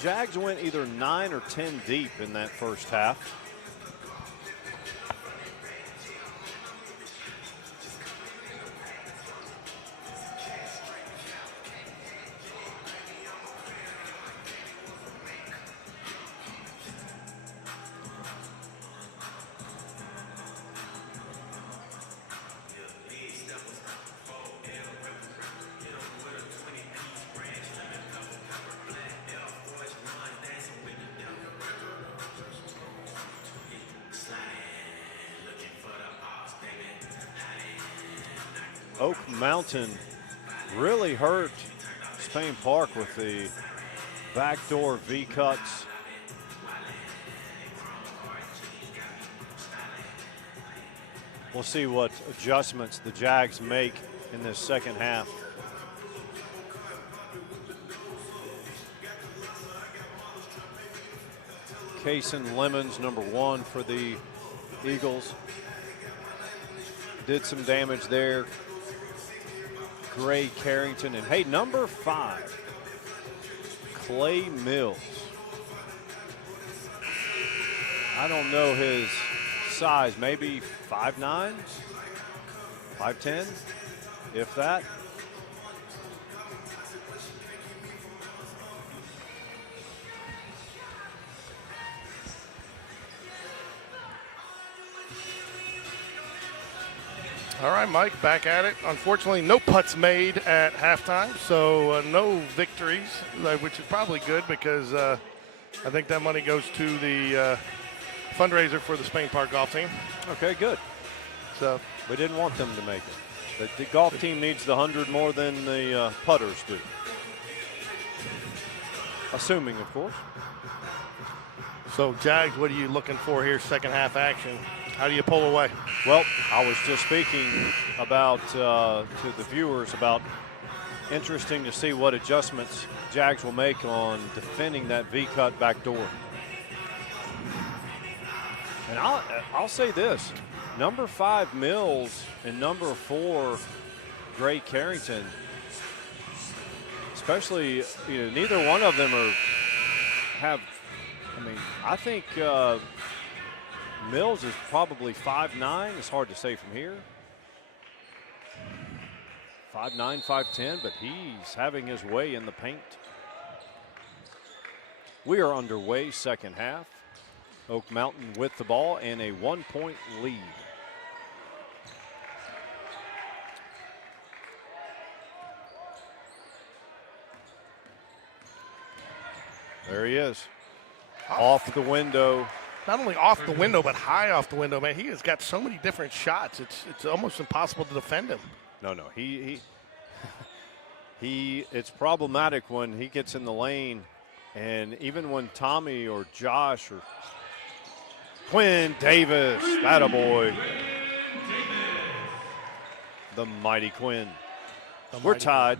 Jags went either 9 or 10 deep in that first half. Oak Mountain really hurt Spain Park with the backdoor V-cuts. We'll see what adjustments the Jags make in this second half. Kaysen Lemons, number 1 for the Eagles. Did some damage there. Gray Carrington, and hey, number 5, Clay Mills. I don't know his size, maybe 5'9", 5'10", if that. All right, Mike, back at it. Unfortunately, no putts made at halftime, so no victories, which is probably good because I think that money goes to the fundraiser for the Spain Park golf team. Okay, good. So we didn't want them to make it. The golf team needs the 100 more than the putters do. Assuming, of course. So, Jags, what are you looking for here, second half action? How do you pull away? Well, I was just speaking about to the viewers about interesting to see what adjustments Jags will make on defending that V-cut back door. And I'll say this, number 5 Mills and number 4 Gray Carrington, especially, neither one of them I think Mills is probably 5'9". It's hard to say from here. 5'9", 5'10", but he's having his way in the paint. We are underway, second half. Oak Mountain with the ball and a 1-point lead. There he is. Off the window. Not only off the window, but high off the window, man. He has got so many different shots. It's almost impossible to defend him. No, it's problematic when he gets in the lane, and even when Tommy or Josh or Quinn Davis, attaboy. The mighty Quinn. We're tied.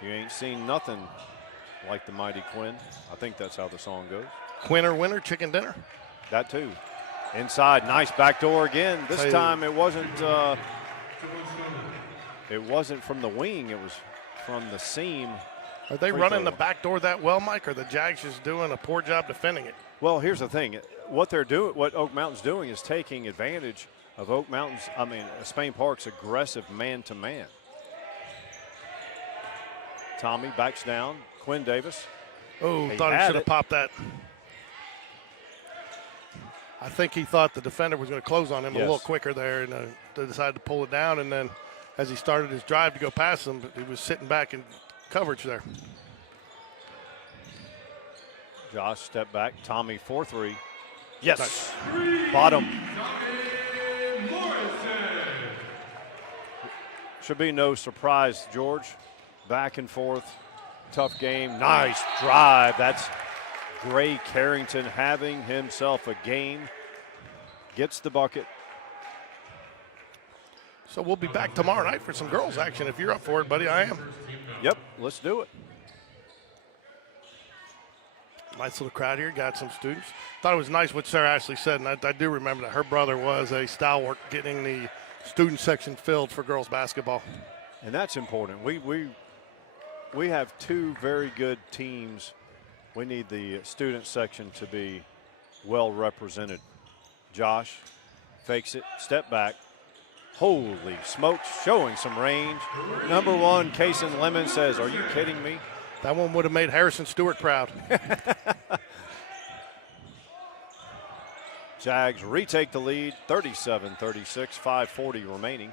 You ain't seen nothing like the mighty Quinn. I think that's how the song goes. Quinner, winner, chicken dinner. That too. Inside, nice backdoor again. This time it wasn't from the wing, it was from the seam. Are they running the back door that well, Mike, or the Jags just doing a poor job defending it? Well, here's the thing. What Oak Mountain's doing is taking advantage of Spain Park's aggressive man-to-man. Tommy backs down. Quinn Davis. Oh, thought he should have popped that. I think he thought the defender was going to close on him a little quicker there, and they decided to pull it down. And then as he started his drive to go past him, he was sitting back in coverage there. Josh step back. Tommy 4-3. Yes. Nice. Bottom. Should be no surprise, George. Back and forth. Tough game. Nice drive. That's Gray Carrington having himself a game. Gets the bucket. So we'll be back tomorrow night for some girls action. If you're up for it, buddy, I am. Yep, let's do it. Nice little crowd here. Got some students. Thought it was nice what Sarah Ashlee said, and I do remember that her brother was a stalwart getting the student section filled for girls basketball. And that's important. We have two very good teams. We need the student section to be well represented. Josh fakes it, step back. Holy smokes, showing some range. Number one, Kaysen Lemon says, are you kidding me? That one would have made Harrison Stewart proud. Jags retake the lead, 37-36, 5:40 remaining,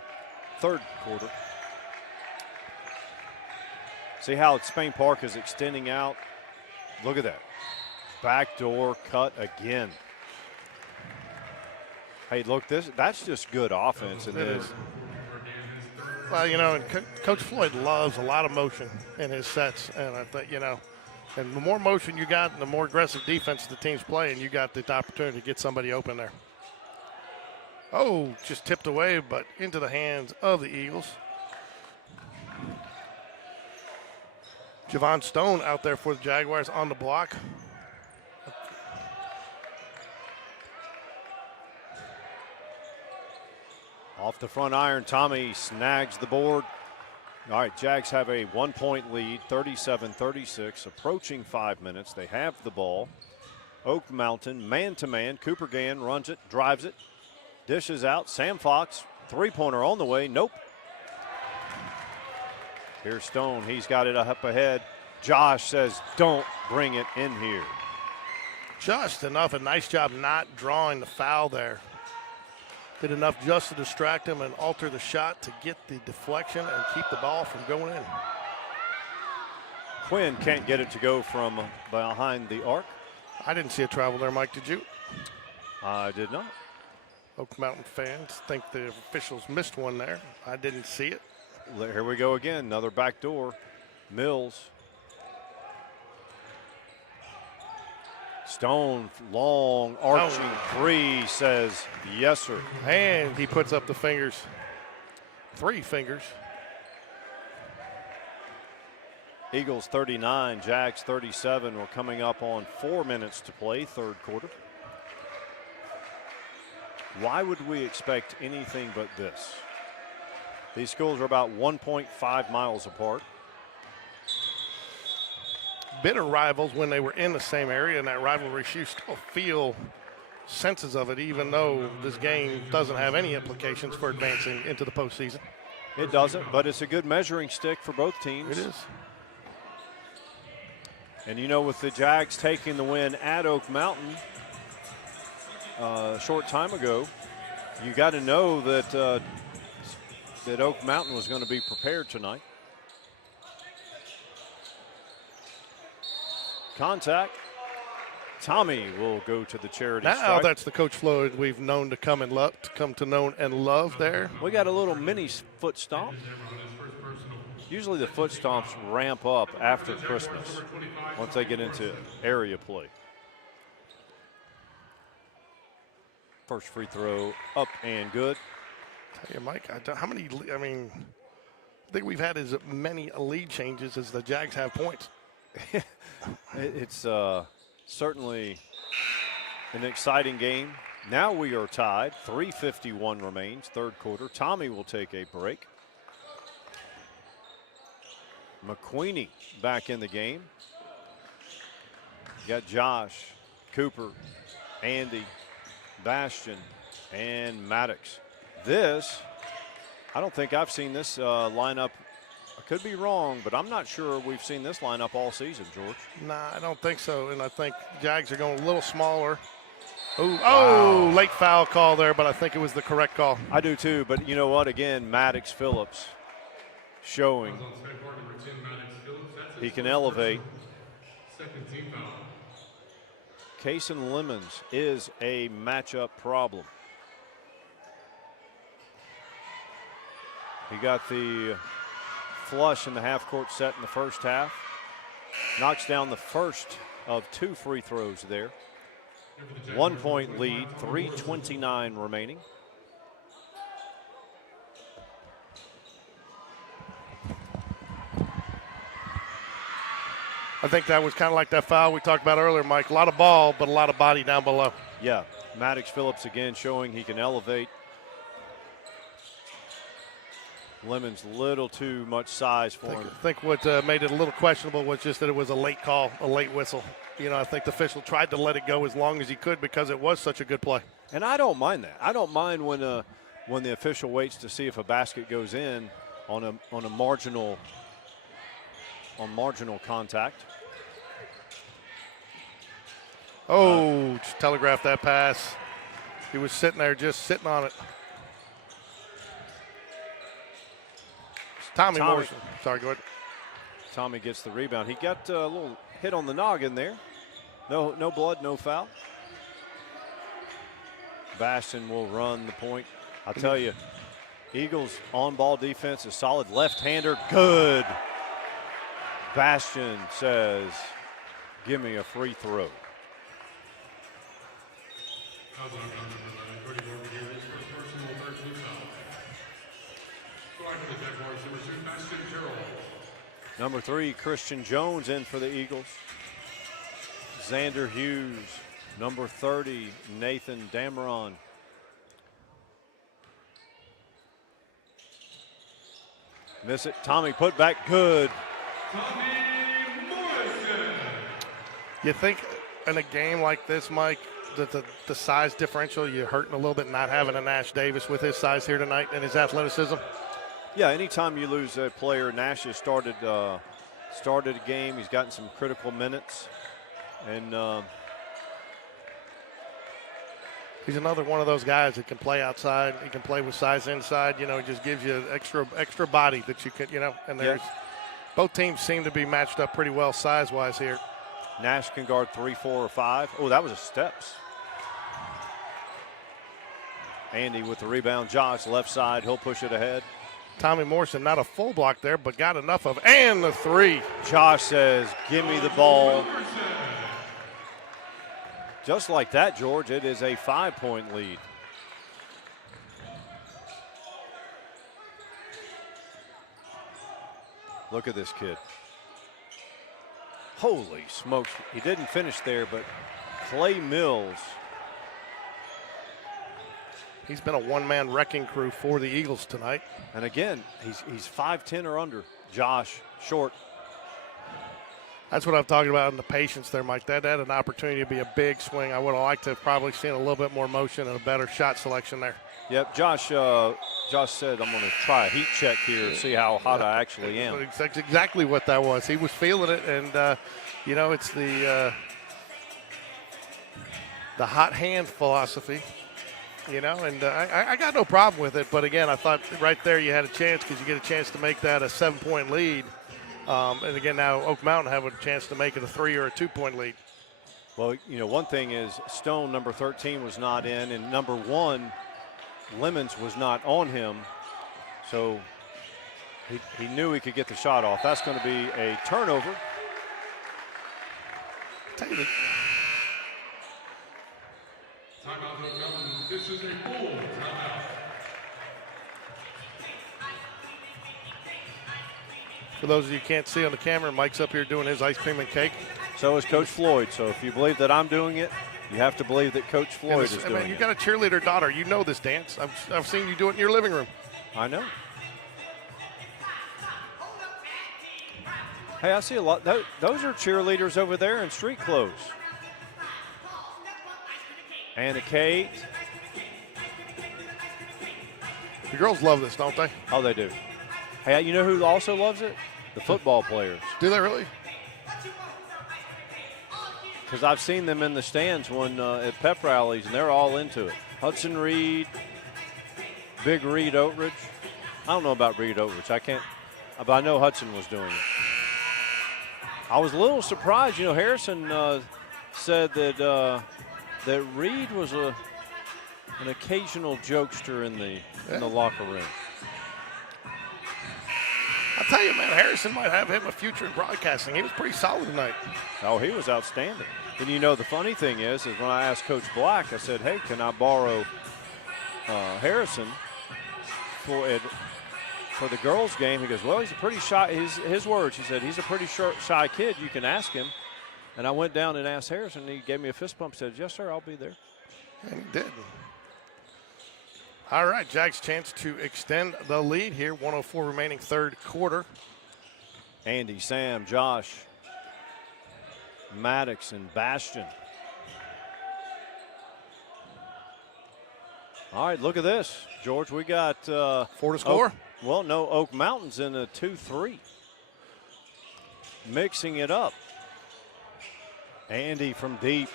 third quarter. See how Spain Park is extending out? Look at that. Backdoor cut again. Hey, look, that's just good offense in this. Well, you know, and Coach Floyd loves a lot of motion in his sets, and I think, you know, and the more motion you got, the more aggressive defense the team's playing, you got the opportunity to get somebody open there. Oh, just tipped away, but into the hands of the Eagles. Javon Stone out there for the Jaguars on the block. Off the front iron, Tommy snags the board. All right, Jags have a 1-point lead, 37-36, approaching 5 minutes. They have the ball. Oak Mountain, man-to-man. Cooper Gann runs it, drives it, dishes out. Sam Fox, three-pointer on the way. Nope. Here's Stone. He's got it up ahead. Josh says, don't bring it in here. Just enough. A nice job not drawing the foul there. Did enough just to distract him and alter the shot to get the deflection and keep the ball from going in. Quinn can't get it to go from behind the arc. I didn't see a travel there, Mike. Did you? I did not. Oak Mountain fans think the officials missed one there. I didn't see it. Here we go again. Another back door. Mills. Stone, long arching three, says yes, sir. And he puts up the fingers. 3 fingers. Eagles 39, Jags 37. We're coming up on 4 minutes to play, third quarter. Why would we expect anything but this? These schools are about 1.5 miles apart. Bitter rivals when they were in the same area, and that rivalry, you still feel senses of it, even though this game doesn't have any implications for advancing into the postseason. It doesn't, but it's a good measuring stick for both teams. It is. And you know, with the Jags taking the win at Oak Mountain a short time ago, you got to know that that Oak Mountain was going to be prepared tonight. Contact. Tommy will go to the charity Now stripe. that's the Coach Floyd we've known to come to know and love there. We got a little mini foot stomp. Usually the foot stomps ramp up after Christmas once they get into area play. First free throw up and good. Tell you, Mike, I think we've had as many lead changes as the Jags have points. It's certainly an exciting game. Now we are tied. 3:51 remains, third quarter. Tommy will take a break. McQueenie back in the game. You got Josh, Cooper, Andy, Bastion, and Maddox. I don't think I've seen this lineup. I could be wrong, but I'm not sure we've seen this lineup all season, George. Nah, I don't think so. And I think Jags are going a little smaller. Oh, late foul call there, but I think it was the correct call. I do too, but you know what? Again, Maddox Phillips showing he can elevate. Second team foul. Kaysen Lemons is a matchup problem. He got the flush in the half-court set in the first half. Knocks down the first of 2 free throws there. 1 point lead, 3:29 remaining. I think that was kind of like that foul we talked about earlier, Mike. A lot of ball, but a lot of body down below. Yeah, Maddox Phillips again showing he can elevate. Lemon's a little too much size for him. I think what made it a little questionable was just that it was a late call, a late whistle. You know, I think the official tried to let it go as long as he could because it was such a good play. And I don't mind that. I don't mind when the official waits to see if a basket goes in on a marginal contact. Oh, just telegraphed that pass. He was sitting there just sitting on it. Tommy Morrison. Sorry, go ahead. Tommy gets the rebound. He got a little hit on the noggin there. No blood, no foul. Bastion will run the point. I'll tell you, Eagles on-ball defense is solid. Left-hander, good. Bastion says, give me a free throw. Number 3, Christian Jones in for the Eagles. Xander Hughes, number 30, Nathan Dameron. Miss it, Tommy put back, good. You think in a game like this, Mike, that the size differential, you're hurting a little bit not having a Nash Davis with his size here tonight and his athleticism? Yeah, anytime you lose a player, Nash has started a game. He's gotten some critical minutes. And he's another one of those guys that can play outside. He can play with size inside. You know, he just gives you extra body that you can, you know. And there's both teams seem to be matched up pretty well size-wise here. Nash can guard 3, 4, or 5. Oh, that was a steps. Andy with the rebound. Josh left side. He'll push it ahead. Tommy Morrison, not a full block there, but got enough of, and the 3. Josh says, give me the ball. Just like that, George, it is a 5-point lead. Look at this kid. Holy smokes. He didn't finish there, but Clay Mills. He's been a one-man wrecking crew for the Eagles tonight. And again, he's 5'10" or under. Josh, short. That's what I'm talking about in the patience there, Mike. That had an opportunity to be a big swing. I would have liked to have probably seen a little bit more motion and a better shot selection there. Yep, Josh said, I'm going to try a heat check here and see how hot I actually am. That's exactly what that was. He was feeling it, and, you know, it's the hot hand philosophy. You know, and I got no problem with it. But, again, I thought right there you had a chance because you get a chance to make that a 7-point lead. And, again, now Oak Mountain have a chance to make it a 3 or a 2-point lead. Well, you know, one thing is Stone, number 13, was not in, and number 1, Lemons, was not on him. So he knew he could get the shot off. That's going to be a turnover. Taylor. Timeout, Oak Mountain. This is a full timeout. For those of you who can't see on the camera, Mike's up here doing his ice cream and cake. So is Coach Floyd. So if you believe that I'm doing it, you have to believe that Coach Floyd is doing it. You got a cheerleader daughter. You know this dance. I've seen you do it in your living room. I know. Hey, I see a lot. Those are cheerleaders over there in street clothes. Anna Kate. The girls love this, don't they? Oh, they do. Hey, you know who also loves it? The football players. Do they really? Because I've seen them in the stands when at pep rallies, and they're all into it. Hudson Reed, Big Reed Oatridge. I don't know about Reed Oatridge. I can't, but I know Hudson was doing it. I was a little surprised. You know, Harrison said that that Reed was an occasional jokester in the locker room. I'll tell you, man, Harrison might have him a future in broadcasting. He was pretty solid tonight. Oh, he was outstanding. And you know, the funny thing is when I asked Coach Black, I said, hey, can I borrow Harrison for the girls' game? He goes, well, he's a pretty shy, his words, he said, he's a pretty shy kid. You can ask him. And I went down and asked Harrison, and he gave me a fist bump, said, yes, sir, I'll be there. And he did. All right, Jags chance to extend the lead here. 1:04 remaining third quarter. Andy, Sam, Josh, Maddox, and Bastion. All right, look at this, George. We got 4 to score. Oak Mountain's in a 2-3. Mixing it up. Andy from deep.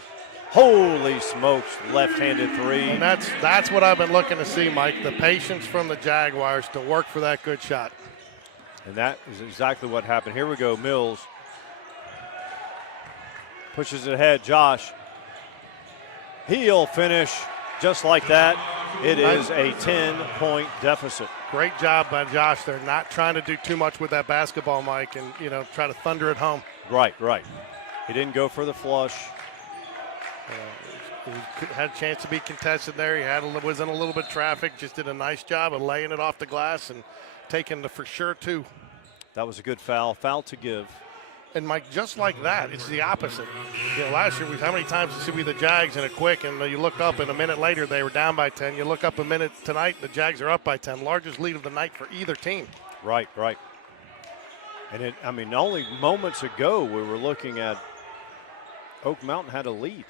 Holy smokes, left-handed three. And that's what I've been looking to see, Mike, the patience from the Jaguars to work for that good shot. And that is exactly what happened. Here we go, Mills. Pushes it ahead, Josh. He'll finish just like that. It is a 10-point deficit. Great job by Josh. They're not trying to do too much with that basketball, Mike, and, try to thunder it home. Right. He didn't go for the flush. He had a chance to be contested there. He was in a little bit of traffic, just did a nice job of laying it off the glass and taking the for sure two. That was a good foul to give. And, Mike, just like that, it's the opposite. Last year, how many times did we see the Jags in a quick, and you look up, and a minute later they were down by 10. You look up a minute tonight, the Jags are up by 10. Largest lead of the night for either team. Right. And only moments ago we were looking at Oak Mountain had a lead.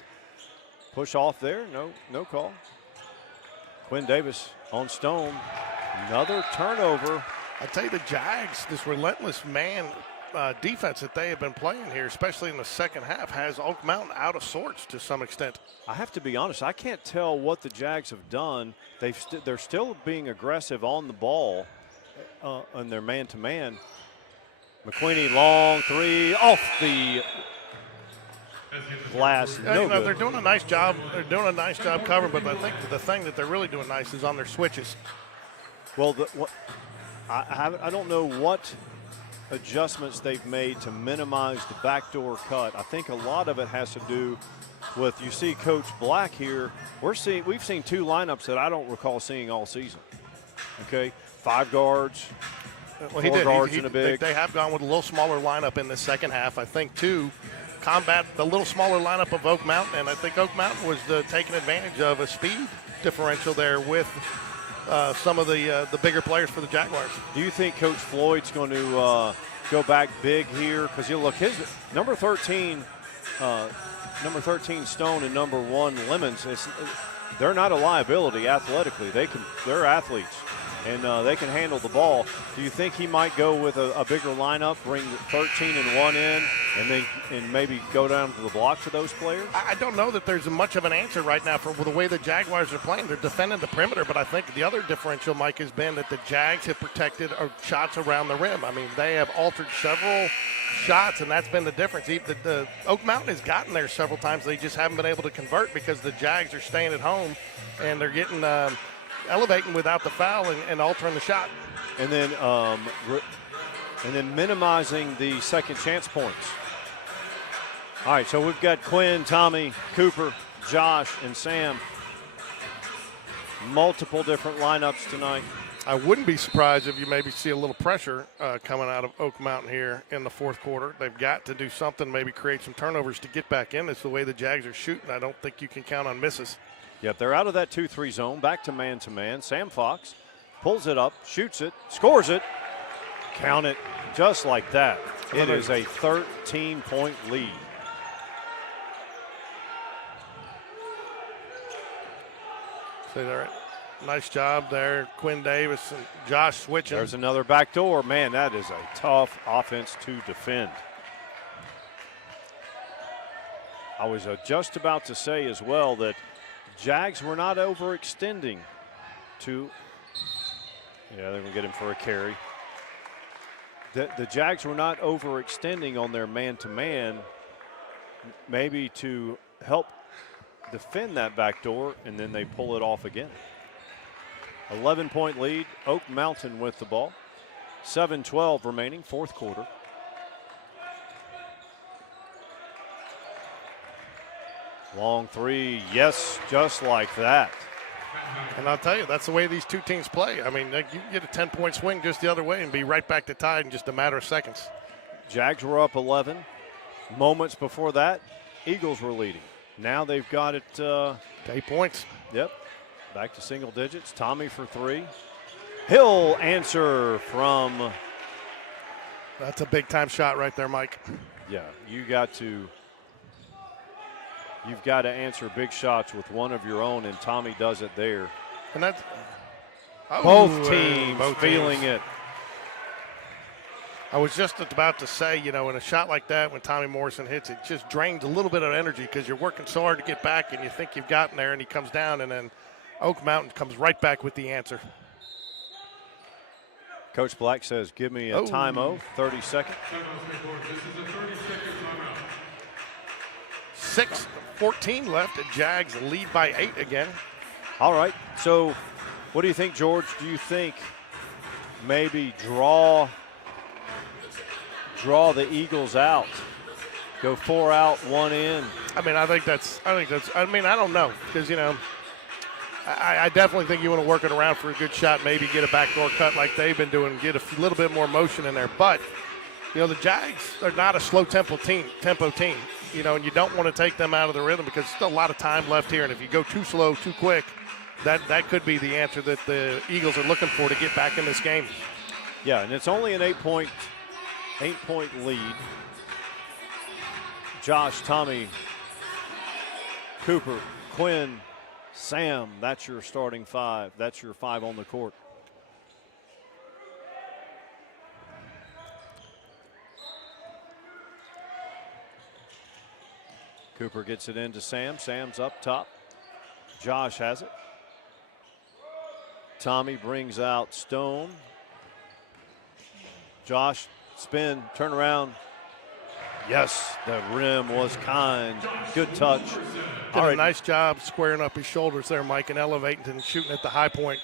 Push off there, no call. Quinn Davis on Stone, another turnover. I tell you, the Jags, this relentless man defense that they have been playing here, especially in the second half, has Oak Mountain out of sorts to some extent. I have to be honest, I can't tell what the Jags have done. They're still being aggressive on the ball on their man-to-man. McQueenie, long three, off the glass. Good. They're doing a nice job. They're doing a nice job covering, but I think the thing that they're really doing nice is on their switches. Well, I don't know what adjustments they've made to minimize the backdoor cut. I think a lot of it has to do with, you see Coach Black here. We've seen two lineups that I don't recall seeing all season. Okay, 5 guards. Well, 4 guards and a big. They have gone with a little smaller lineup in the second half, I think, to combat the little smaller lineup of Oak Mountain. And I think Oak Mountain was taking advantage of a speed differential there with some of the bigger players for the Jaguars. Do you think Coach Floyd's going to go back big here? Because you look, his number 13 Stone and number 1 Lemons, they're not a liability athletically. They're athletes. And they can handle the ball. Do you think he might go with a bigger lineup, bring 13 and 1 in, and maybe go down to the block to those players? I don't know that there's much of an answer right now for the way the Jaguars are playing. They're defending the perimeter, but I think the other differential, Mike, has been that the Jags have protected shots around the rim. I mean, they have altered several shots, and that's been the difference. The Oak Mountain has gotten there several times. They just haven't been able to convert because the Jags are staying at home, and they're getting elevating without the foul and altering the shot. And then minimizing the second chance points. All right, so we've got Quinn, Tommy, Cooper, Josh, and Sam. Multiple different lineups tonight. I wouldn't be surprised if you maybe see a little pressure coming out of Oak Mountain here in the fourth quarter. They've got to do something, maybe create some turnovers to get back in. It's the way the Jags are shooting. I don't think you can count on misses. Yep, they're out of that 2-3 zone, back to man-to-man. Sam Fox pulls it up, shoots it, scores it. Count it just like that. It is a 13-point lead. See there, nice job there, Quinn Davis and Josh switching. There's another backdoor. Man, that is a tough offense to defend. I was just about to say as well that Jags were not overextending to, they're going to get him for a carry. The Jags were not overextending on their man-to-man, maybe to help defend that backdoor, and then they pull it off again. 11-point lead, Oak Mountain with the ball. 7:12 remaining, fourth quarter. Long three, yes, just like that. And I'll tell you, that's the way these two teams play. I mean, you get a 10-point swing just the other way and be right back to tied in just a matter of seconds. Jags were up 11. Moments before that, Eagles were leading. Now they've got it. 8 points. Yep, back to single digits. Tommy for three. He'll answer from. That's a big-time shot right there, Mike. Yeah, you've got to answer big shots with one of your own, and Tommy does it there. And that's Both teams feeling it. I was just about to say, in a shot like that, when Tommy Morrison hits, it just drains a little bit of energy because you're working so hard to get back and you think you've gotten there, and he comes down, and then Oak Mountain comes right back with the answer. Coach Black says, give me a timeout, 30 seconds. This is a 30-second timeout. 6:14 left. The Jags lead by 8 again. All right, so what do you think, George? Do you think maybe draw the Eagles out, go 4 out, 1 in? I mean, I don't know, because, I definitely think you want to work it around for a good shot, maybe get a backdoor cut like they've been doing, get a little bit more motion in there. But, the Jags are not a slow tempo team, and you don't want to take them out of the rhythm because there's still a lot of time left here. And if you go too slow, too quick, that could be the answer that the Eagles are looking for to get back in this game. Yeah, and it's only an 8-point lead. Josh, Tommy, Cooper, Quinn, Sam, that's your starting five. That's your 5 on the court. Cooper gets it into Sam. Sam's up top. Josh has it. Tommy brings out Stone. Josh, spin, turn around. Yes, the rim was kind. Good touch. Did a nice job squaring up his shoulders there, Mike, and elevating and shooting at the high point.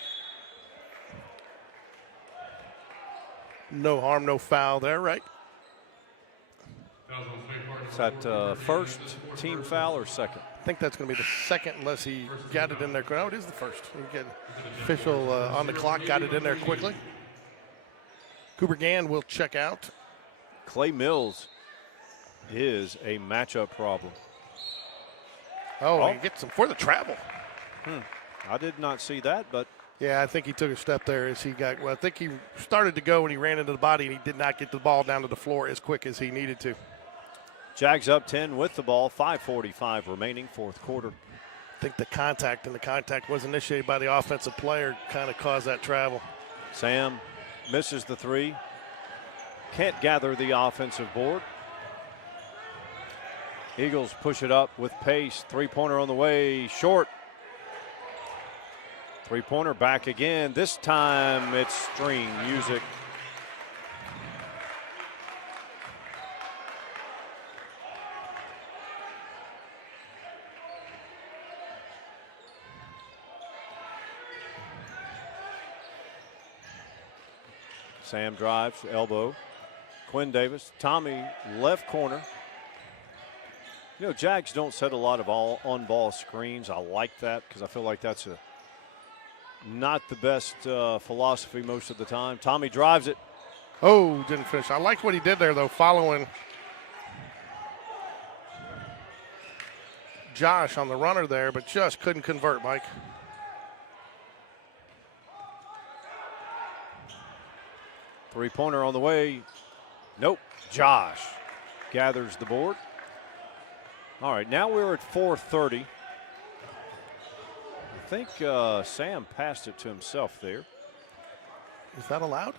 No harm, no foul there, right? Is that first team foul or second? I think that's going to be the second unless he got it in there. No, it is the first. You get official on the clock, got it in there quickly. Cooper Gann will check out. Clay Mills is a matchup problem. Oh, he gets some for the travel. I did not see that, but. Yeah, I think he took a step there as he got, I think he started to go and he ran into the body and he did not get the ball down to the floor as quick as he needed to. Jags up 10 with the ball, 5:45 remaining, fourth quarter. I think the contact was initiated by the offensive player, kind of caused that travel. Sam misses the three. Can't gather the offensive board. Eagles push it up with pace. Three-pointer on the way, short. Three-pointer back again. This time it's string music. Sam drives, elbow. Quinn Davis, Tommy, left corner. Jags don't set a lot of on-ball screens. I like that because I feel like that's not the best philosophy most of the time. Tommy drives it. Oh, didn't finish. I liked what he did there, though, following Josh on the runner there, but just couldn't convert, Mike. Three-pointer on the way. Nope. Josh gathers the board. All right, now we're at 4:30. I think Sam passed it to himself there. Is that allowed?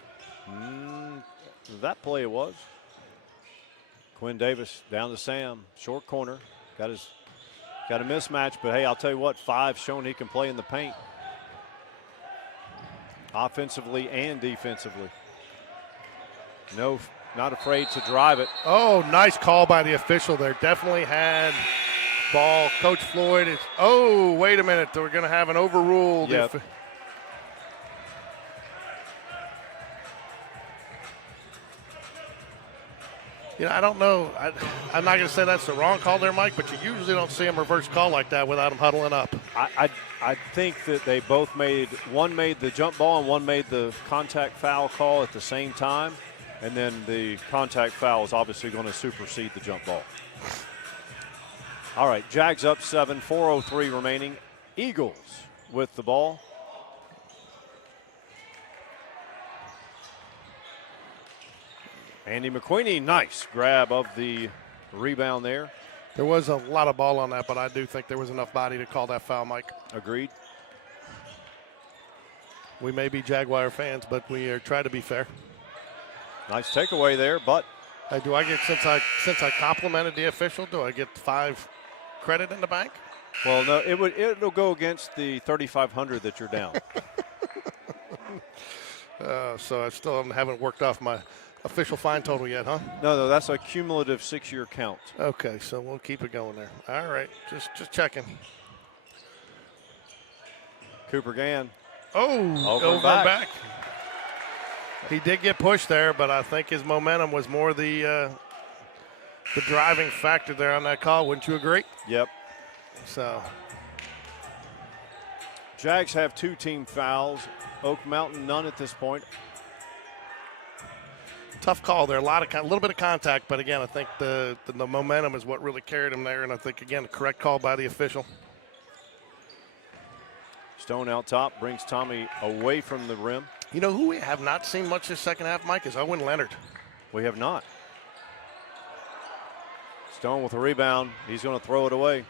That play it was. Quinn Davis down to Sam, short corner. Got a mismatch, but hey, I'll tell you what, 5 showing he can play in the paint. Offensively and defensively. No, not afraid to drive it. Oh, nice call by the official there. Definitely had ball. Coach Floyd is, oh, wait a minute. We're going to have an overruled. Yep. I don't know. I'm not going to say that's the wrong call there, Mike, but you usually don't see them reverse call like that without them huddling up. I think that they both one made the jump ball and one made the contact foul call at the same time, and then the contact foul is obviously going to supersede the jump ball. All right, Jags up 7, 4:03 remaining. Eagles with the ball. Andy McQueenie, nice grab of the rebound there. There was a lot of ball on that, but I do think there was enough body to call that foul, Mike. Agreed. We may be Jaguar fans, but we are trying to be fair. Nice takeaway there, but Do I get, since I complimented the official, do I get 5 credit in the bank? well, no, it'll go against the 3,500 that you're down. So I still haven't worked off my official fine total yet, huh? No, that's a cumulative 6-year count. Okay, so we'll keep it going there. All right, just checking. Cooper Gann. Oh, over and back. He did get pushed there, but I think his momentum was more the driving factor there on that call. Wouldn't you agree? Yep. So Jags have 2 team fouls. Oak Mountain none at this point. tough call there. A little bit of contact, but again, I think the momentum is what really carried him there, and I think again, a correct call by the official. Stone out top brings Tommy away from the rim. You know who we have not seen much this second half, Mike, is Owen Leonard. We have not. Stone with a rebound. He's going to throw it away.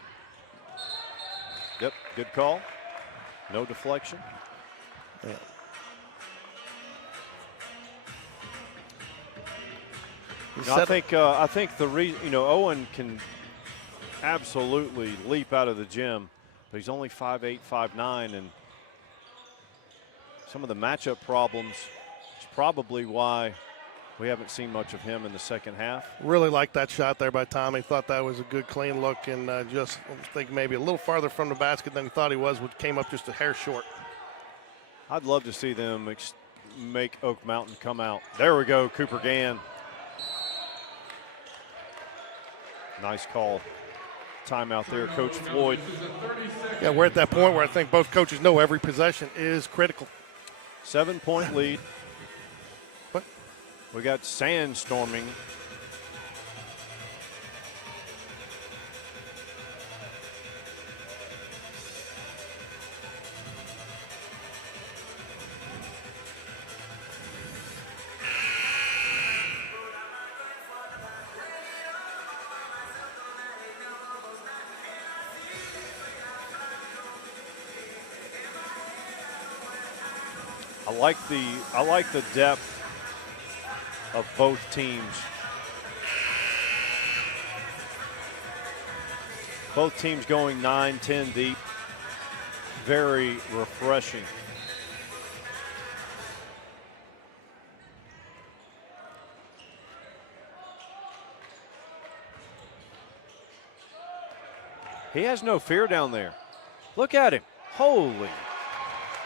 Yep, good call. No deflection. Yeah. No, I think Owen can absolutely leap out of the gym, but he's only 5'8", 5'9", and some of the matchup problems is probably why we haven't seen much of him in the second half. Really liked that shot there by Tommy. Thought that was a good, clean look, and just think maybe a little farther from the basket than he thought he was, which came up just a hair short. I'd love to see them make Oak Mountain come out. There we go, Cooper Gann. Nice call. Timeout there, Coach Floyd. Yeah, we're at that point where I think both coaches know every possession is critical. 7-point lead. What? We got sandstorming. I like the depth of both teams. Both teams going 9, 10 deep. Very refreshing. He has no fear down there. Look at him. Holy.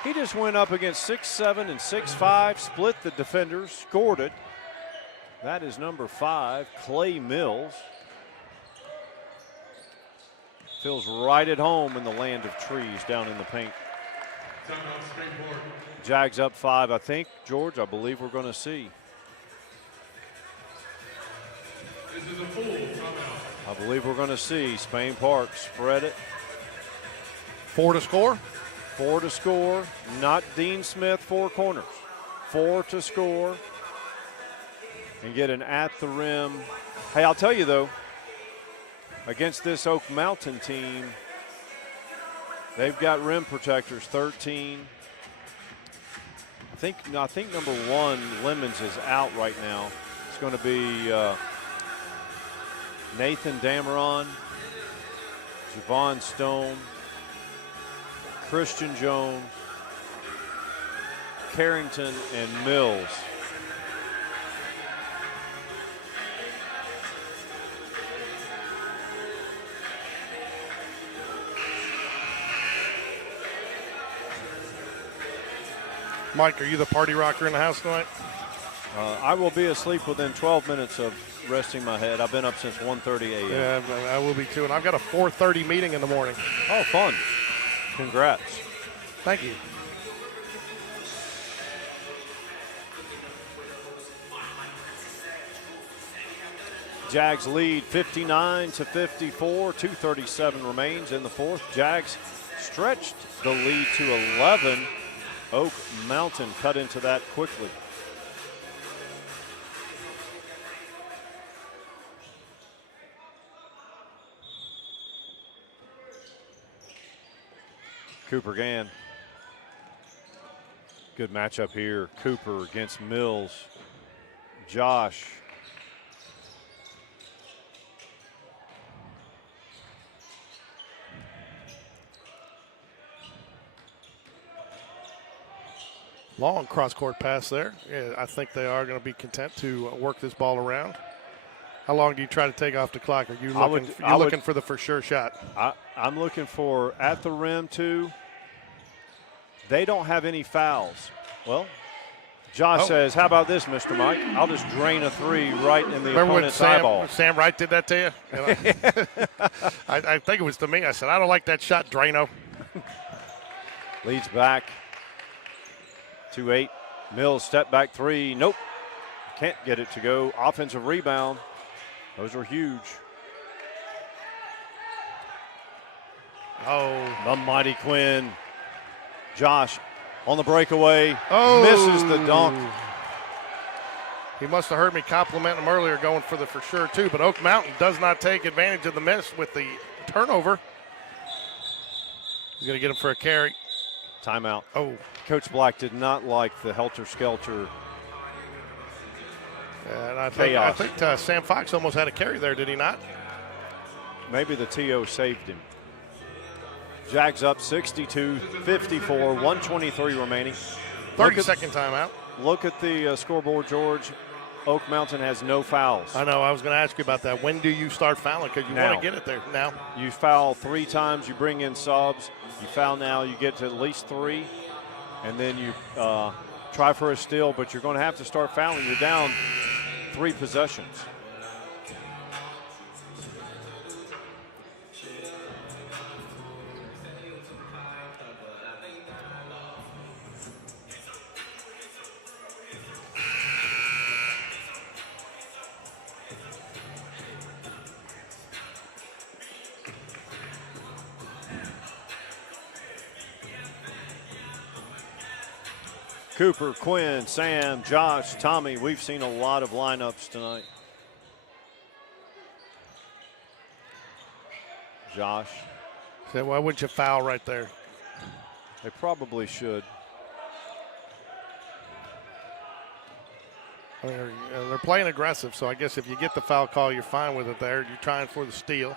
He just went up against 6'7" and 6'5", split the defenders, scored it. That is number 5, Clay Mills. Feels right at home in the land of trees down in the paint. Jags up 5, I think. George, I believe we're going to see. This is a full timeout. I believe we're going to see Spain Park spread it. 4 to score. 4 to score, not Dean Smith, 4 corners. 4 to score and get an at the rim. Hey, I'll tell you though, against this Oak Mountain team, they've got rim protectors, 13. I think number 1, Lemons, is out right now. It's going to be Nathan Dameron, Javon Stone, Christian Jones, Carrington, and Mills. Mike, are you the party rocker in the house tonight? I will be asleep within 12 minutes of resting my head. I've been up since 1:30 a.m. Yeah, I will be too. And I've got a 4:30 meeting in the morning. Oh, fun. Congrats. Thank you. Jags lead 59-54. 2:37 remains in the fourth. Jags stretched the lead to 11. Oak Mountain cut into that quickly. Cooper Gann. Good matchup here. Cooper against Mills. Josh. Long cross-court pass there. Yeah, I think they are going to be content to work this ball around. How long do you try to take off the clock? Are you looking for the for sure shot? I'm looking for at the rim too. They don't have any fouls. Well, Josh says, how about this, Mr. Mike? I'll just drain a three right in the opponent's eyeball. Sam Wright did that to you? I think it was to me. I said, I don't like that shot, Drano. Leads back. 2-8. Mills step back three. Nope. Can't get it to go. Offensive rebound. Those are huge. Oh. The mighty Quinn. Josh on the breakaway. Oh. Misses the dunk. He must have heard me compliment him earlier going for the for sure too, but Oak Mountain does not take advantage of the miss with the turnover. He's going to get him for a carry. Timeout. Oh. Coach Black did not like the helter-skelter And I chaos. think Sam Fox almost had a carry there, did he not? Maybe the TO saved him. Jags up 62-54, 1:23 remaining. 30-second timeout. Look at the scoreboard, George. Oak Mountain has no fouls. I know. I was going to ask you about that. When do you start fouling? Because you want to get it there now. You foul 3 times, you bring in subs. You foul now, you get to at least 3. And then you try for a steal, but you're going to have to start fouling. You're down 3 possessions. Cooper, Quinn, Sam, Josh, Tommy. We've seen a lot of lineups tonight. Josh. So why wouldn't you foul right there? They probably should. I mean, they're playing aggressive, so I guess if you get the foul call, you're fine with it there. You're trying for the steal.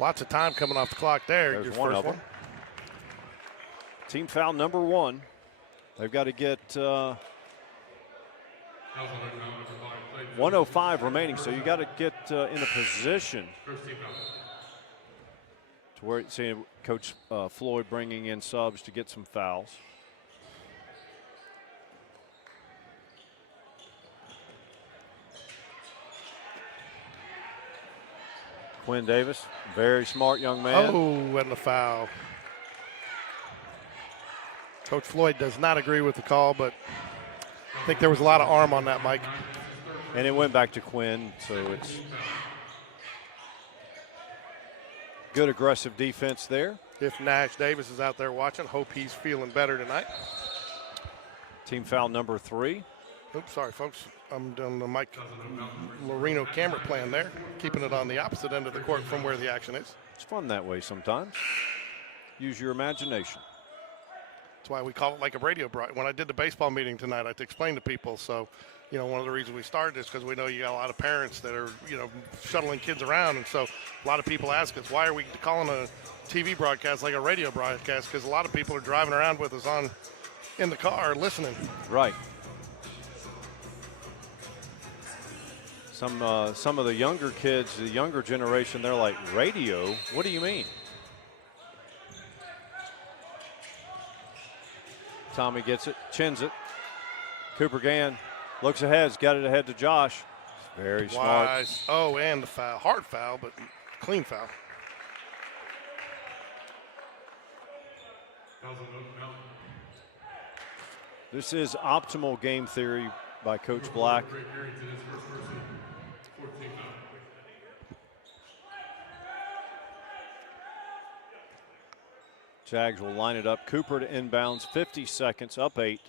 Lots of time coming off the clock there. There's your one first of them. Team foul number 1. They've got to get 1:05 remaining, so you got to get in a position to where, see Coach Floyd bringing in subs to get some fouls. Quinn Davis, very smart young man. Oh, and the foul. Coach Floyd does not agree with the call, but I think there was a lot of arm on that, Mike. And it went back to Quinn, so it's good aggressive defense there. If Nash Davis is out there watching, hope he's feeling better tonight. Team foul number 3. Oops, sorry, folks. I'm doing the Mike Loreno camera plan there, keeping it on the opposite end of the court from where the action is. It's fun that way sometimes. Use your imagination. That's why we call it like a radio broadcast. When I did the baseball meeting tonight, I had to explain to people. So, you know, one of the reasons we started is because we know you got a lot of parents that are, you know, shuttling kids around. And so a lot of people ask us, why are we calling a TV broadcast like a radio broadcast? Because a lot of people are driving around with us in the car listening. Right. Some of the younger kids, the younger generation, they're like, radio? What do you mean? Tommy gets it, chins it. Cooper Gann Looks ahead, has got it ahead to Josh. Very smart. Wise. Oh, and the foul. Hard foul, but clean foul. This is optimal game theory by Coach Black. Jags will line it up. Cooper to inbounds, 50 seconds, up 8.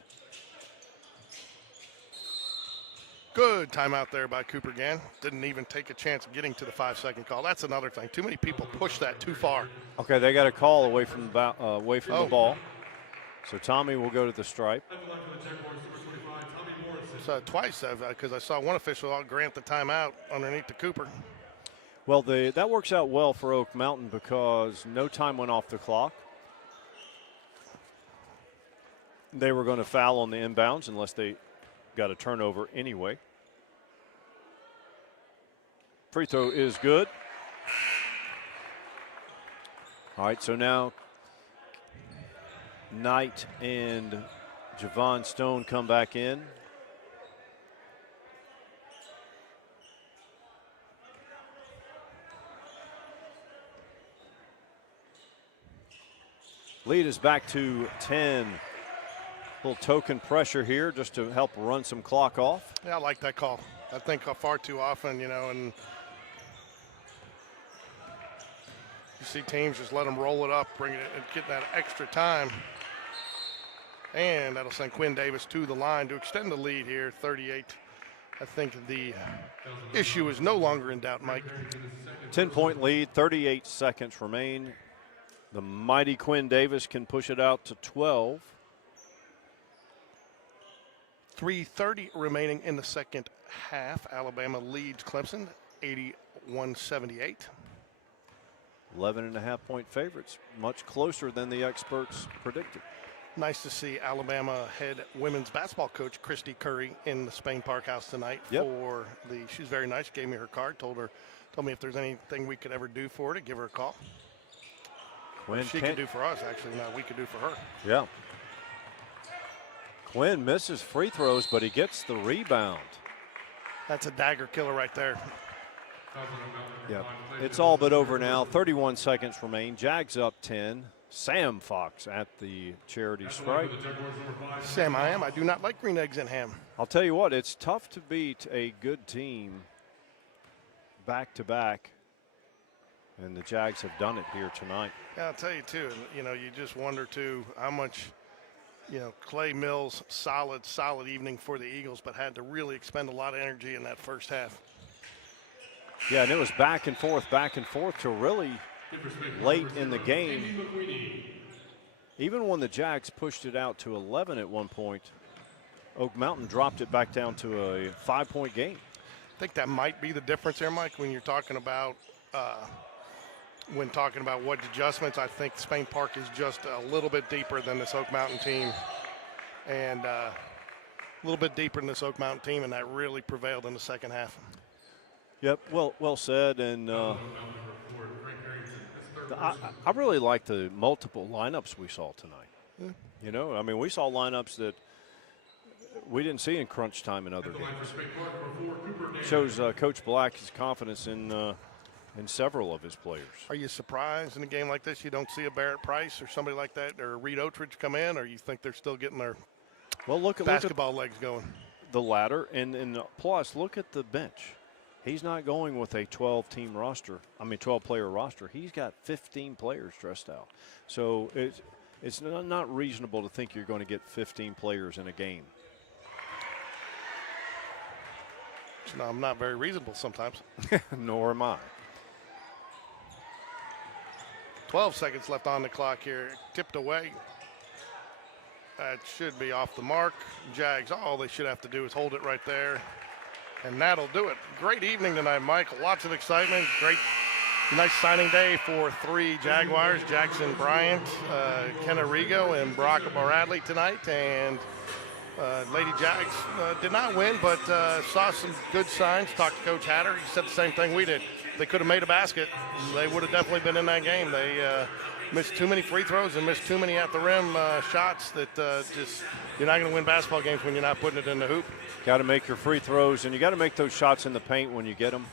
Good timeout there by Cooper again. Didn't even take a chance of getting to the 5-second call. That's another thing. Too many people push that too far. Okay, they got a call away from the ball. So Tommy will go to the stripe. So twice, because I saw one official grant the timeout underneath the Cooper. Well, that works out well for Oak Mountain because no time went off the clock. They were going to foul on the inbounds unless they got a turnover anyway. Free throw is good. All right, so now Knight and Javon Stone come back in. Lead is back to 10. Little token pressure here just to help run some clock off. Yeah, I like that call. I think far too often, and you see teams just let them roll it up, bring it, and get that extra time. And that'll send Quinn Davis to the line to extend the lead here, 38. I think the issue is no longer in doubt, Mike. 10-point lead, 38 seconds remain. The mighty Quinn Davis can push it out to 12. 3:30 remaining in the second half. Alabama leads Clemson 81-78. 11.5-point favorites, much closer than the experts predicted. Nice to see Alabama head women's basketball coach Christy Curry in the Spain Park House tonight. Yep. She's very nice. Gave me her card. Told me if there's anything we could ever do for her to give her a call. Quinn she could do for us, actually. No, we could do for her. Yeah. Quinn misses free throws, but he gets the rebound. That's a dagger killer right there. Yeah, it's all but over now. 31 seconds remain. Jags up 10. Sam Fox at the charity stripe. Sam, I do not like green eggs and ham. I'll tell you what, it's tough to beat a good team back to back, and the Jags have done it here tonight. Yeah, I'll tell you too. You just wonder too how much. Clay Mills, solid evening for the Eagles, but had to really expend a lot of energy in that first half. Yeah, and it was back and forth till really late in the game. Even when the Jags pushed it out to 11 at one point, Oak Mountain dropped it back down to a 5-point game. I think that might be the difference there, Mike, when you're talking about what adjustments. I think Spain Park is just a little bit deeper than this Oak Mountain team, and a little bit deeper than this Oak Mountain team, and that really prevailed in the second half. Yep, well said, and I really like the multiple lineups we saw tonight. Yeah. We saw lineups that we didn't see in crunch time in other games. Shows Coach Black's confidence in several of his players. Are you surprised in a game like this you don't see a Barrett Price or somebody like that, or Reed Oatridge come in, or you think they're still getting their basketball legs going? The latter, and plus, look at the bench. He's not going with a 12-player roster. He's got 15 players dressed out. So it's not reasonable to think you're going to get 15 players in a game. No, I'm not very reasonable sometimes. Nor am I. 12 seconds left on the clock here. Tipped away. That should be off the mark. Jags, all they should have to do is hold it right there, and that'll do it. Great evening tonight, Mike. Lots of excitement. Nice signing day for 3 Jaguars, Jackson Bryant, Kenna Rigo, and Brock Bradley tonight. And Lady Jags did not win, but saw some good signs. Talked to Coach Hatter. He said the same thing we did. They could have made a basket. They would have definitely been in that game. They miss too many free throws and miss too many at the rim shots that just you're not going to win basketball games when you're not putting it in the hoop. Got to make your free throws, and you got to make those shots in the paint when you get them.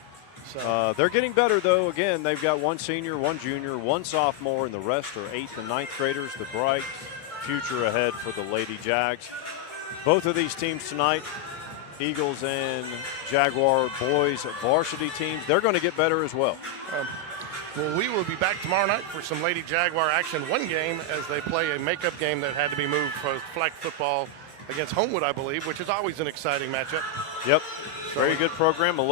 So They're getting better, though. Again, they've got one senior, one junior, one sophomore, and the rest are 8th and 9th graders. The bright future ahead for the Lady Jags. Both of these teams tonight, Eagles and Jaguar boys varsity teams, they're going to get better as well. well, we will be back tomorrow night for some Lady Jaguar action. One game as they play a makeup game that had to be moved for flag football against Homewood, I believe, which is always an exciting matchup. Yep, very good program. A look